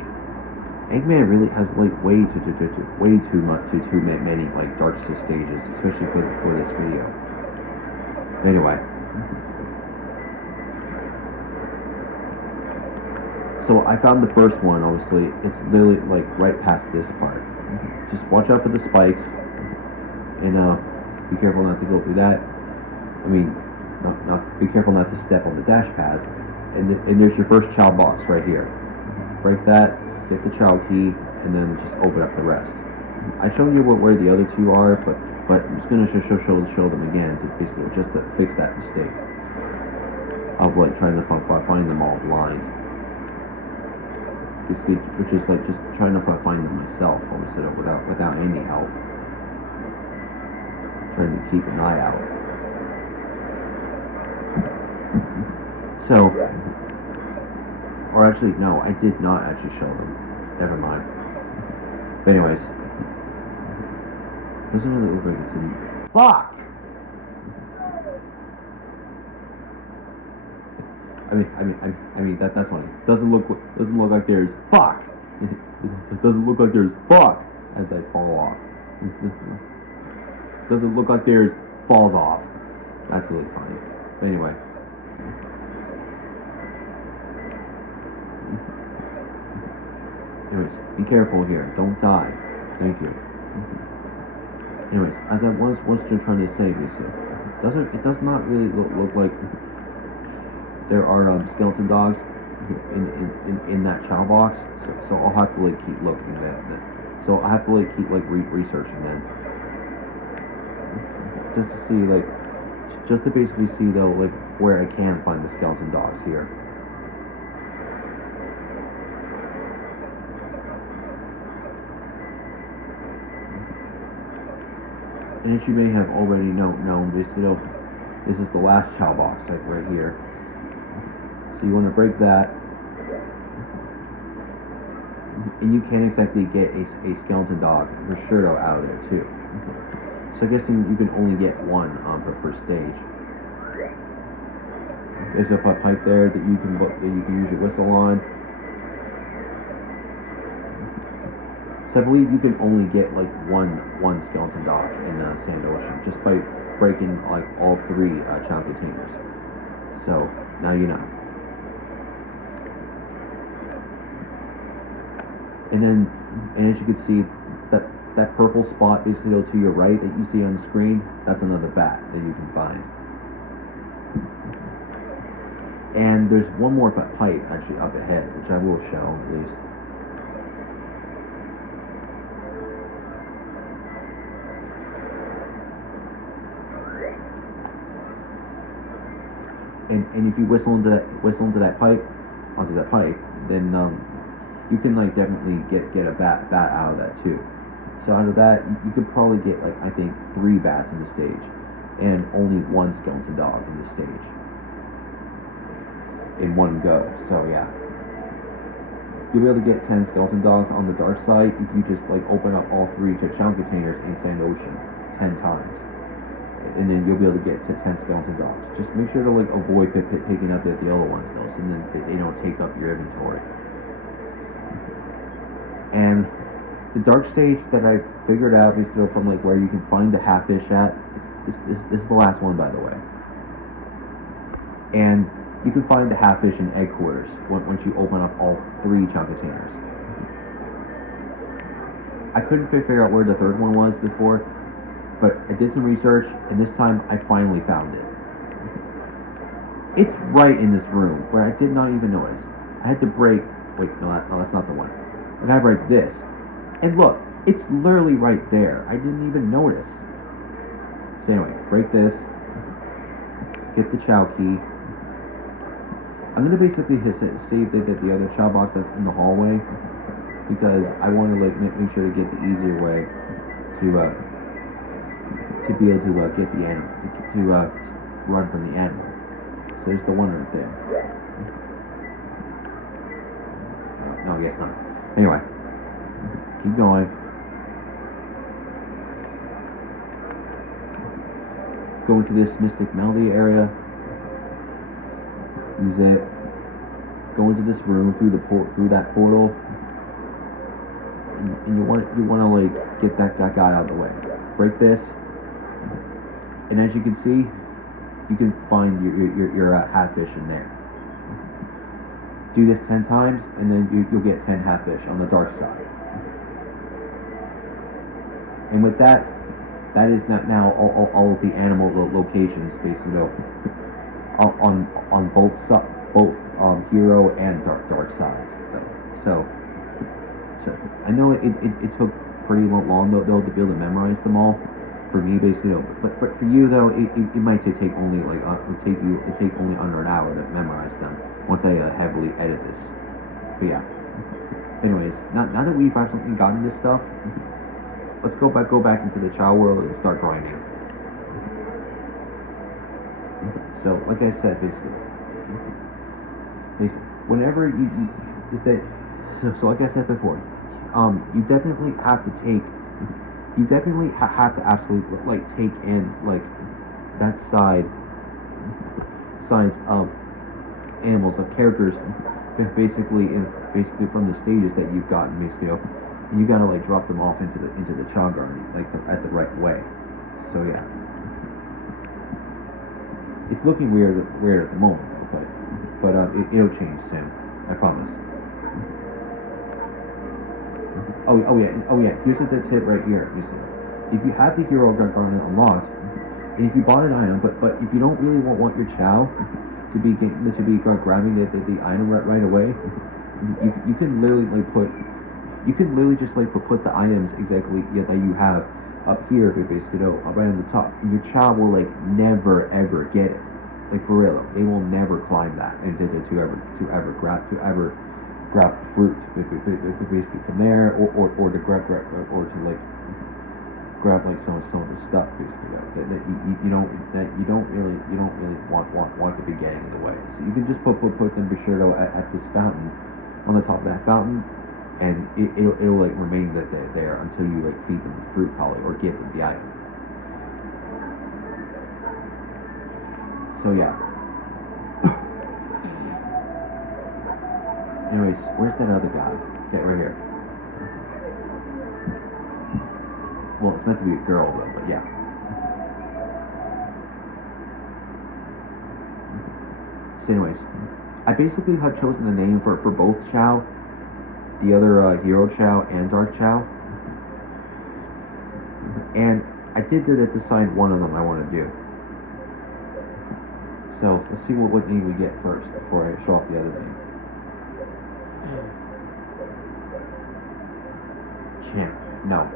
Eggman really has like way too many like dark stages, especially for this video. Anyway, so I found the first one. Obviously, it's literally like right past this part. Just watch out for the spikes, and be careful not to go through that. I mean, not be careful not to step on the dash pads. And there's your first Chao box right here. Break that, get the Chao key, and then just open up the rest. I showed you where the other 2 are, but I'm just gonna show them again to basically just to fix that mistake of like trying to find them all blind. Which is like just trying to find them myself instead of without any help. Trying to keep an eye out. So, or actually, no, I did not actually show them. Never mind. But anyways, doesn't really look like it's in. Fuck! I mean that's funny. Doesn't look like there's fuck. It doesn't look like there's fuck as I fall off. Doesn't look like there's falls off. That's really funny. But anyway. Anyways, be careful here. Don't die. Thank you. Anyways, as I was just trying to say this, it does not really look like there are skeleton dogs in that Chao box. So I'll have to like keep looking at that. So I have to like keep like researching then, just to see like, just to basically see though like where I can find the skeleton dogs here. And as you may have already known, basically, this is the last Chao box, like right here. So you want to break that, and you can't exactly get a skeleton dog for sure though out of there too. So I guess you can only get one per stage. There's a pipe there that you can use your whistle on. So I believe you can only get like one skeleton dog in Sand Ocean just by breaking like all 3 Chao containers. So now you know. And then, and as you can see, that purple spot basically to your right that you see on the screen, that's another bat that you can find. And there's one more pipe actually up ahead, which I will show at least. And if you whistle into that pipe, then you can like definitely get a bat out of that too. So out of that, you could probably get like I think 3 bats in the stage, and only 1 skeleton dog in the stage in one go. So yeah, you'll be able to get 10 skeleton dogs on the dark side if you just like open up all 3 Chao containers in Sand Ocean 10 times. And then you'll be able to get to 10 skeleton dogs. Just make sure to like avoid picking up the other ones though, so then they don't take up your inventory. And the dark stage that I figured out is still from like where you can find the half-fish at. This is the last one, by the way. And you can find the half-fish in egg quarters once you open up all 3 Chao containers. I couldn't figure out where the 3rd one was before, but I did some research, and this time I finally found it. It's right in this room, but I did not even notice. I had to break, wait, no, that's not the one. I gotta break this. And look, it's literally right there. I didn't even notice. So anyway, break this, get the Chao key. I'm gonna basically save the other Chao box that's in the hallway, because I want to like make sure to get the easier way to be able to get the animal, to run from the animal. So there's the one right there. No, I guess not. Anyway, keep going. Go into this Mystic Melody area. Use it. Go into this room through that portal, and you want to like get that guy out of the way. Break this. And as you can see, you can find your half-fish in there. Do this 10 times, and then you'll get 10 half-fish on the dark side. And with that, that is not now all of the animal locations, basically, on both hero and dark sides. So I know it took pretty long though to be able to memorize them all. For me, basically, but for you though, it might take only like take only under an hour to memorize them once I heavily edit this. But yeah. Anyways, now that we've actually gotten this stuff, let's go back into the Chao world and start grinding. So, like I said, basically, whenever you is that so like I said before, you definitely have to take. You definitely have to absolutely like take in like that sides of animals, of characters, basically from the stages that you've gotten, basically, and you gotta like drop them off into the Chao garden like at the right way. So yeah, it's looking weird at the moment, but it'll change soon, I promise. Oh yeah. Here's the tip right here. You see, if you have the hero garden unlocked, and if you bought an item, but if you don't really want your Chao to be grabbing the item right away, you can literally like you could literally just like put the items exactly that you have up here, basically, right on the top. And your child will like never ever get it. Like for real, they will never climb that and to ever grab fruit basically from there, or to grab or to like grab like some of the stuff basically that you don't really want to be getting in the way. So you can just put them for sure at this fountain, on the top of that fountain, and it'll like remain that they're there until you like feed them the fruit probably, or give them the item. So yeah. Anyways, where's that other guy? Okay, right here. Well, it's meant to be a girl though, but yeah. So anyways, I basically have chosen the name for both Chao, the other Hero Chao and Dark Chao. And I did decide one of them I want to do. So let's see what name we get first before I show off the other name. Champ. No.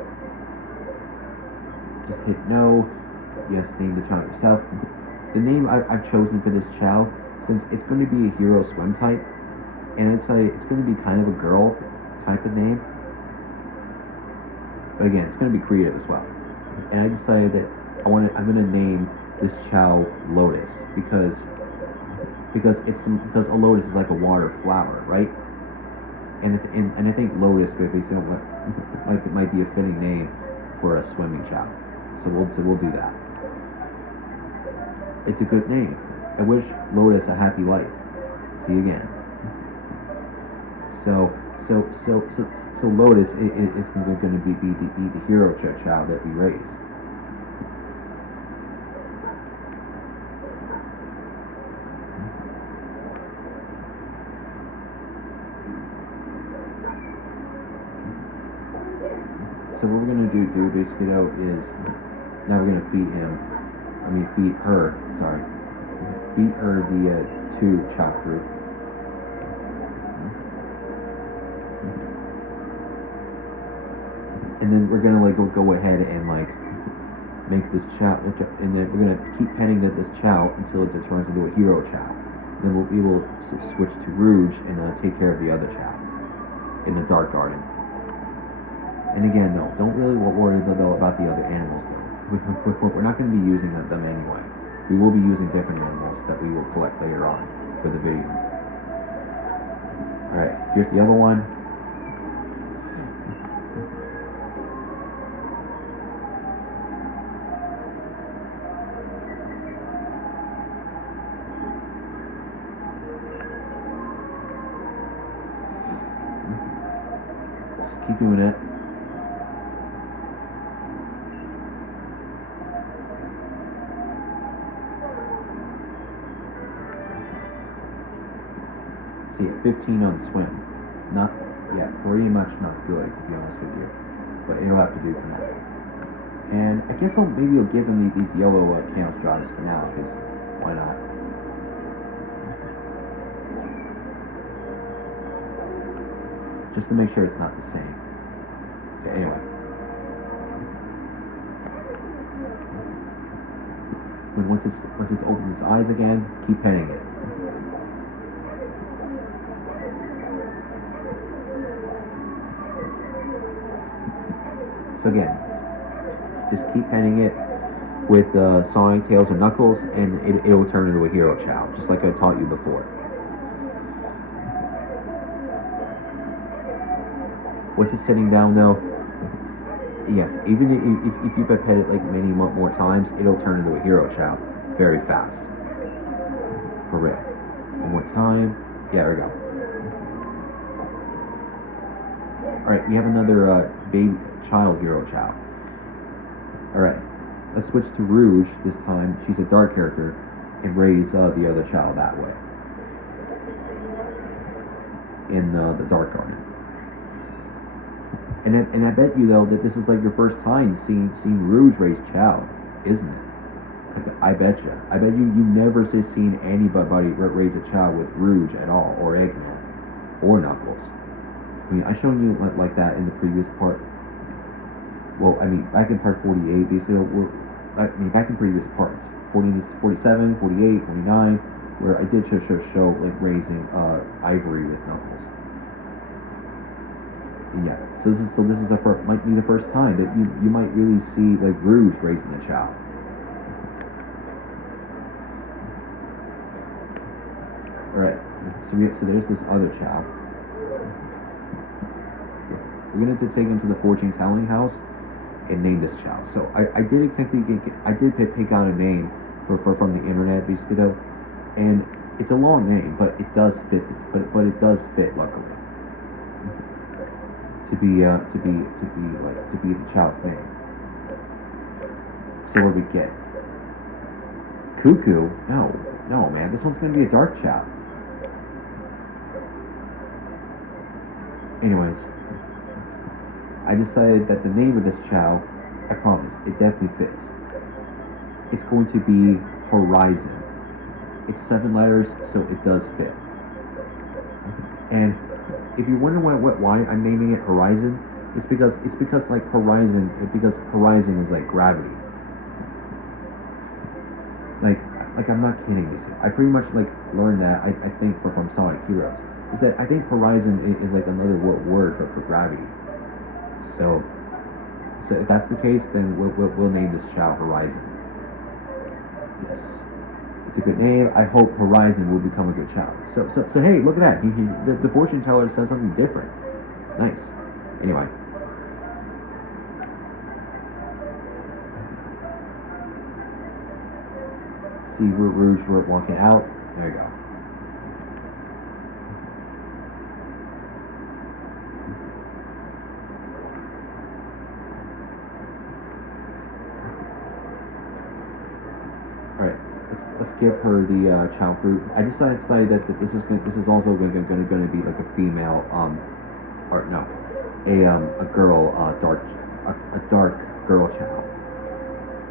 Just hit no. Yes, name the Chao yourself. The name I've chosen for this Chao, since it's going to be a hero swim type, and it's going to be kind of a girl type of name. But again, it's going to be creative as well. And I decided that I'm going to name this Chao Lotus because a lotus is like a water flower, right? And I think lotus basically might be a fitting name for a swimming Chao. So we'll do that. It's a good name. I wish Lotus a happy life. See you again. So Lotus is going to be the hero Chao that we raise. So what we're going to do basically though is, now we're going to feed her the 2 Chao fruit. And then we're going to like go ahead and like make this Chao, and then we're going to keep petting this Chao until it turns into a hero Chao. Then we will switch to Rouge and take care of the other Chao in the Dark Garden. And again, no, don't really worry though about the other animals though. We're not going to be using them anyway. We will be using different animals that we will collect later on for the video. Alright, here's the other one. Just keep doing it. See, 15 on swim. Pretty much not good, to be honest with you. But it'll have to do for now. And I guess maybe I'll give him these yellow chaos drives for now, because why not? Just to make sure it's not the same. Okay, anyway. Once it's opened its eyes again, keep petting it. So again, just keep petting it with Sonic, Tails, or Knuckles, and it will turn into a hero Chao, just like I taught you before. Once it's sitting down though, yeah, even if you pet it like many more times, it'll turn into a hero Chao very fast. For real. One more time. Yeah, there we go. Alright, we have another baby child hero Chao. Alright, let's switch to Rouge this time. She's a dark character, and raise the other Chao that way. In the Dark Garden. And I bet you though that this is like your first time seeing Rouge raise Chao, isn't it? I bet you. I bet you've never seen anybody raise a Chao with Rouge at all, or Eggman, or Knuckles. I mean, I showed you like that in the previous part. Well, I mean, back in part 48, basically, back in previous parts, 40, 47, 48, 49, where I did show like raising Ivory with Knuckles. And yeah, so this is might be the first time that you might really see like Rouge raising the Chao. Alright, so there's this other Chao. We're gonna take him to the fortune telling house and name this Chao. So I did exactly pick out a name from the internet basically though, and it's a long name, but it does fit. But it does fit luckily to be the Chao's name. So what do we get? Cuckoo? No, man. This one's gonna be a dark Chao. Anyways, I decided that the name of this Chao, I promise, it definitely fits. It's going to be Horizon. It's 7 letters, so it does fit. And if you wonder why I'm naming it Horizon, it's because like Horizon is like gravity. Like I'm not kidding you. I pretty much like learned that I think from Sonic Heroes. Is that I think Horizon is like another word for gravity. So if that's the case, then we'll name this Chao Horizon. Yes, it's a good name. I hope Horizon will become a good Chao. So hey, look at that. The fortune teller says something different. Nice. Anyway. See Rouge walking out. There you go. Let's give her the Chao fruit. I decided that this is also going to be like a female or no, a girl a dark girl Chao.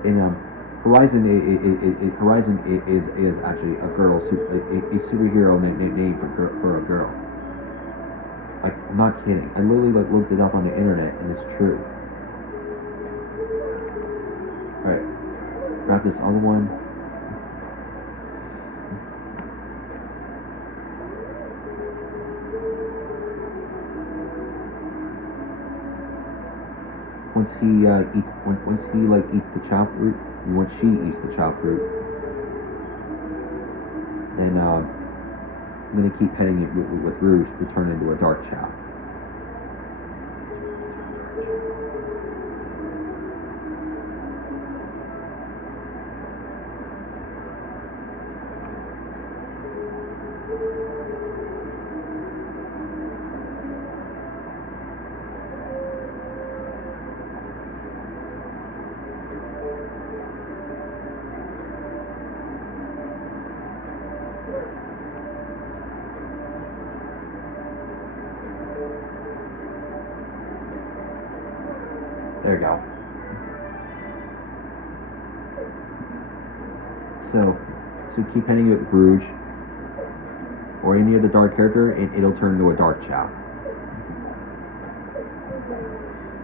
And Horizon is actually a girl a superhero name for a girl. Like I'm not kidding. I literally like looked it up on the internet and it's true. All right, grab this other one. Once he eats the Chao fruit, and once she eats the Chao fruit, then I'm gonna keep petting it with Rouge to turn into a dark Chao. There you go. So keep hitting it with Rouge or any other dark character, and it'll turn into a dark Chao.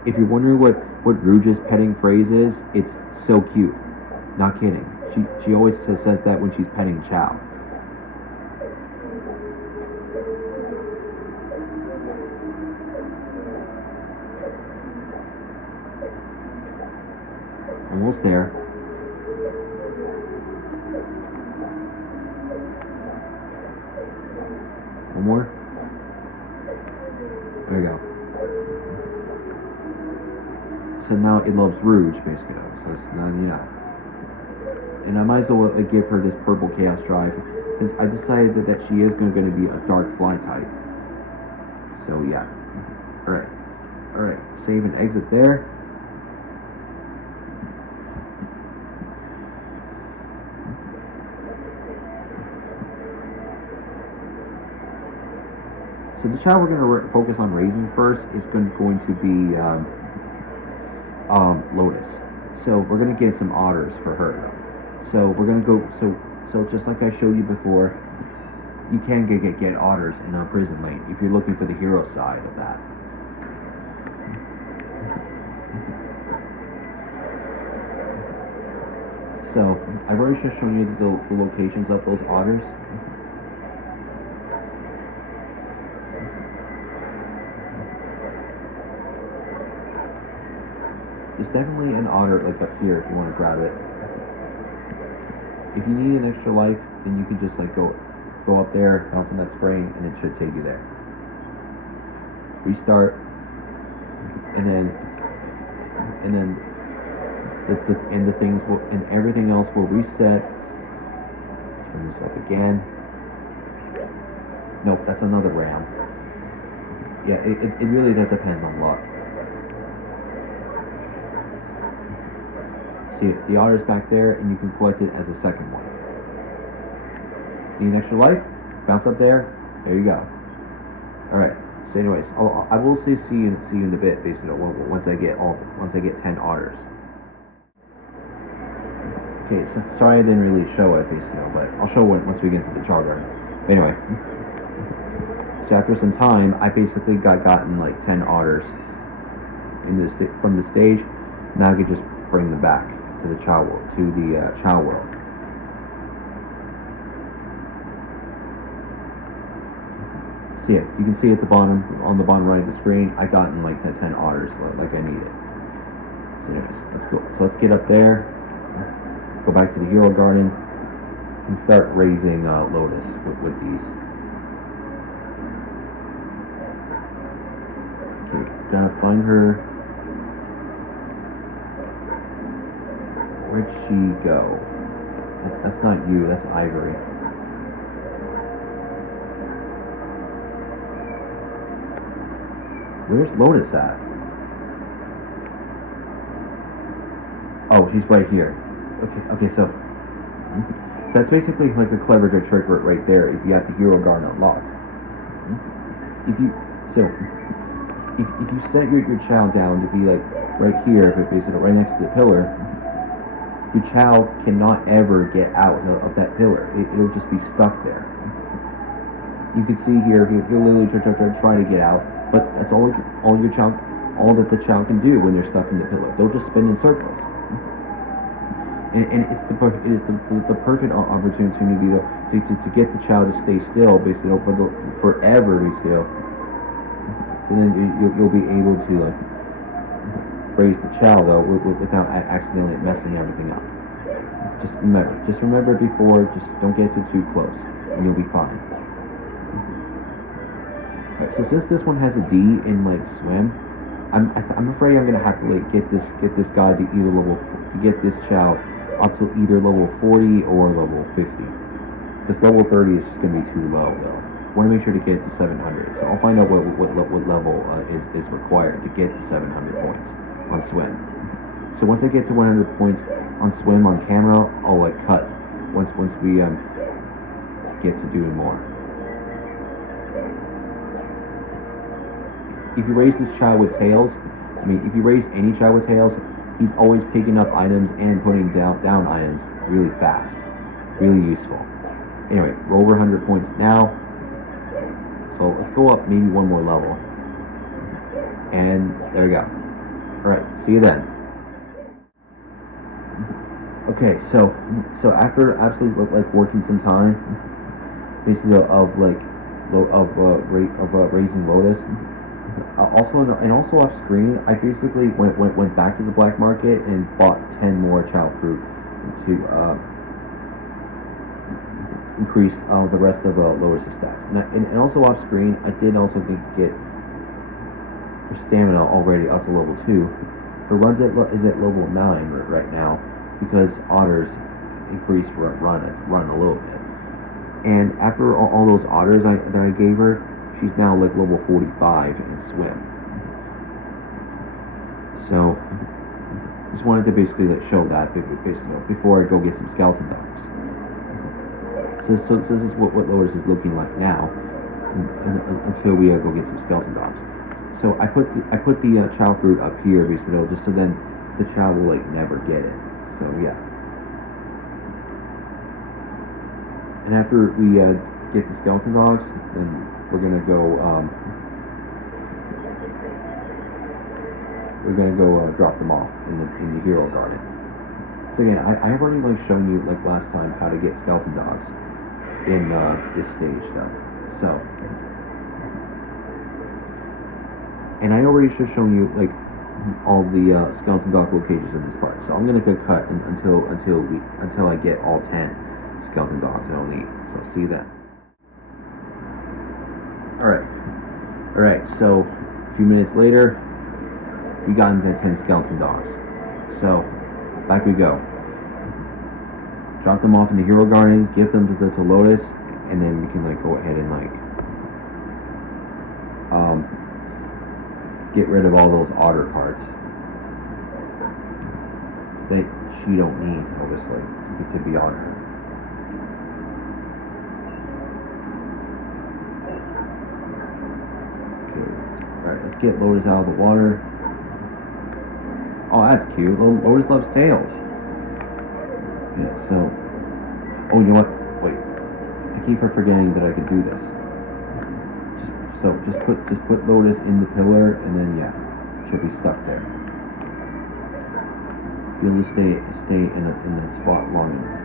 If you're wondering what Rouge's petting phrase is, it's so cute. Not kidding. She always says that when she's petting Chao. Almost there. One more. There you go. So now it loves Rouge, basically. So it's not, And I might as well give her this purple Chaos Drive, since I decided that she is going to be a dark fly type. So yeah. Alright. Save and exit there. So the Chao we're going to focus on raising first is going to be Lotus. So we're going to get some otters for her though. So we're going to go, so just like I showed you before, you can get otters in a prison lane if you're looking for the hero side of that. So I've already just shown you the locations of those otters. There's definitely an otter like up here if you want to grab it. If you need an extra life, then you can just like go up there, bounce on that spring, and it should take you there. Restart, and then the things will, and everything else will reset. Turn this up again. Nope, that's another ram. Yeah, it really that depends on luck. See, the otter's back there, and you can collect it as a second one. Need an extra life? Bounce up there. There you go. All right. So, anyways, I will see you in a bit, basically. Once I get 10 otters. Okay. So, sorry I didn't really show it, basically, but I'll show it once we get to the Chao garden. Anyway. So after some time, I basically gotten like 10 otters in this from the stage. Now I could just bring them back to the Chao world, Chao world. So yeah, you can see at the bottom, on the bottom right of the screen, I gotten like 10 otters like I needed. So anyways, let's go. So let's get up there, go back to the hero garden, and start raising Lotus with these. Okay, gotta find her. Where'd she go? That's not you, that's Ivory. Where's Lotus at? Oh, she's right here. Okay, so that's basically like a clever trick right there if you have the hero garden unlocked. If you set your Chao down to be like right here, if it's right next to the pillar, your Chao cannot ever get out of that pillar. It'll just be stuck there. You can see here, he'll literally try to get out, but that's all that the Chao can do when they're stuck in the pillar. They'll just spin in circles. And it is the perfect opportunity to get the Chao to stay still, basically, forever be still. So then you'll be able to like raise the Chao though without accidentally messing everything up. Just remember before. Just don't get too close, and you'll be fine. Alright, so since this one has a D in like swim, I'm afraid I'm gonna have to like get this guy to get this Chao up to either level 40 or level 50. This level 30 is just gonna be too low though. I want to make sure to get it to 700, so I'll find out what level is required to get to 700 points on swim. So once I get to 100 points on swim on camera, I'll like cut once we get to doing more. If you raise this Chao with tails, if you raise any Chao with tails, he's always picking up items and putting down items really fast. Really useful. Anyway, we're over 100 points now. So let's go up maybe one more level. And there we go. Alright, see you then. Okay, so after absolutely like working some time, basically of raising Lotus, also off screen, I basically went back to the black market and bought 10 more Chao fruit to increase the rest of Lotus' stats. And also off screen, I did also get her stamina already up to level 2. Her runs is at level 9 right now because otters increase run a little bit. And after all those otters that I gave her, she's now like level 45 in swim. So just wanted to basically show that before I go get some skeleton dogs. So this is what Lotus is looking like now, until we go get some skeleton dogs. So I put the Chao fruit up here basically, just so then the Chao will like never get it. So yeah. And after we get the skeleton dogs, then we're gonna go drop them off in the hero garden. So again, I've already like shown you like last time how to get skeleton dogs in this stage though. So, and I already should have shown you like all the skeleton dog locations in this part. So I'm gonna go cut until I get all 10 skeleton dogs I don't need. So see that. All right. So a few minutes later, we got into 10 skeleton dogs. So back we go. Drop them off in the hero garden, give them to Lotus, and then we can like go ahead and like get rid of all those otter parts that she don't need, obviously, to be on her. Okay, alright, let's get Lotus out of the water. Oh, that's cute. Lotus loves tails. Yeah, so... Oh, you know what? Wait. I keep forgetting that I could do this. Just put Lotus in the pillar, and then yeah, she'll be stuck there. Be able to stay in that spot long enough.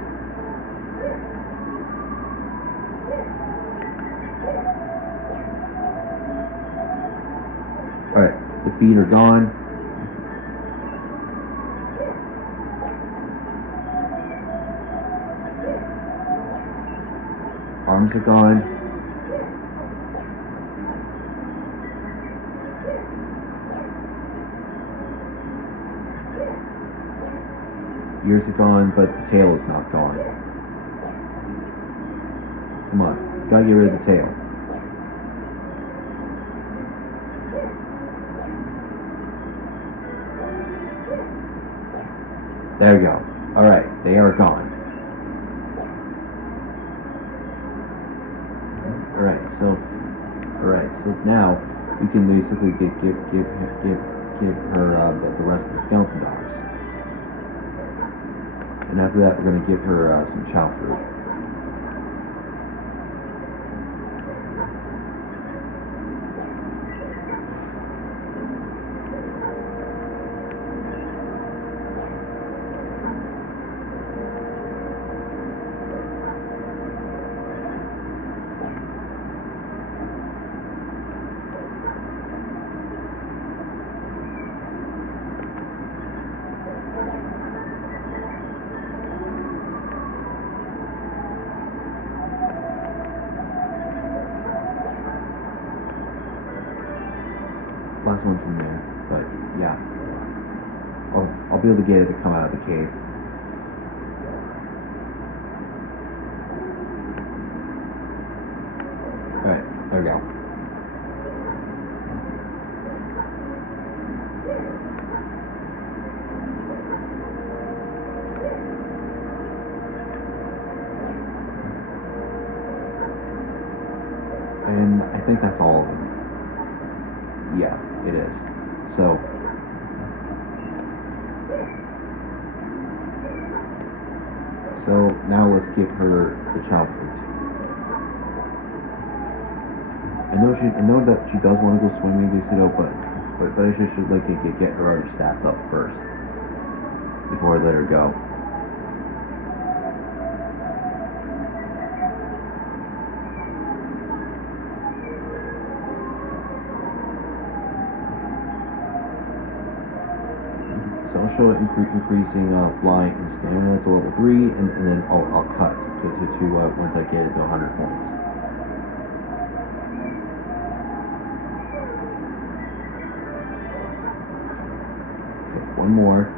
All right, the feet are gone. Arms are gone. Ears are gone, but the tail is not gone. Come on, gotta get rid of the tail. There we go. Alright, they are gone. Alright, so now we can basically give her the rest of the skeleton dogs. And after that, we're going to give her some Chao fruit. Last one's in there, but yeah. I'll be able to get it to come out of the cave. Alright, there we go. And I think that's all of them. Yeah, it is. So now let's give her the Chao fruit. I know that she does want to go swimming, but I should like get her other stats up first before I let her go. Show it increasing fly and stamina to level 3, and then I'll cut to once I get it to 100 points. Okay, one more,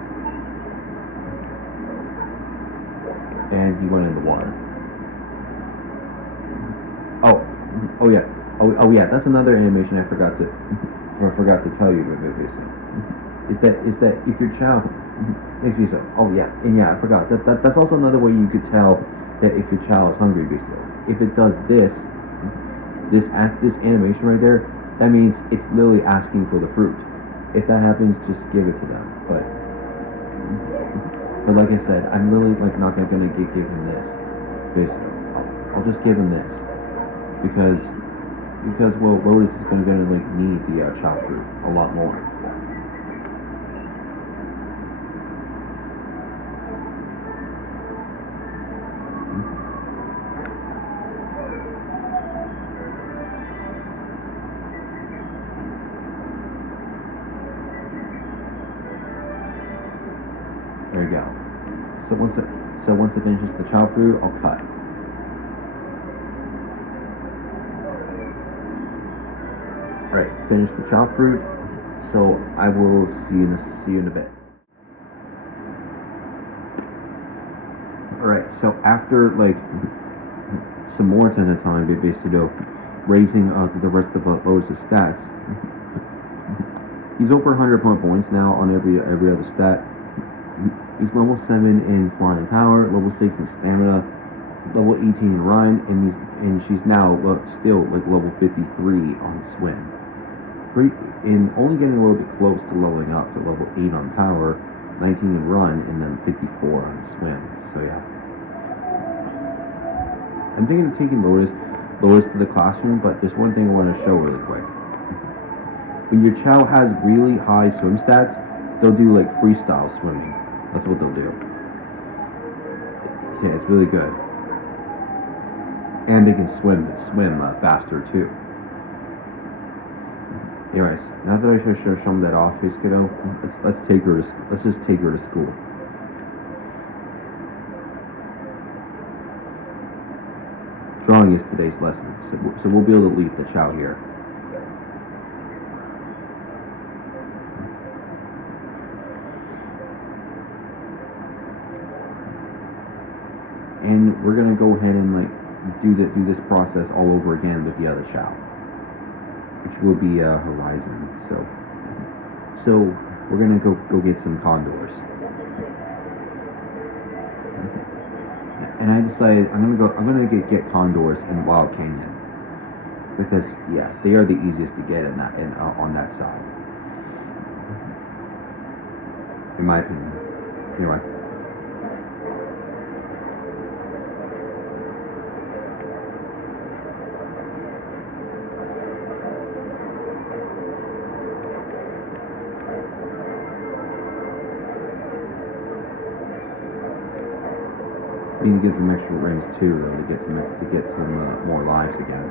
and he went in the water. Oh yeah, that's another animation I forgot to tell you, basically. Is that if your child makes me so? Oh yeah, and yeah, I forgot that's also another way you could tell that if your child is hungry, basically. If it does this animation right there, that means it's literally asking for the fruit. If that happens, just give it to them. But like I said, I'm literally like not gonna give him this. Basically, I'll just give him this. because well, Lotus is gonna like need the Chao fruit a lot more. There you go. So once it finishes the Chao fruit, I'll cut. Alright, finish the Chao fruit. So I will see you in a bit. Alright, so after like some more tender time, basically raising the rest of Lotus's stats. He's over 100 points now on every other stat. He's level 7 in flying power, level 6 in stamina, level 18 in run, and she's now still like level 53 on swim. And only getting a little bit close to leveling up to level 8 on power, 19 in run, and then 54 on swim. So yeah. I'm thinking of taking Lotus to the classroom, but there's one thing I want to show really quick. When your Chao has really high swim stats, they'll do like freestyle swimming. That's what they'll do. So yeah, it's really good. And they can swim faster too. Anyways, now that I show them that off, hey kiddo, let's just take her to school. Drawing is today's lesson, so we'll be able to leave the Chao here. And we're gonna go ahead and like do this process all over again with the other Chao, which will be Horizon. So we're gonna go get some condors. And I decided I'm gonna get condors in Wild Canyon because yeah, they are the easiest to get on that side, in my opinion. Anyway. We need to get some extra rings too, though, to get some more lives again.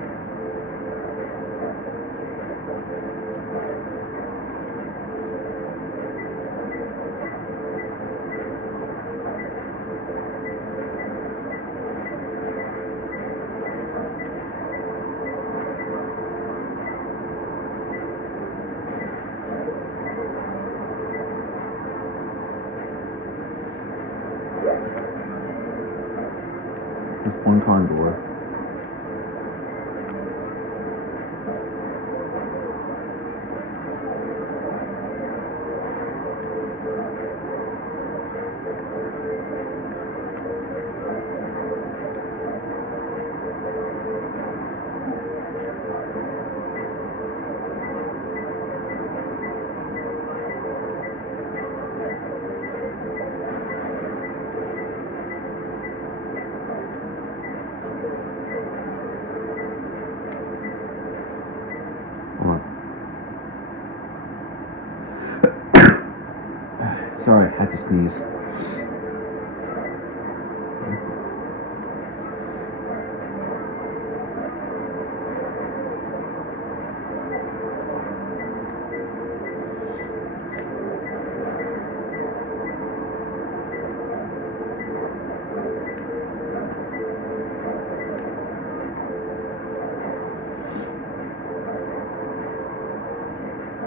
There's one condor. Sorry, I had to sneeze.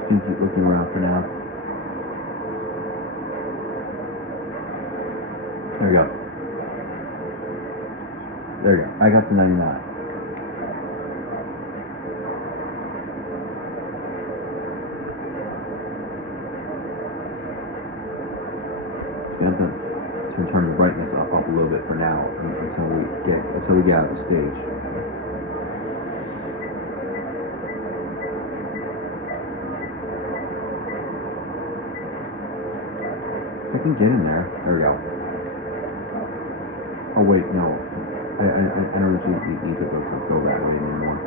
You can keep looking around for now. There we go. There we go. I got to 99. So I'm going to turn the brightness up a little bit for now until we get out of the stage. If I can get in there. There we go. Oh wait, no. I don't really need to go that way anymore.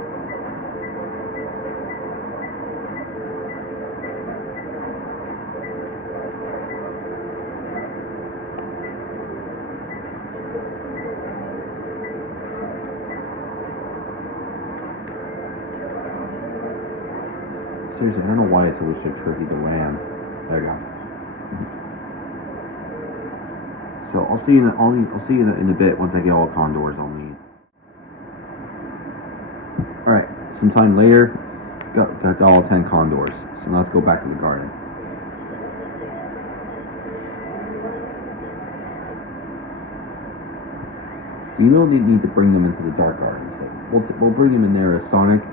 Seriously, I don't know why it's always so tricky to land. There you go. So I'll see you in a bit once I get all the condors I'll need. All right, some time later, got all 10 condors. So now let's go back to the garden. We will need to bring them into the dark garden. So we'll bring them in there as Sonic,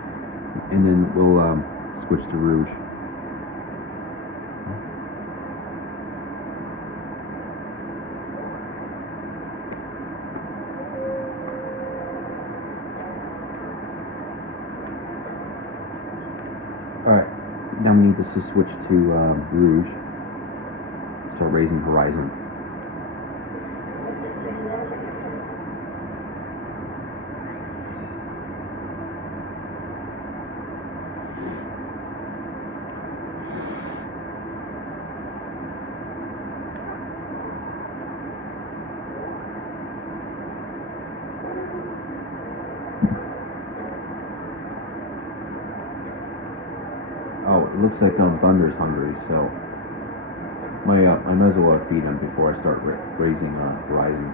and then we'll switch to Rouge. Alright, now we need to switch to Rouge. Start raising Horizon. It looks like Thunder's hungry, so I might as well feed him before I start raising Horizon.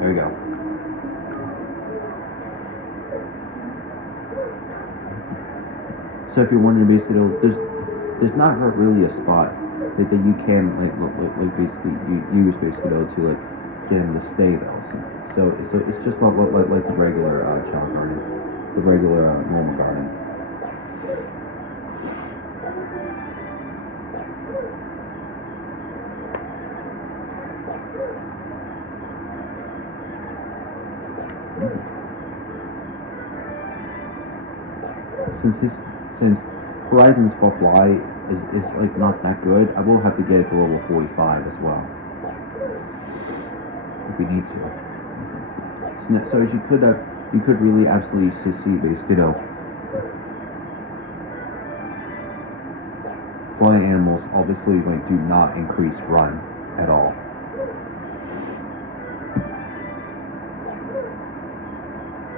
There we go. So if you're wondering, basically, there's not really a spot that you can basically use basically to get him to stay though. So it's just like the regular Chao garden, the regular normal garden. Since Horizon's fly is like not that good, I will have to get it to level 45 as well if we need to. So as you could really absolutely see basically, flying animals obviously do not increase run at all.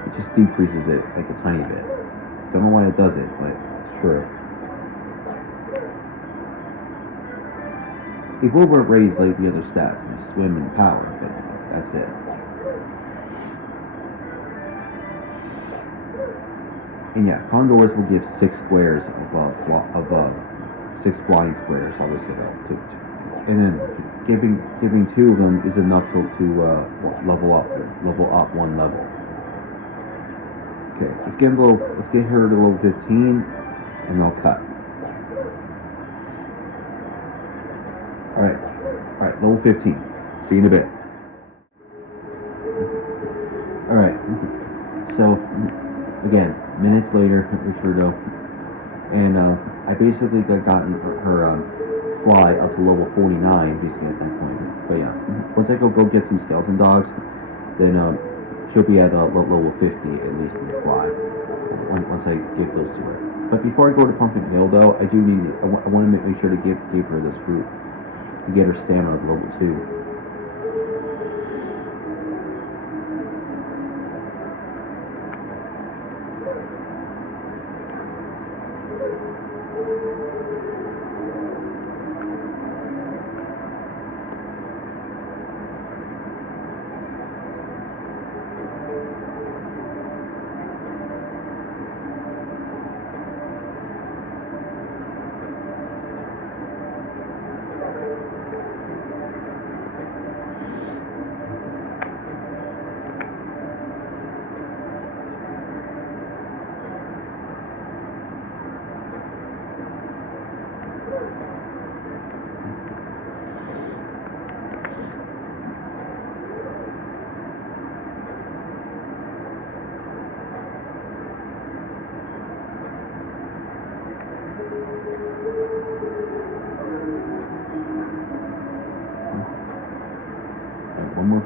It just decreases it like a tiny bit. Don't know why it does it, but it's true. It will raise the other stats, swim and power, but that's it. And yeah, condors will give 6 squares above 6 flying squares, obviously. And then giving 2 of them is enough to level up 1 level. Okay, let's get her to level 15, and I'll cut. Alright, level 15. See you in a bit. Alright, so, again, minutes later, Richardo, and I basically gotten her fly up to level 49, basically at that point. But yeah, once I go get some skeleton dogs, then she'll be at level 50 at least in the fly, once I give those to her. But before I go to Pumpkin Hill though, I want to make sure to give her this fruit to get her stamina at level 2.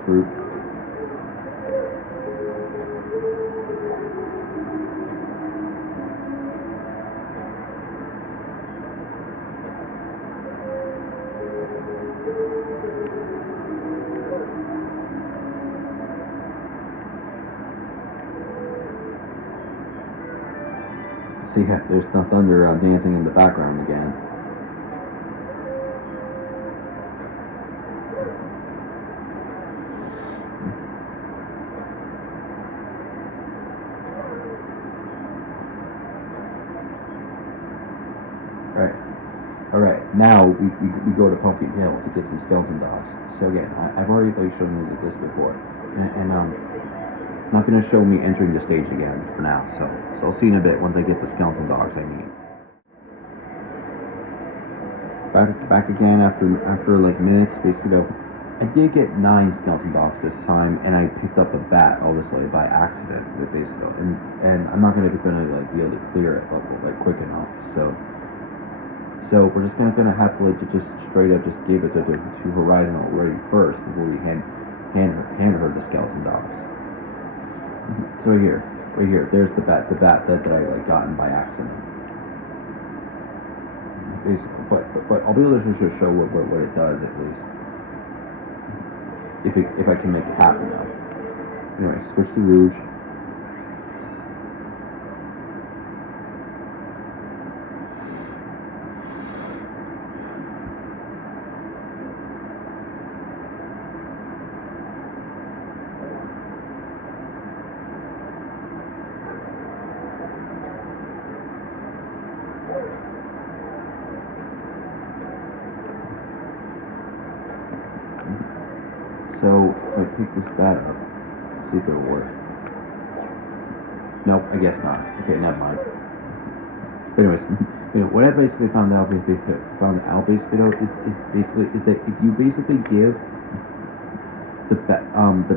fruit. See, there's the thunder dancing in the background again. Alright, now we go to Pumpkin Hill to get some skeleton dogs. So again, I've already shown you this before, and not going to show me entering the stage again for now. So I'll see you in a bit once I get the skeleton dogs I need. Back again after like minutes, basically. I did get 9 skeleton dogs this time, and I picked up a bat, obviously by accident, basically. And I'm not going to be able to clear it like quick enough. So we're just gonna have to just straight up just give it to Horizon already first before we hand her the skeleton dogs. So right here, there's the bat that I gotten by accident. Basically, but I'll be able to just show what it does at least. If I can make it happen now. Anyway, switch to Rouge. So if I pick this bat up, see if it'll work. Nope, I guess not. Okay, never mind. But anyways, what I basically found out basically is that if you basically give the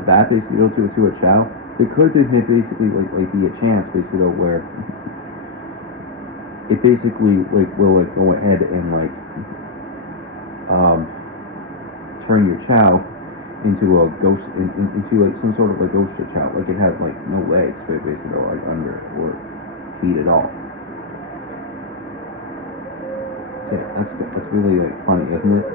bat basically to a Chao, there could be basically be a chance basically where it basically will go ahead and turn your Chao into a ghost, into some sort of ghost Chao, it has no legs, basically, or under or feet at all. So yeah, that's really funny, isn't it?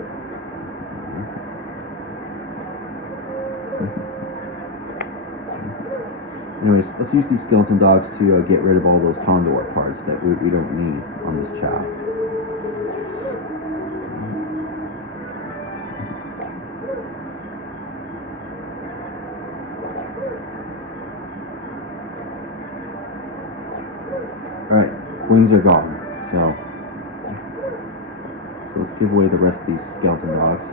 Anyways, let's use these skeleton dogs to get rid of all those condor parts that we don't need on this Chao. Alright, wings are gone, so let's give away the rest of these skeleton dogs.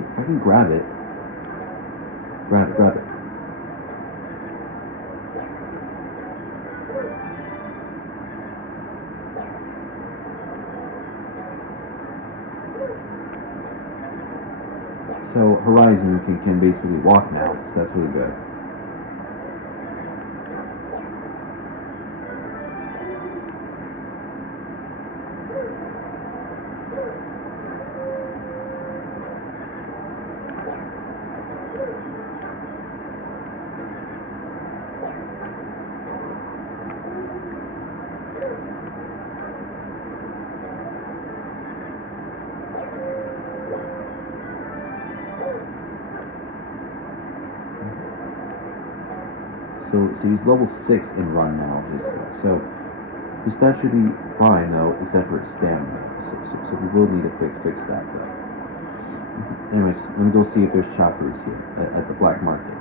If I can grab it. Grab it. So Horizon can basically walk now, so that's really good. So he's level 6 in run now, so his stat should be fine though, except for his stamina. So we will need to fix that though. Anyways, let me go see if there's Chao fruits here at the black market.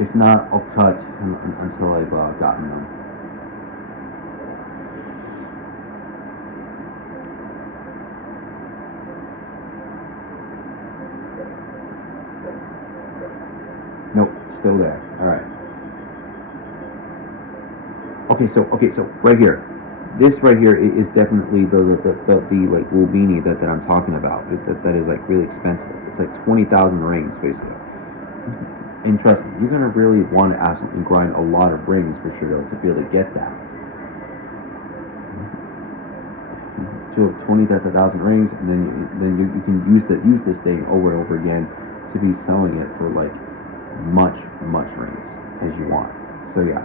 If not, I'll cut until I've gotten them. Nope, still there. All right. Okay, so right here, this right here is definitely the little beanie that I'm talking about. That is really expensive. It's 20,000 rings basically. And trust me, you're gonna really want to absolutely grind a lot of rings for sure to be able to get that. to 20,000 rings, and then you can use this thing over and over again to be selling it for like much rings as you want. So yeah.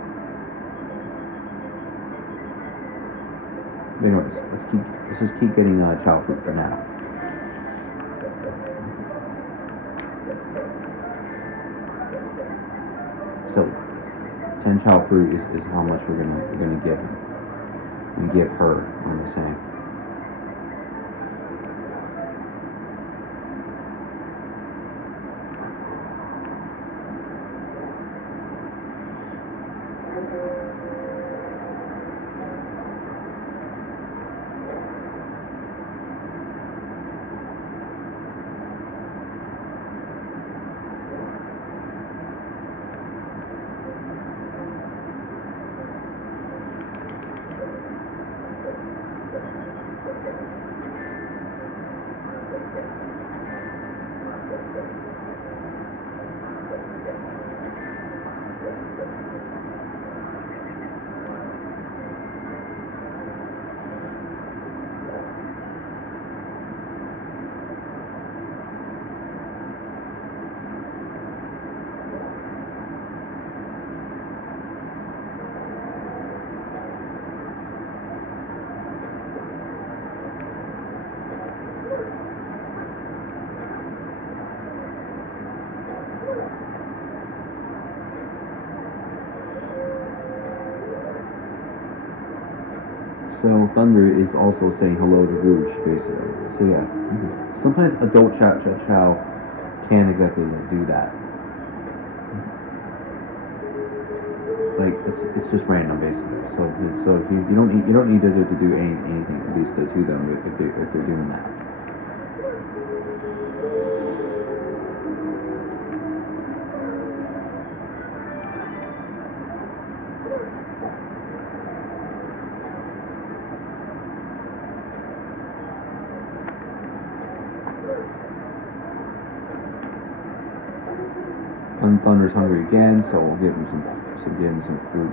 Anyways, let's just keep getting Chao fruit for now. So 10 Chao fruit is how much we're gonna give him. We give her, what am I saying? So Thunder is also saying hello to Rouge, basically. So yeah, sometimes adult Chao can't exactly do that. Like it's just random, basically. So if you don't need to do anything at least to them if they're doing that. Thunder's hungry again, so we'll give him some fruit.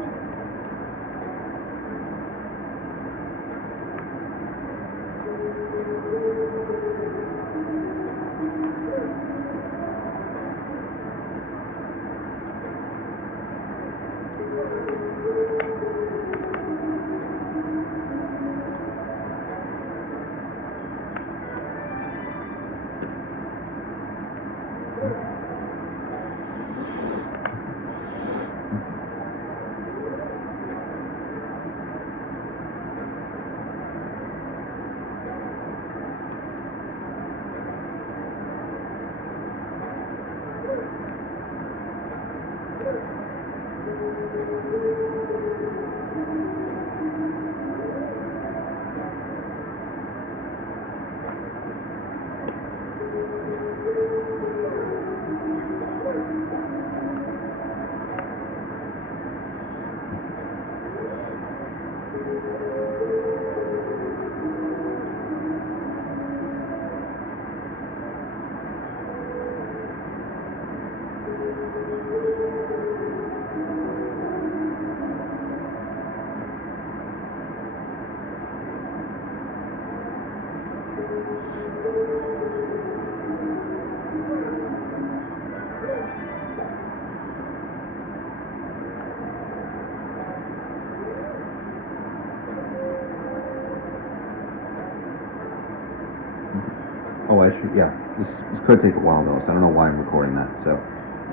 Oh, yeah. This could take a while though, so I don't know why I'm recording that. So,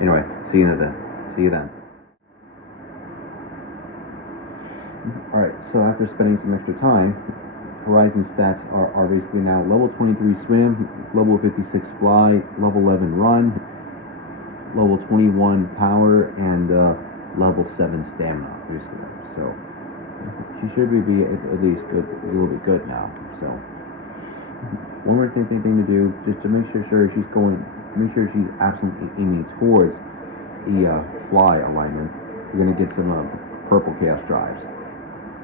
anyway, see you then. All right. So after spending some extra time, Horizon stats are basically now level 23 swim, level 56 fly, level 11 run, level 21 power, and level 7 stamina, basically. So she should be at least good, a little bit good now. So one more thing to do, just to make sure she's absolutely aiming towards the fly alignment. You're gonna get some purple chaos drives.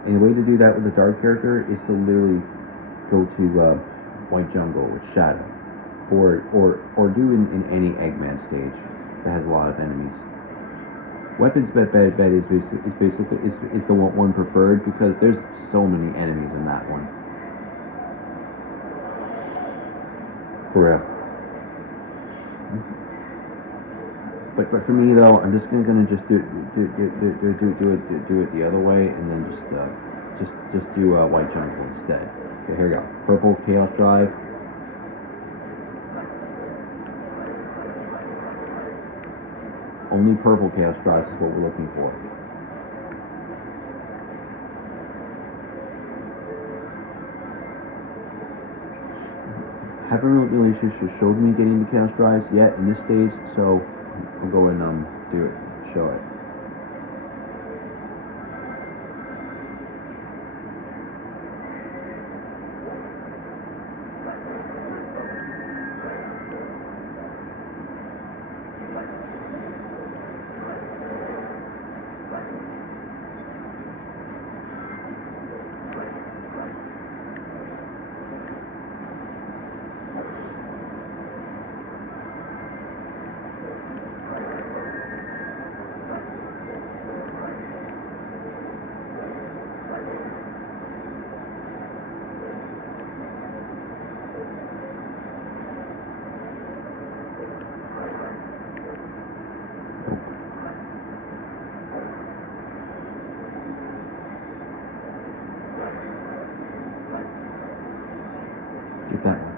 And the way to do that with the dark character is to literally go to White Jungle with Shadow, or do in any Eggman stage that has a lot of enemies. Weapons bet is basically the one preferred because there's so many enemies in that one. For real. But for me though, I'm just gonna just do it the other way, and then just do white jungle instead. Okay, here we go. Purple chaos drive. Only purple chaos drives is what we're looking for. Haven't really showed me getting the chaos drives yet in this stage, so I'll go and do it, show it. Get that one.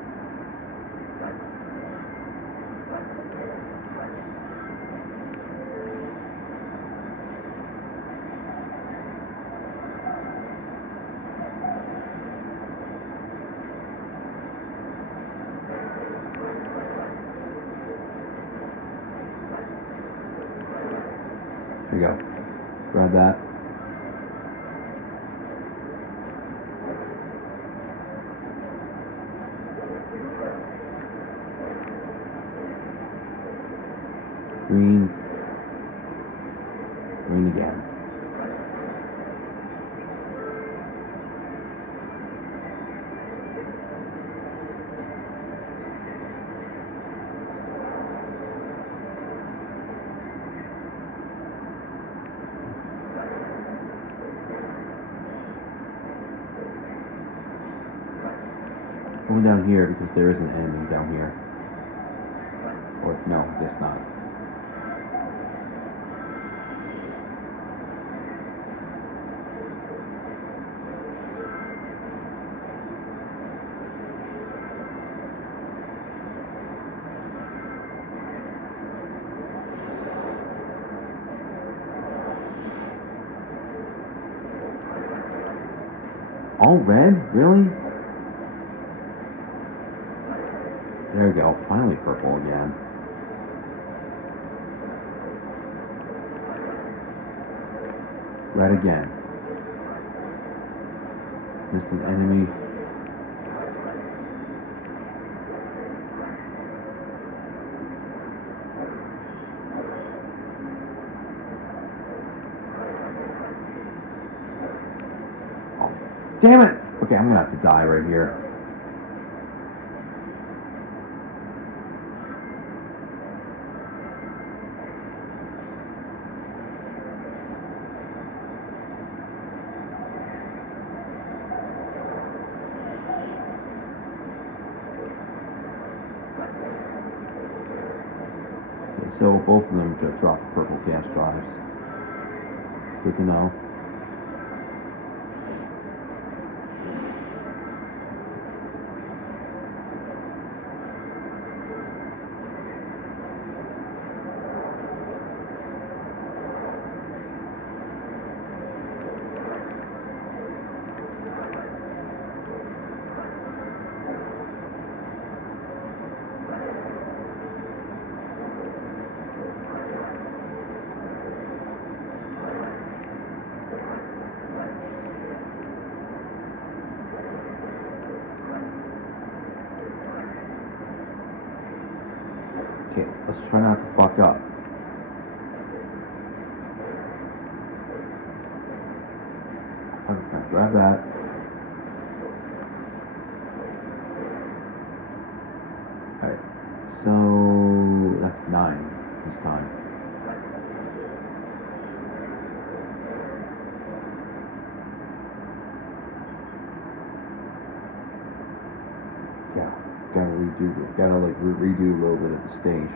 There you go. Grab that. Green. Green again. Going down here because there is an enemy down here. Or no, I guess not. All red? Really? There we go. Finally purple again. Red again. Missed an enemy. Oh, damn it! Okay, I'm gonna have to die right here. So both of them just dropped purple gas drives. Good to know. Okay, let's try not to fuck up. Okay, grab that. Alright, so that's 9 this time. Yeah, gotta redo this. Gotta like redo a little bit of the stage.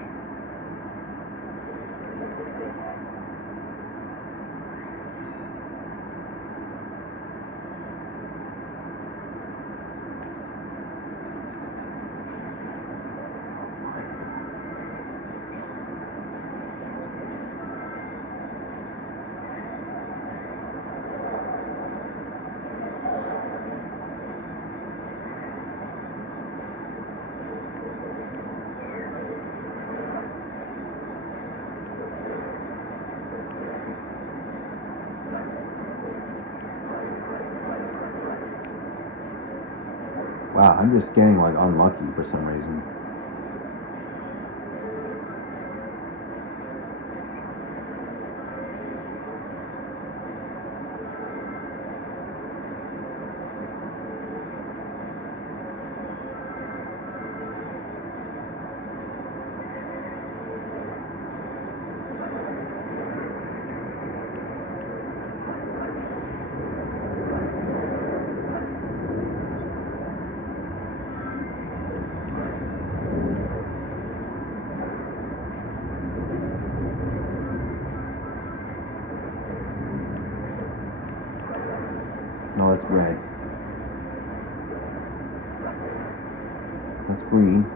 Wow, I'm just getting like unlucky for some reason. No, that's red. That's green.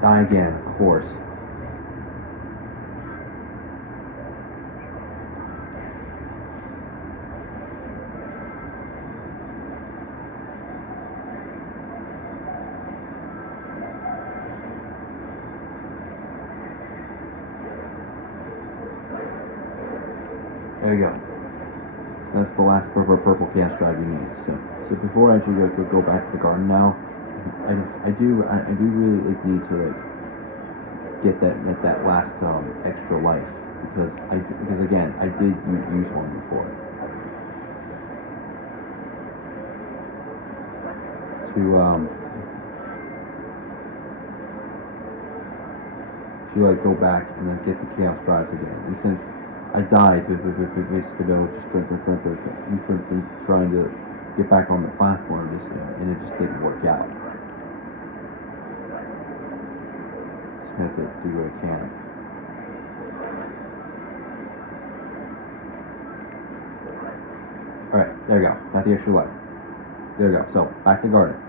Die again, of course. There you go. So that's the last purple chaos drive you need. So before I actually go back to the garden now, I do really like need to like get that last extra life because again I did use one before to like go back and then get the chaos drives again. And since I died with trying to get back on the platform, and it just didn't work out. Just have to do what I can. Alright, there you go. Got the extra life. There you go. So, back to garden.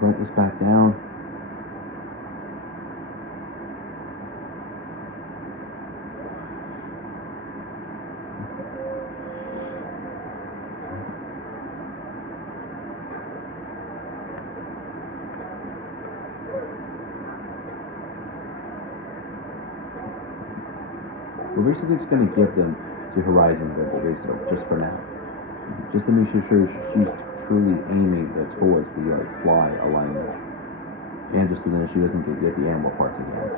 Write this back down. We're basically just going to give them to Horizon just for now. Just to make sure she's truly aiming towards the fly alignment. And just so that she doesn't get the animal parts again.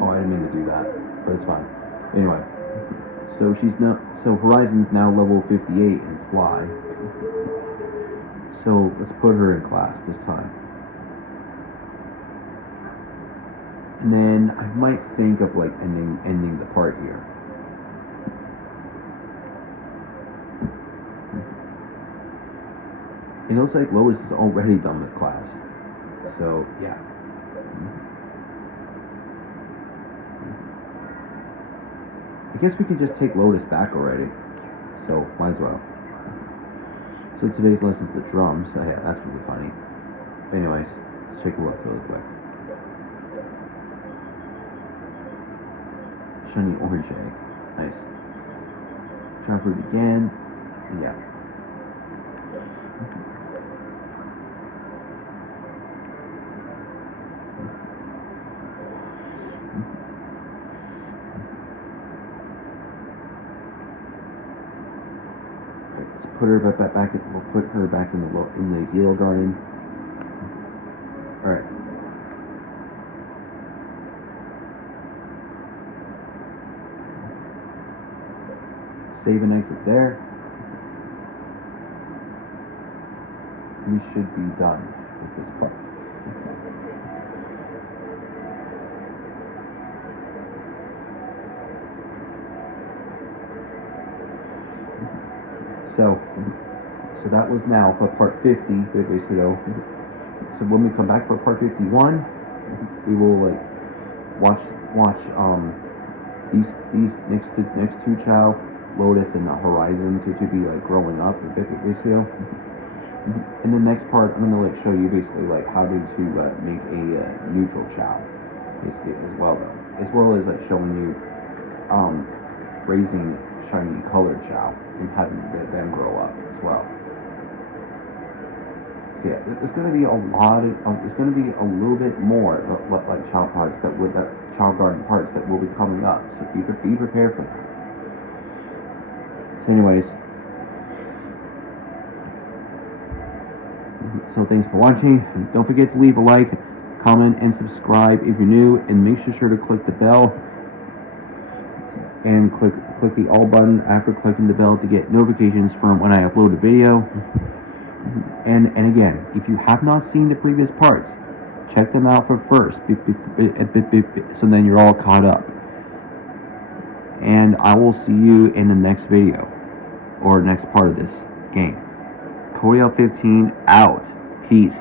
Oh, I didn't mean to do that, but it's fine. Anyway, so Horizon's now level 58 in fly. So let's put her in class this time. And then I might think of like ending the part here. It looks like Lotus is already done with class. So yeah. I guess we could just take Lotus back already. So might as well. So today's lesson's the drums. So yeah, that's really funny. Anyways, let's take a look really quick. Shiny orange egg. Nice. Try for it again. And yeah. her back. We'll put her back in the hero garden. All right. Save and exit there. We should be done with this part. So that was now for part 50, basically. So when we come back for part 51, we will like watch these next two Chao, Lotus and Horizon to be like growing up, basically. In the next part, I'm gonna like show you basically like how to make a neutral Chao, basically as well as like showing you raising shiny colored Chao and having them grow up as well. So yeah, there's going to be a lot of there's going to be a little bit more like Chao parts Chao garden parts that will be coming up. So be prepared for that. So anyways, so thanks for watching. Don't forget to leave a like, comment, and subscribe if you're new, and make sure to click the bell and click the all button after clicking the bell to get notifications from when I upload a video. And again, if you have not seen the previous parts, check them out first, so then you're all caught up. And I will see you in the next video, or next part of this game. Cody 15 out. Peace.